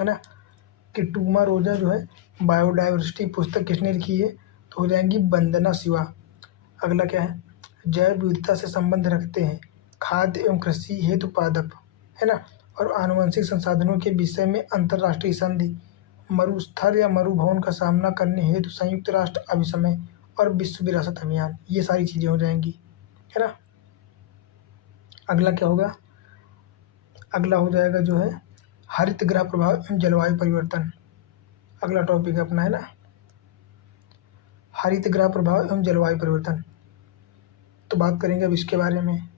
ना, कि टूमारोजा जो है बायोडायवर्सिटी पुस्तक किसने लिखी है? तो हो जाएंगी वंदना शिवा। अगला क्या है? जैव विविधता से संबंध रखते हैं खाद्य एवं कृषि हेतु पादप, है ना, और आनुवंशिक संसाधनों के विषय में अंतर्राष्ट्रीय संधि, मरुस्थल या मरुभवन का सामना करने हेतु संयुक्त राष्ट्र अभिसमय और विश्व विरासत अभियान, ये सारी चीज़ें हो जाएंगी, है ना। अगला क्या होगा? अगला हो जाएगा जो है हरित गृह प्रभाव एवं जलवायु परिवर्तन। अगला टॉपिक अपना है ना, हरित गृह प्रभाव एवं जलवायु परिवर्तन। तो बात करेंगे अब इसके बारे में।